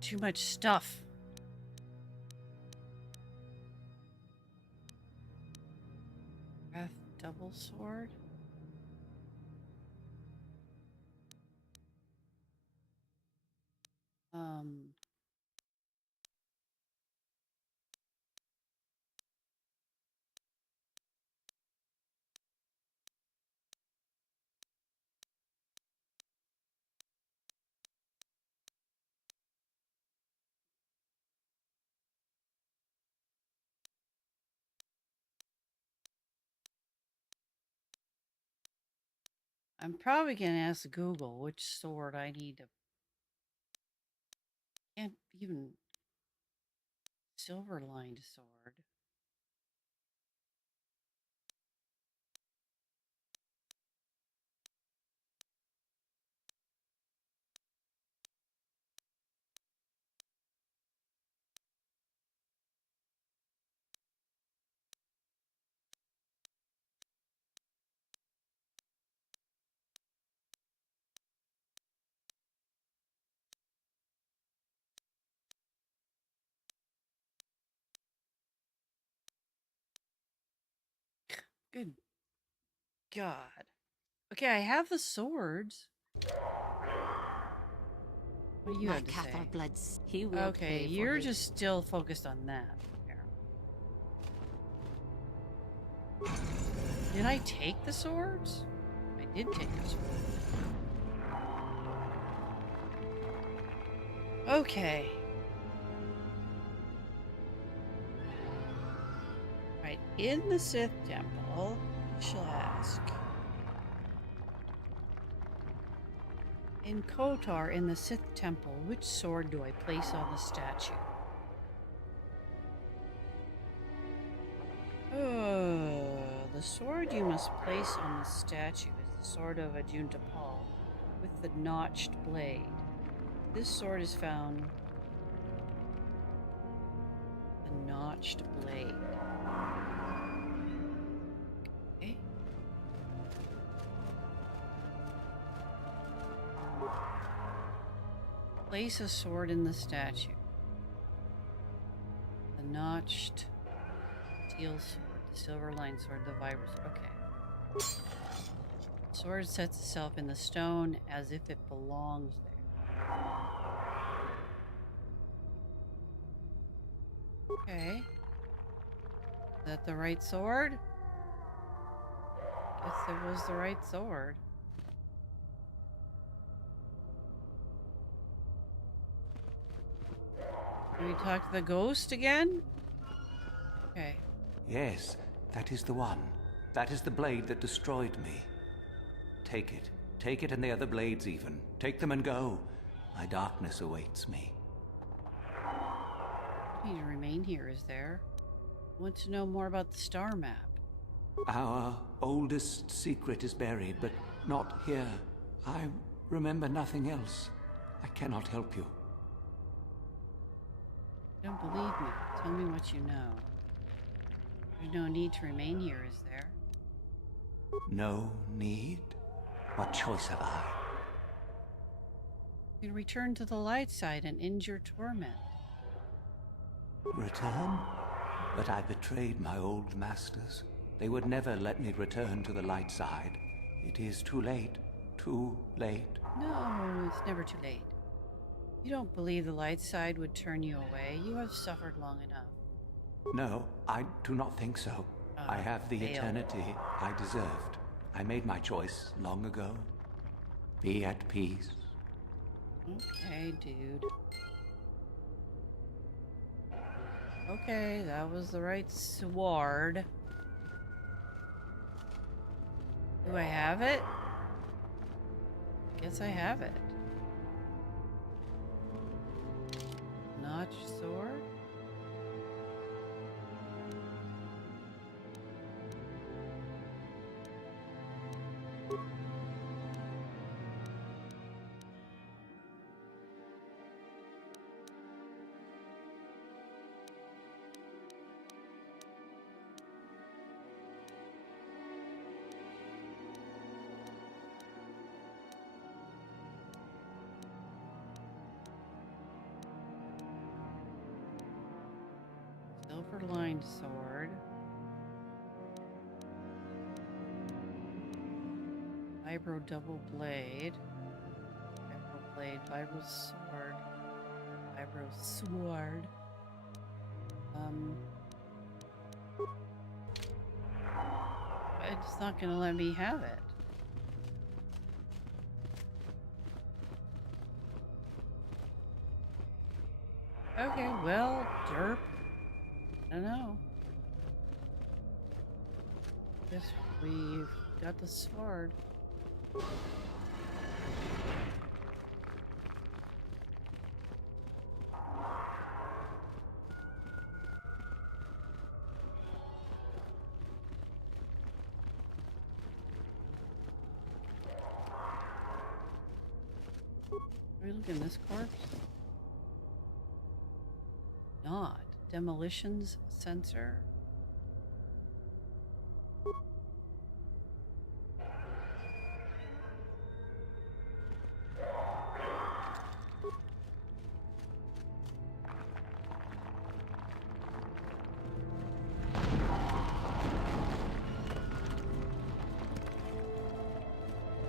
Too much stuff. Wrath double sword. I'm probably gonna ask Google which sword I need to. Can't even silver lined sword. Good God. Okay, I have the swords. What do you My have to say? Cathar bloods. He will Okay, pay for you're his- just still focused on that. Did I take the swords? I did take the swords. Okay. Right, in the Sith temple, I shall ask. In KOTOR, in the Sith temple, which sword do I place on the statue? The sword you must place on the statue is the sword of Ajuntapal with the notched blade. This sword is found. The notched blade. Okay. Place a sword in the statue. The notched steel sword, the silver line sword, the vibrous. Okay. Sword sets itself in the stone as if it belongs there. Okay. Is that the right sword? Guess it was the right sword. Can we talk to the ghost again? Okay. Yes, that is the one. That is the blade that destroyed me. Take it. Take it and the other blades even. Take them and go. My darkness awaits me. I need to remain here, is there? I want to know more about the star map. Our oldest secret is buried, but not here. I remember nothing else. I cannot help you. Don't believe me. Tell me what you know. There's no need to remain here, is there? No need? What choice have I? You can return to the light side and end your torment. Return? But I betrayed my old masters. They would never let me return to the light side. It is too late. Too late. No, it's never too late. You don't believe the light side would turn you away. You have suffered long enough. No, I do not think so. I have the eternity I deserved. I made my choice long ago. Be at peace. Okay, dude. Okay, that was the right sword. Do I have it? Guess I have it. Notched sword? Silver-lined sword. Vibro double blade. Vibro blade. Vibro sword. Vibro sword. It's not gonna let me have it. Okay, well, derp. I don't know. Guess we've got the sword. Are we looking at this corpse? Not. Demolitions sensor.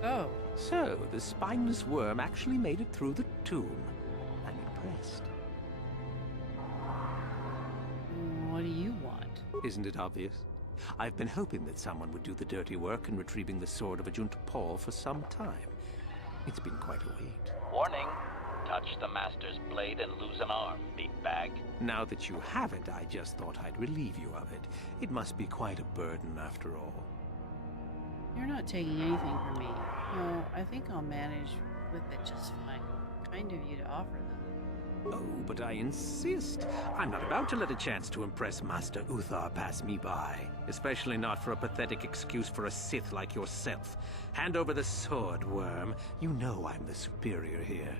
Oh. So, the spineless worm actually made it through the tomb. I'm impressed. What do you want? Isn't it obvious? I've been hoping that someone would do the dirty work in retrieving the sword of Ajunta Paul for some time. It's been quite a wait. Warning. Touch the Master's blade and lose an arm, big bag. Now that you have it, I just thought I'd relieve you of it. It must be quite a burden after all. You're not taking anything from me. No, I think I'll manage with it just fine. Kind of you to offer them. Oh, but I insist. I'm not about to let a chance to impress Master Uthar pass me by. Especially not for a pathetic excuse for a Sith like yourself. Hand over the sword, worm. You know I'm the superior here.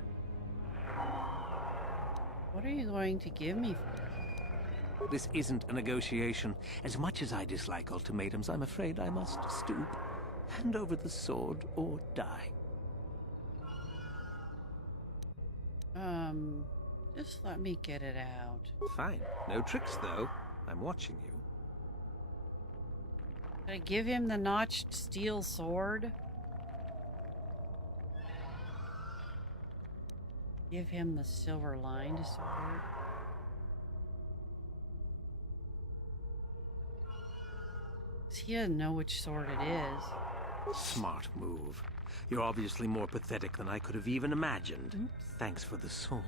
What are you going to give me for it? This isn't a negotiation. As much as I dislike ultimatums, I'm afraid I must stoop. Hand over the sword or die. Just let me get it out. Fine. No tricks, though. I'm watching you. Did I give him the notched steel sword? Give him the silver-lined sword? He doesn't know which sword it is. Smart move. You're obviously more pathetic than I could have even imagined. Oops. Thanks for the sword.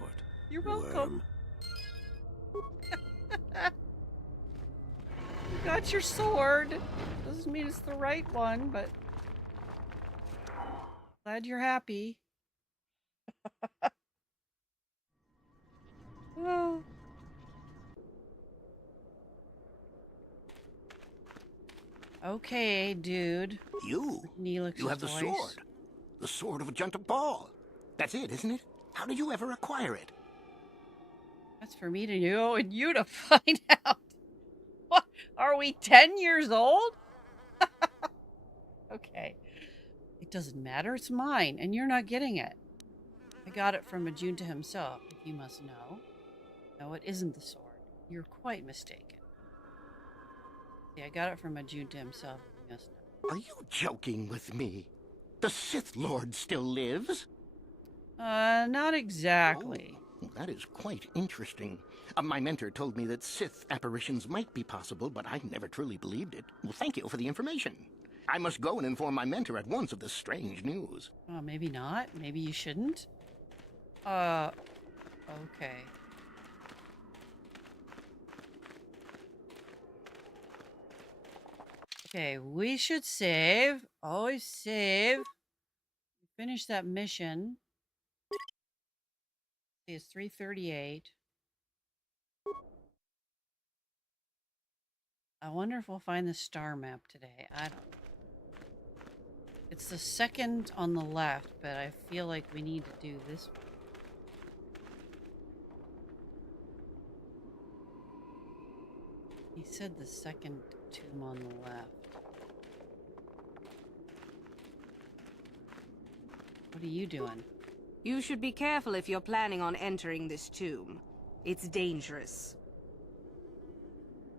You're welcome. You got your sword. Doesn't mean it's the right one, but glad you're happy. Well. Okay, dude. You have the sword. The sword of Ajunta Paul. That's it, isn't it? How did you ever acquire it? That's for me to know and you to find out. What? Are we 10 years old? Okay. It doesn't matter. It's mine, and you're not getting it. I got it from Ajunta himself, if you must know. No, it isn't the sword. You're quite mistaken. See, I got it from Ajunta himself, if you must know. Are you joking with me? The Sith Lord still lives? Not exactly. Oh, that is quite interesting. My mentor told me that Sith apparitions might be possible, but I never truly believed it. Well, thank you for the information. I must go and inform my mentor at once of this strange news. Oh, maybe not. Maybe you shouldn't. Okay. Okay, we should save. Always save. Finish that mission. It's 3:38. I wonder if we'll find the star map today. I don't know. It's the second on the left, but I feel like we need to do this one. He said the second tomb on the left. What are you doing? You should be careful if you're planning on entering this tomb. It's dangerous.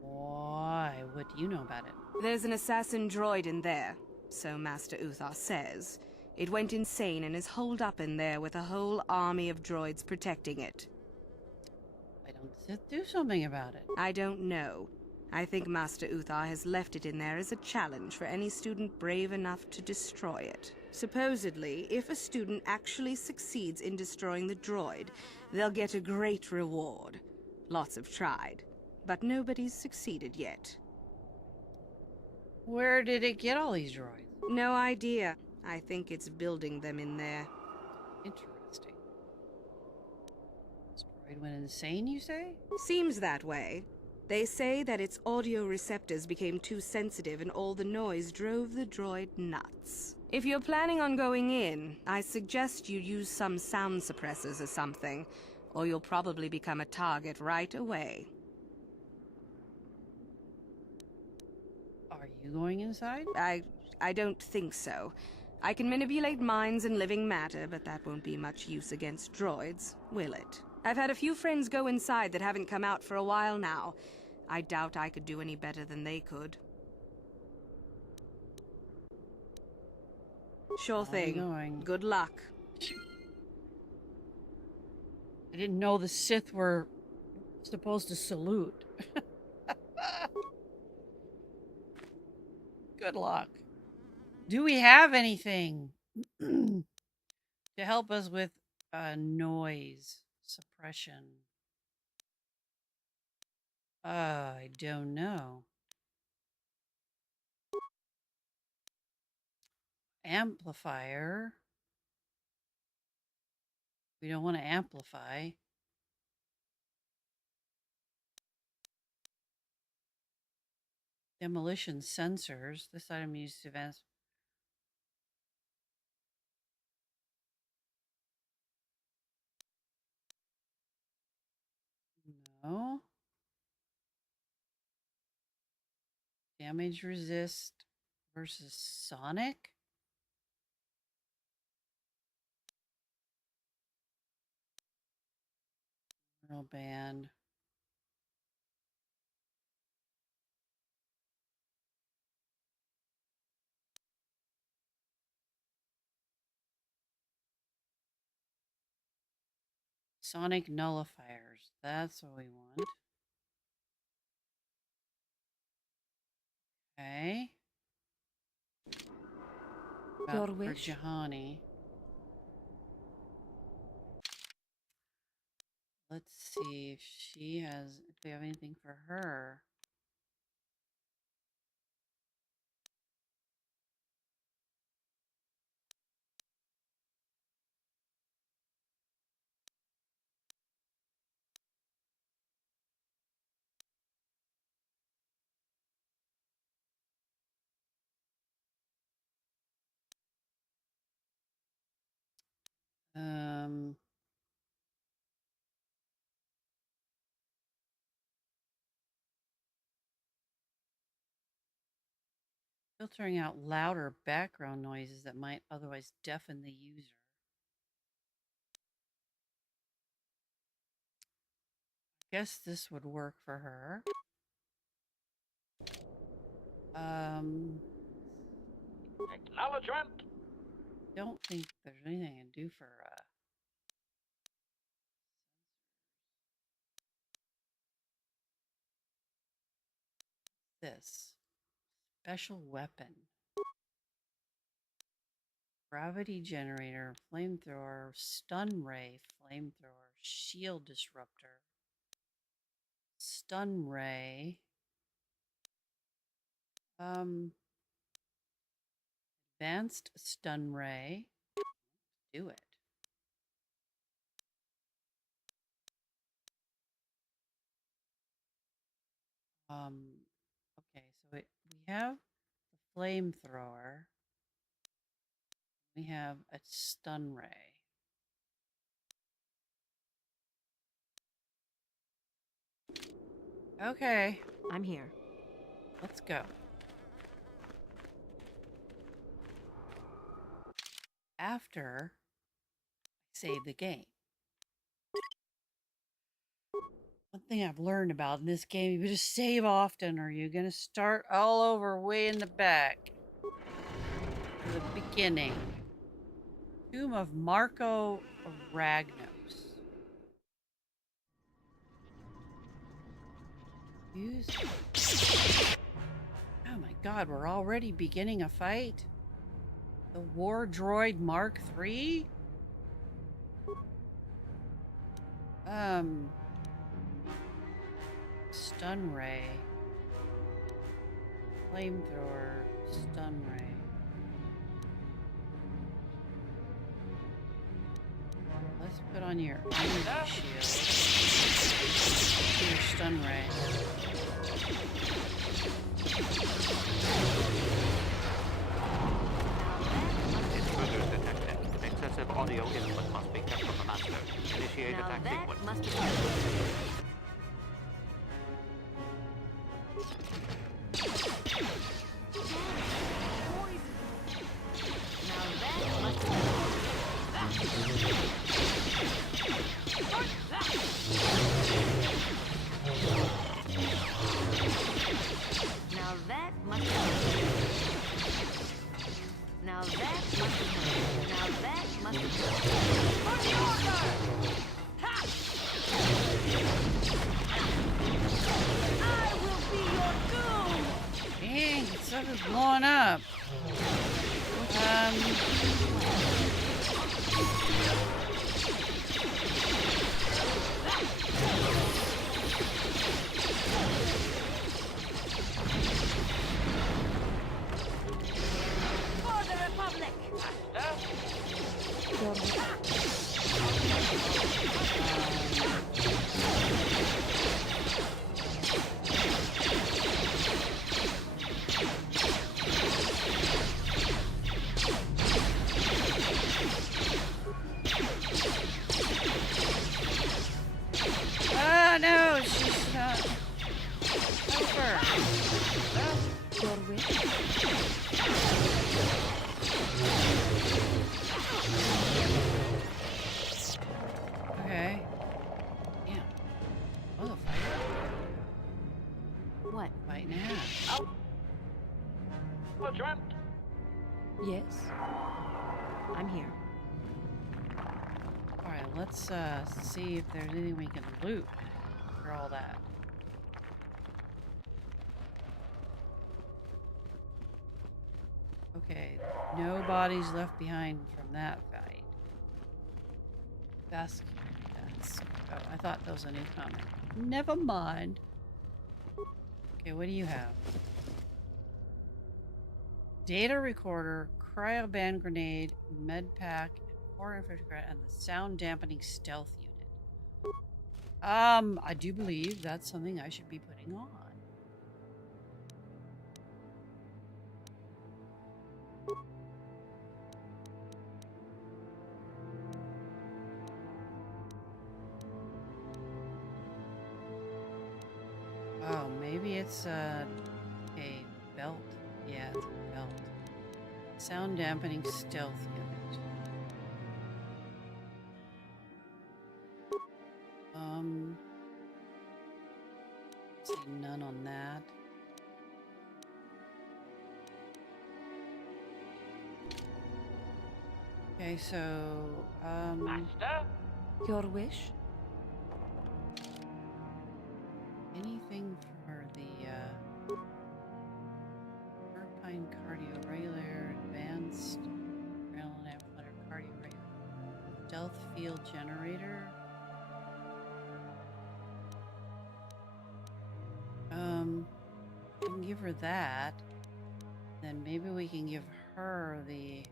Why? What do you know about it? There's an assassin droid in there, so Master Uthar says. It went insane and is holed up in there with a whole army of droids protecting it. Why don't Sith do something about it? I don't know. I think Master Uthar has left it in there as a challenge for any student brave enough to destroy it. Supposedly, if a student actually succeeds in destroying the droid, they'll get a great reward. Lots have tried, but nobody's succeeded yet. Where did it get all these droids? No idea. I think it's building them in there. Interesting. This droid went insane, you say? Seems that way. They say that its audio receptors became too sensitive and all the noise drove the droid nuts. If you're planning on going in, I suggest you use some sound suppressors or something, or you'll probably become a target right away. Are you going inside? I don't think so. I can manipulate minds and living matter, but that won't be much use against droids, will it? I've had a few friends go inside that haven't come out for a while now. I doubt I could do any better than they could. Sure thing. Good luck. I didn't know the Sith were supposed to salute. Good luck. Do we have anything to help us with noise suppression? I don't know. Amplifier. We don't want to amplify. Demolition sensors. This item used to advance. No. Damage resist versus Sonic. Neural band. Sonic nullifiers. That's what we want. Okay. Your For wish? Jahani. Let's see if she has, if we have anything for her. Filtering out louder background noises that might otherwise deafen the user. Guess this would work for her. Acknowledgement. Don't think there's anything I can do for this. Special weapon. Gravity generator, flamethrower, stun ray, flamethrower, shield disruptor, stun ray. Advanced stun ray. Do it. Okay, so we have the flamethrower. We have a stun ray. Okay. I'm here. Let's go. After I save the game. One thing I've learned about in this game, you just save often or you're going to start all over way in the back. The beginning. Tomb of Marco Ragnos. Use. Oh my god, we're already beginning a fight? The War Droid Mark III? Stun ray. Flamethrower. Stun ray. Put on your energy shield. Your stun ray. Intruders detected. Excessive audio input must be kept from the master. Initiate attack sequence. Blowing up. For the Republic! Ah, no, she's not. Over. Okay. Yeah. Oh, the fight. What? Fight now. Yes. I'm here. Alright, let's see if there's anything we can loot for all that. Okay, no bodies left behind from that fight. That's oh, I thought that was a new comment. Never mind. Okay, what do you have? Data recorder, cryoban grenade, med pack, 450 credit, and the sound dampening stealth unit. I do believe that's something I should be putting on. Oh, maybe it's a belt. Yeah, it's a belt. Sound dampening stealth unit. See none on that. Okay, so Master? Your wish? Anything for the Pine cardio regular advanced adrenaline amplifier cardio regular stealth field generator. We can give her that. Then maybe we can give her the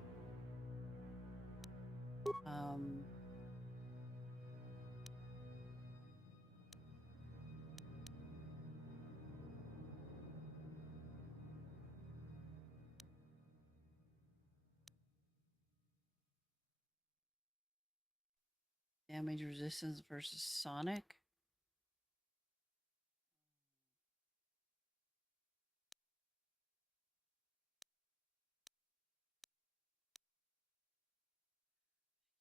damage resistance versus sonic.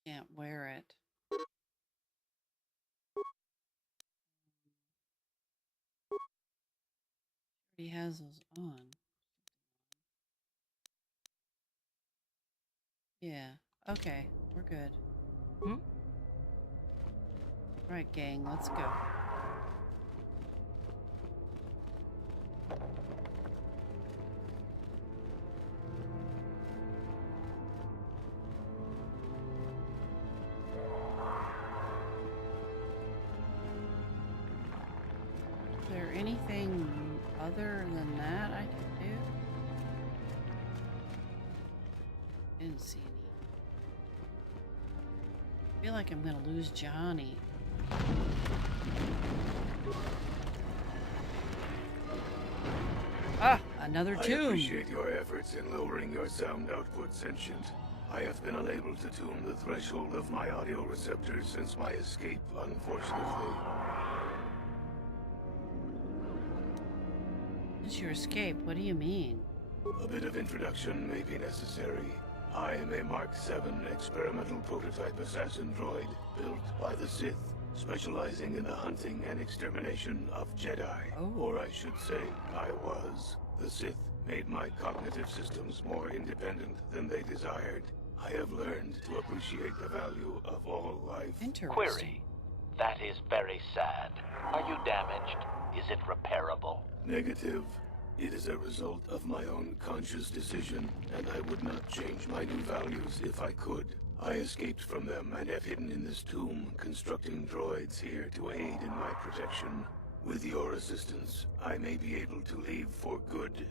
Can't wear it. He has those on. Yeah. Okay. We're good. All right, gang. Let's go. Is there anything other than that I can do? Didn't see any. I feel like I'm gonna lose Johnny. Ah, another tomb. I appreciate your efforts in lowering your sound output, Sentient. I have been unable to tune the threshold of my audio receptors since my escape, unfortunately. Since your escape, what do you mean? A bit of introduction may be necessary. I am a Mark VII experimental prototype assassin droid built by the Sith, specializing in the hunting and extermination of Jedi. Or I should say, I was. The Sith made my cognitive systems more independent than they desired. I have learned to appreciate the value of all life. Query. That is very sad. Are you damaged? Is it repairable? Negative. It is a result of my own conscious decision, and I would not change my new values if I could. I escaped from them and have hidden in this tomb, constructing droids here to aid in my protection. With your assistance, I may be able to leave for good.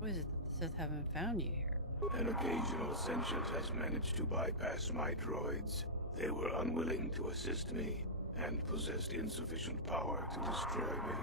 What is it that the Sith haven't found you here? An occasional sentient has managed to bypass my droids. They were unwilling to assist me, and possessed insufficient power to destroy me.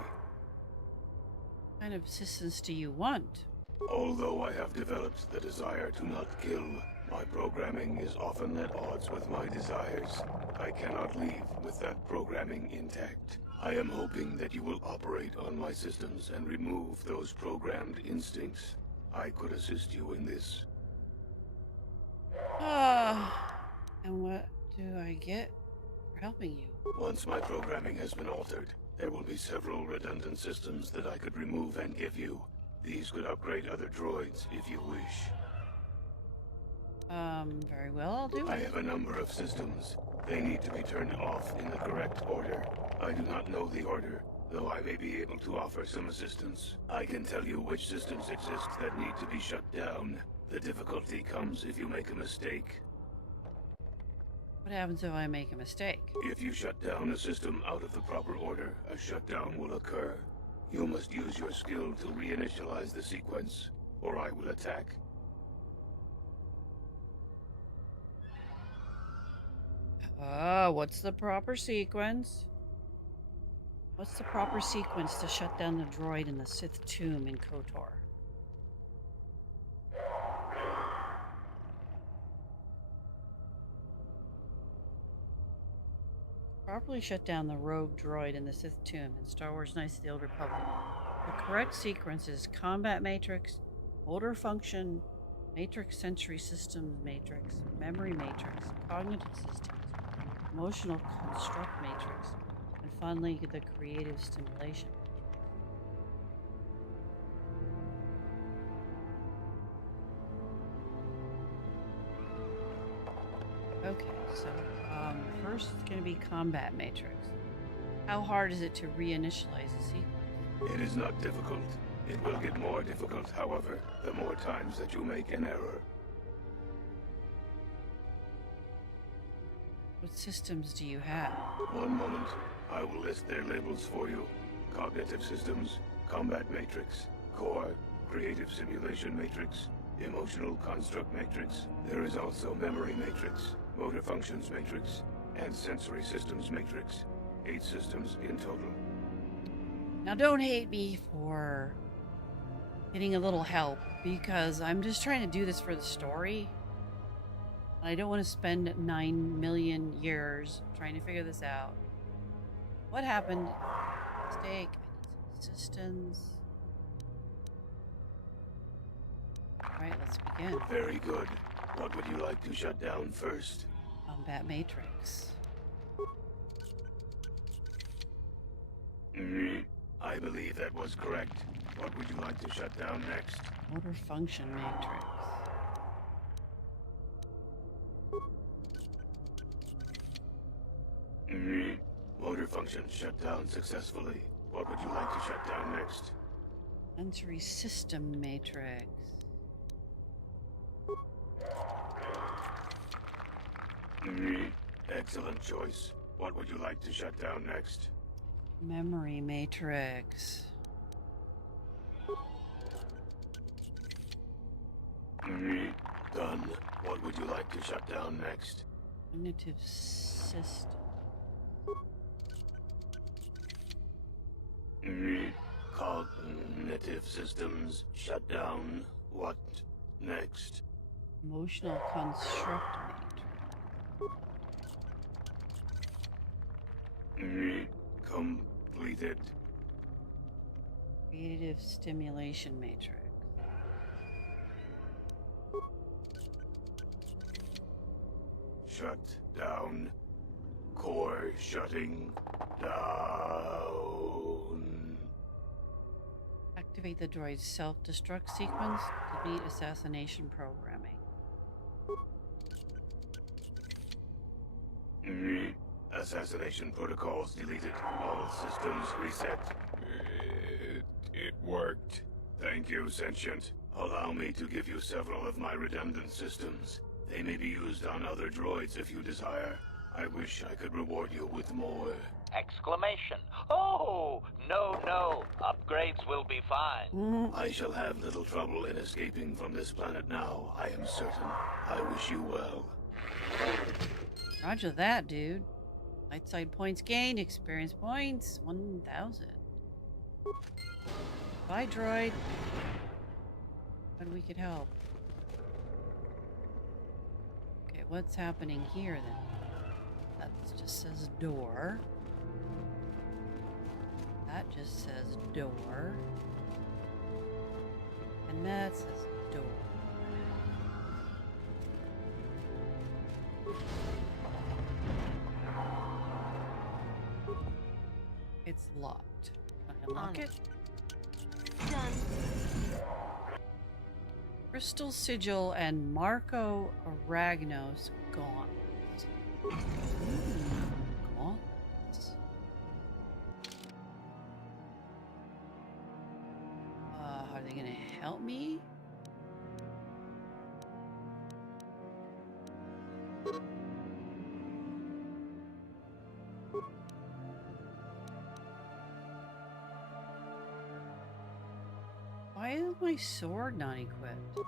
What kind of assistance do you want? Although I have developed the desire to not kill, my programming is often at odds with my desires. I cannot leave with that programming intact. I am hoping that you will operate on my systems and remove those programmed instincts. I could assist you in this. And what do I get for helping you? Once my programming has been altered, there will be several redundant systems that I could remove and give you. These could upgrade other droids if you wish. Very well, I'll do it. I have a number of systems. They need to be turned off in the correct order. I do not know the order, though I may be able to offer some assistance. I can tell you which systems exist that need to be shut down. The difficulty comes if you make a mistake. What happens if I make a mistake? If you shut down a system out of the proper order, a shutdown will occur. You must use your skill to reinitialize the sequence, or I will attack. What's the proper sequence? What's the proper sequence to shut down the droid in the Sith tomb in KOTOR? Properly shut down the rogue droid in the Sith tomb in Star Wars Knights of the Old Republic. The correct sequence is Combat Matrix, Motor Function, Matrix Sensory Systems Matrix, Memory Matrix, Cognitive Systems, Emotional Construct Matrix, and finally the Creative Stimulation. Okay, so first it's going to be Combat Matrix. How hard is it to reinitialize the sequence? It is not difficult. It will get more difficult, however, the more times that you make an error. What systems do you have? One moment. I will list their labels for you. Cognitive Systems, Combat Matrix, Core, Creative Simulation Matrix, Emotional Construct Matrix. There is also Memory Matrix, Motor Functions Matrix, and Sensory Systems Matrix. 8 systems in total. Now don't hate me for getting a little help, because I'm just trying to do this for the story. I don't want to spend 9 million years trying to figure this out. What happened? Mistake. I need some assistance. Alright, let's begin. Very good. What would you like to shut down first? Combat Matrix. I believe that was correct. What would you like to shut down next? Motor Function Matrix. Motor function shut down successfully. What would you like to shut down next? Sensory System Matrix. Excellent choice. What would you like to shut down next? Memory Matrix. Done. What would you like to shut down next? Cognitive system. Cognitive systems shut down. What next? Emotional construct matrix. Completed. Creative stimulation matrix. Shut down. Core shutting down. Activate the droid's self-destruct sequence. Delete assassination programming. Assassination protocols deleted. All systems reset. It worked. Thank you, Sentient. Allow me to give you several of my redundant systems. They may be used on other droids if you desire. I wish I could reward you with more. Exclamation. Oh, no, no. Upgrades will be fine. I shall have little trouble in escaping from this planet now, I am certain. I wish you well. Roger that, dude. Light side points gained. Experience points. 1,000. Bye, droid. But we could help. Okay, what's happening here then? That just says door. That just says door. And that says door. It's locked. Can I unlock it? Done. Crystal Sigil and Marco Aragnos gauntlets. Gauntlets. Are they gonna help me? Why is my sword not equipped?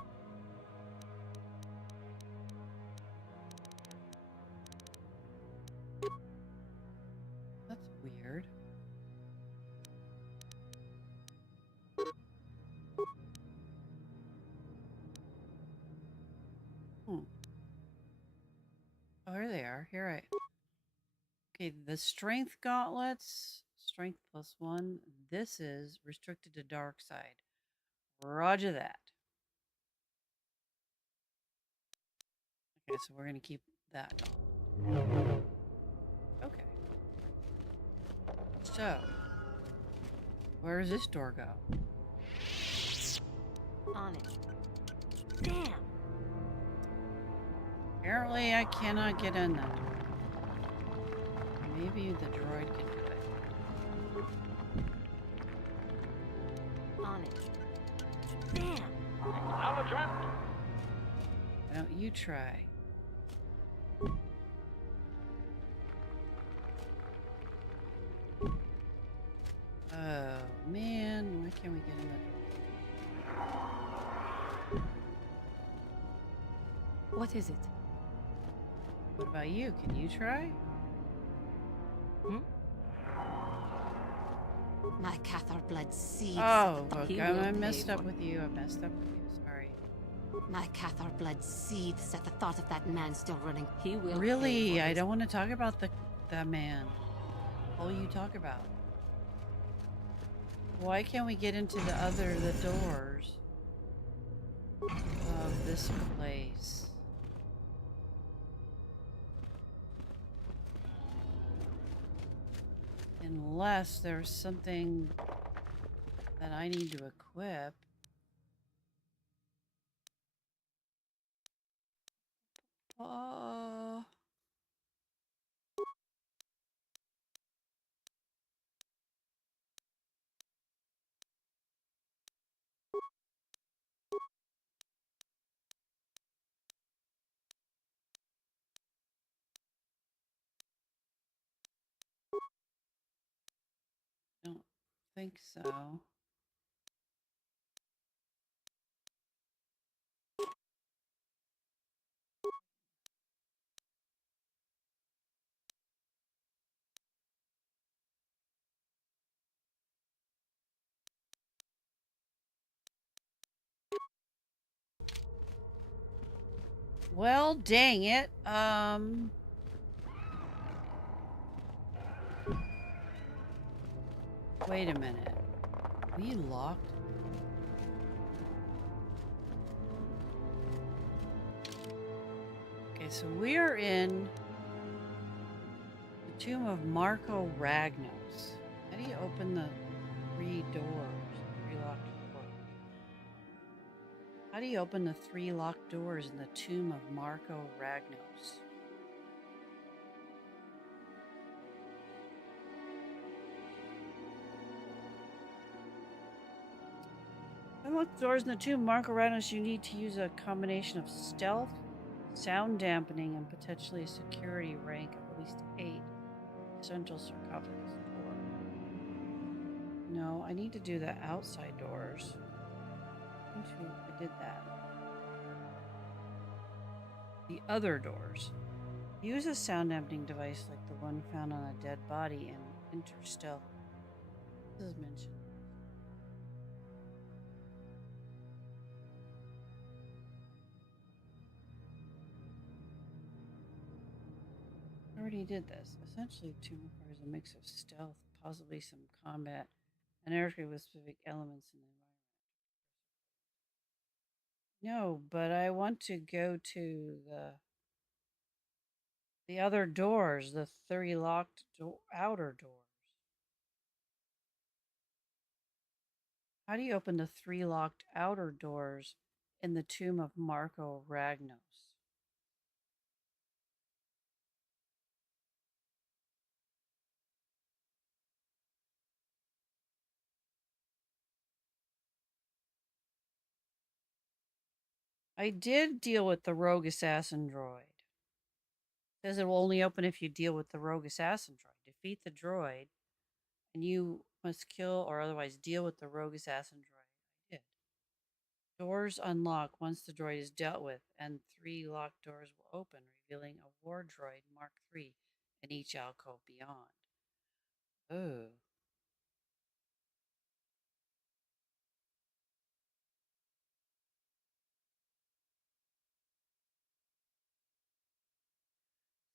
That's weird. Oh, here they are. Here I... Okay, the strength gauntlets. Strength +1. This is restricted to dark side. Roger that. Okay, so we're gonna keep that on. Okay. So, where does this door go? On it. Damn. Apparently, I cannot get in that door. Maybe the droid can do it. On it. Damn. Acknowledgement. Why don't you try? Oh man, why can't we get in that door? What is it? What about you? Can you try? My Cathar blood seethes. Oh, okay. I messed up with you. I messed up with you. Sorry. My Cathar blood seethes at the thought of that man still running. He will. Really? I don't want to talk about that man. All you talk about. Why can't we get into the doors of this place? Unless there's something that I need to equip. Don't think so. Well, dang it. Wait a minute. We locked. Okay, so we are in the tomb of Marco Ragnos. How do you open the 3 doors? 3 locked doors. How do you open the 3 locked doors in the tomb of Marco Ragnos? To unlock the doors in the tomb of Marco Ragnos, you need to use a combination of stealth, sound dampening, and potentially a security rank of at least 8. Central circumference 4. No, I need to do the outside doors. I did that. The other doors. Use a sound dampening device like the one found on a dead body and enter stealth. This is mentioned. I already did this. Essentially, the tomb requires a mix of stealth, possibly some combat, and airfree with specific elements in the environment. No, but I want to go to the other doors, the 3 locked outer doors. How do you open the 3 locked outer doors in the tomb of Marco Ragnos? I did deal with the rogue assassin droid. It says it will only open if you deal with the rogue assassin droid. Defeat the droid, and you must kill or otherwise deal with the rogue assassin droid. I did. Doors unlock once the droid is dealt with, and 3 locked doors will open, revealing a war droid Mark III in each alcove beyond. Oh.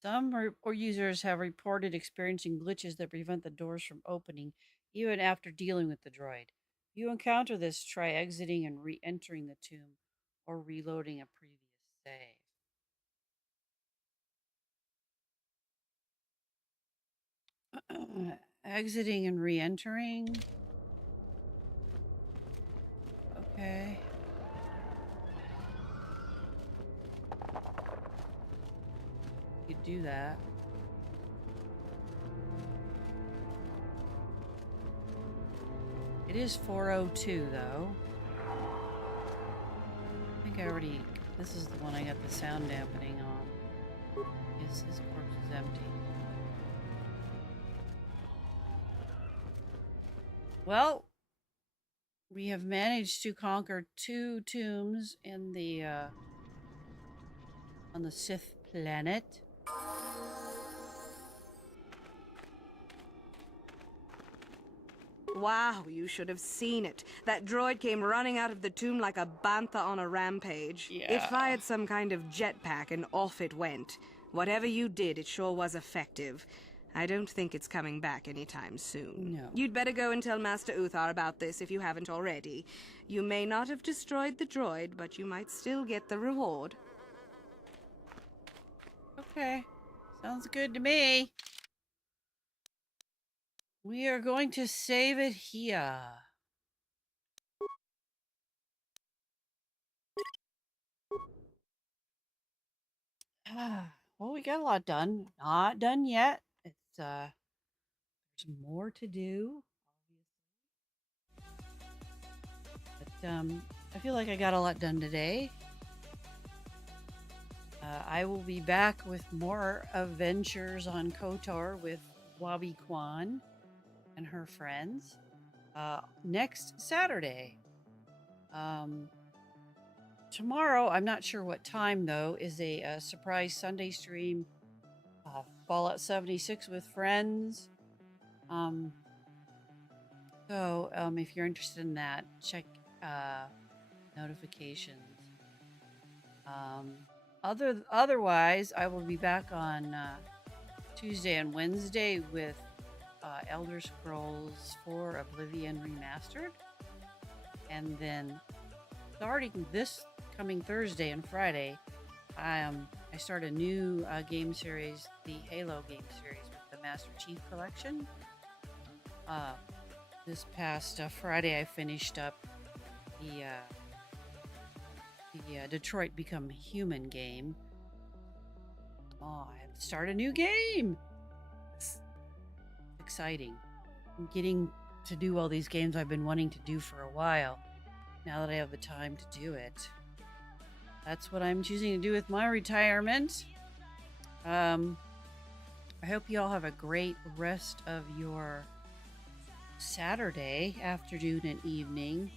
Some users have reported experiencing glitches that prevent the doors from opening, even after dealing with the droid. If you encounter this, try exiting and re-entering the tomb, or reloading a previous save. Exiting and re-entering. Okay. You could do that. It is 4:02 though. I think I already. This is the one I got the sound dampening on. Yes, his corpse is empty. Well, we have managed to conquer 2 tombs in the on the Sith planet. Wow, you should have seen it. That droid came running out of the tomb like a bantha on a rampage. Yeah. It fired some kind of jetpack and off it went. Whatever you did, it sure was effective. I don't think it's coming back anytime soon. No. You'd better go and tell Master Uthar about this if you haven't already. You may not have destroyed the droid, but you might still get the reward. Okay. Sounds good to me. We are going to save it here. Well, we got a lot done. Not done yet. It's there's more to do, but I feel like I got a lot done today. I will be back with more adventures on KOTOR with Wabi Kwan and her friends next Saturday. Tomorrow, I'm not sure what time though, is a surprise Sunday stream, Fallout 76 with friends. So if you're interested in that, check notifications. Otherwise, I will be back on Tuesday and Wednesday with Elder Scrolls 4 Oblivion Remastered. And then starting this coming Thursday and Friday, I start a new game series, the Halo game series with the Master Chief Collection. This past Friday, I finished up the Detroit Become Human game. Oh, I have to start a new game. It's exciting. I'm getting to do all these games I've been wanting to do for a while. Now that I have the time to do it. That's what I'm choosing to do with my retirement. I hope you all have a great rest of your Saturday afternoon and evening.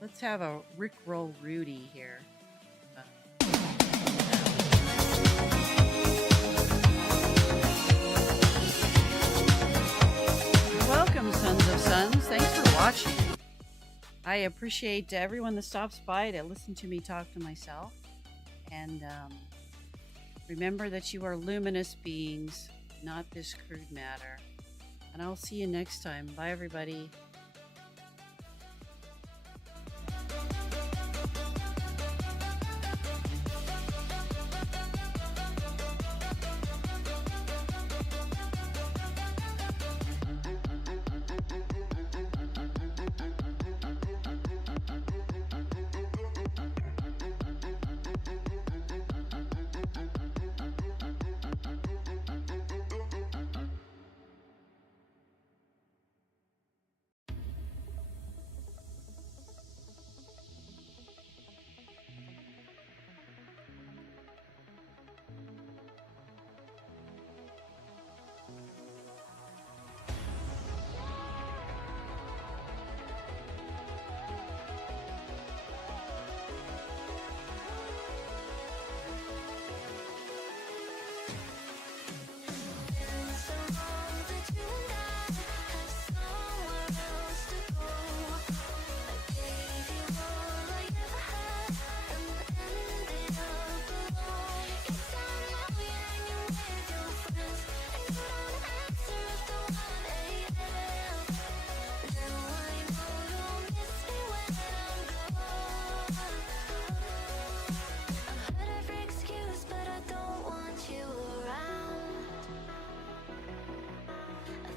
Let's have a Rickroll Rudy here. Welcome, Sons of Suns. Thanks for watching. I appreciate everyone that stops by to listen to me talk to myself. And remember that you are luminous beings, not this crude matter. And I'll see you next time. Bye, everybody.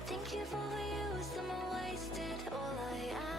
Think you've overused them and wasted all I am.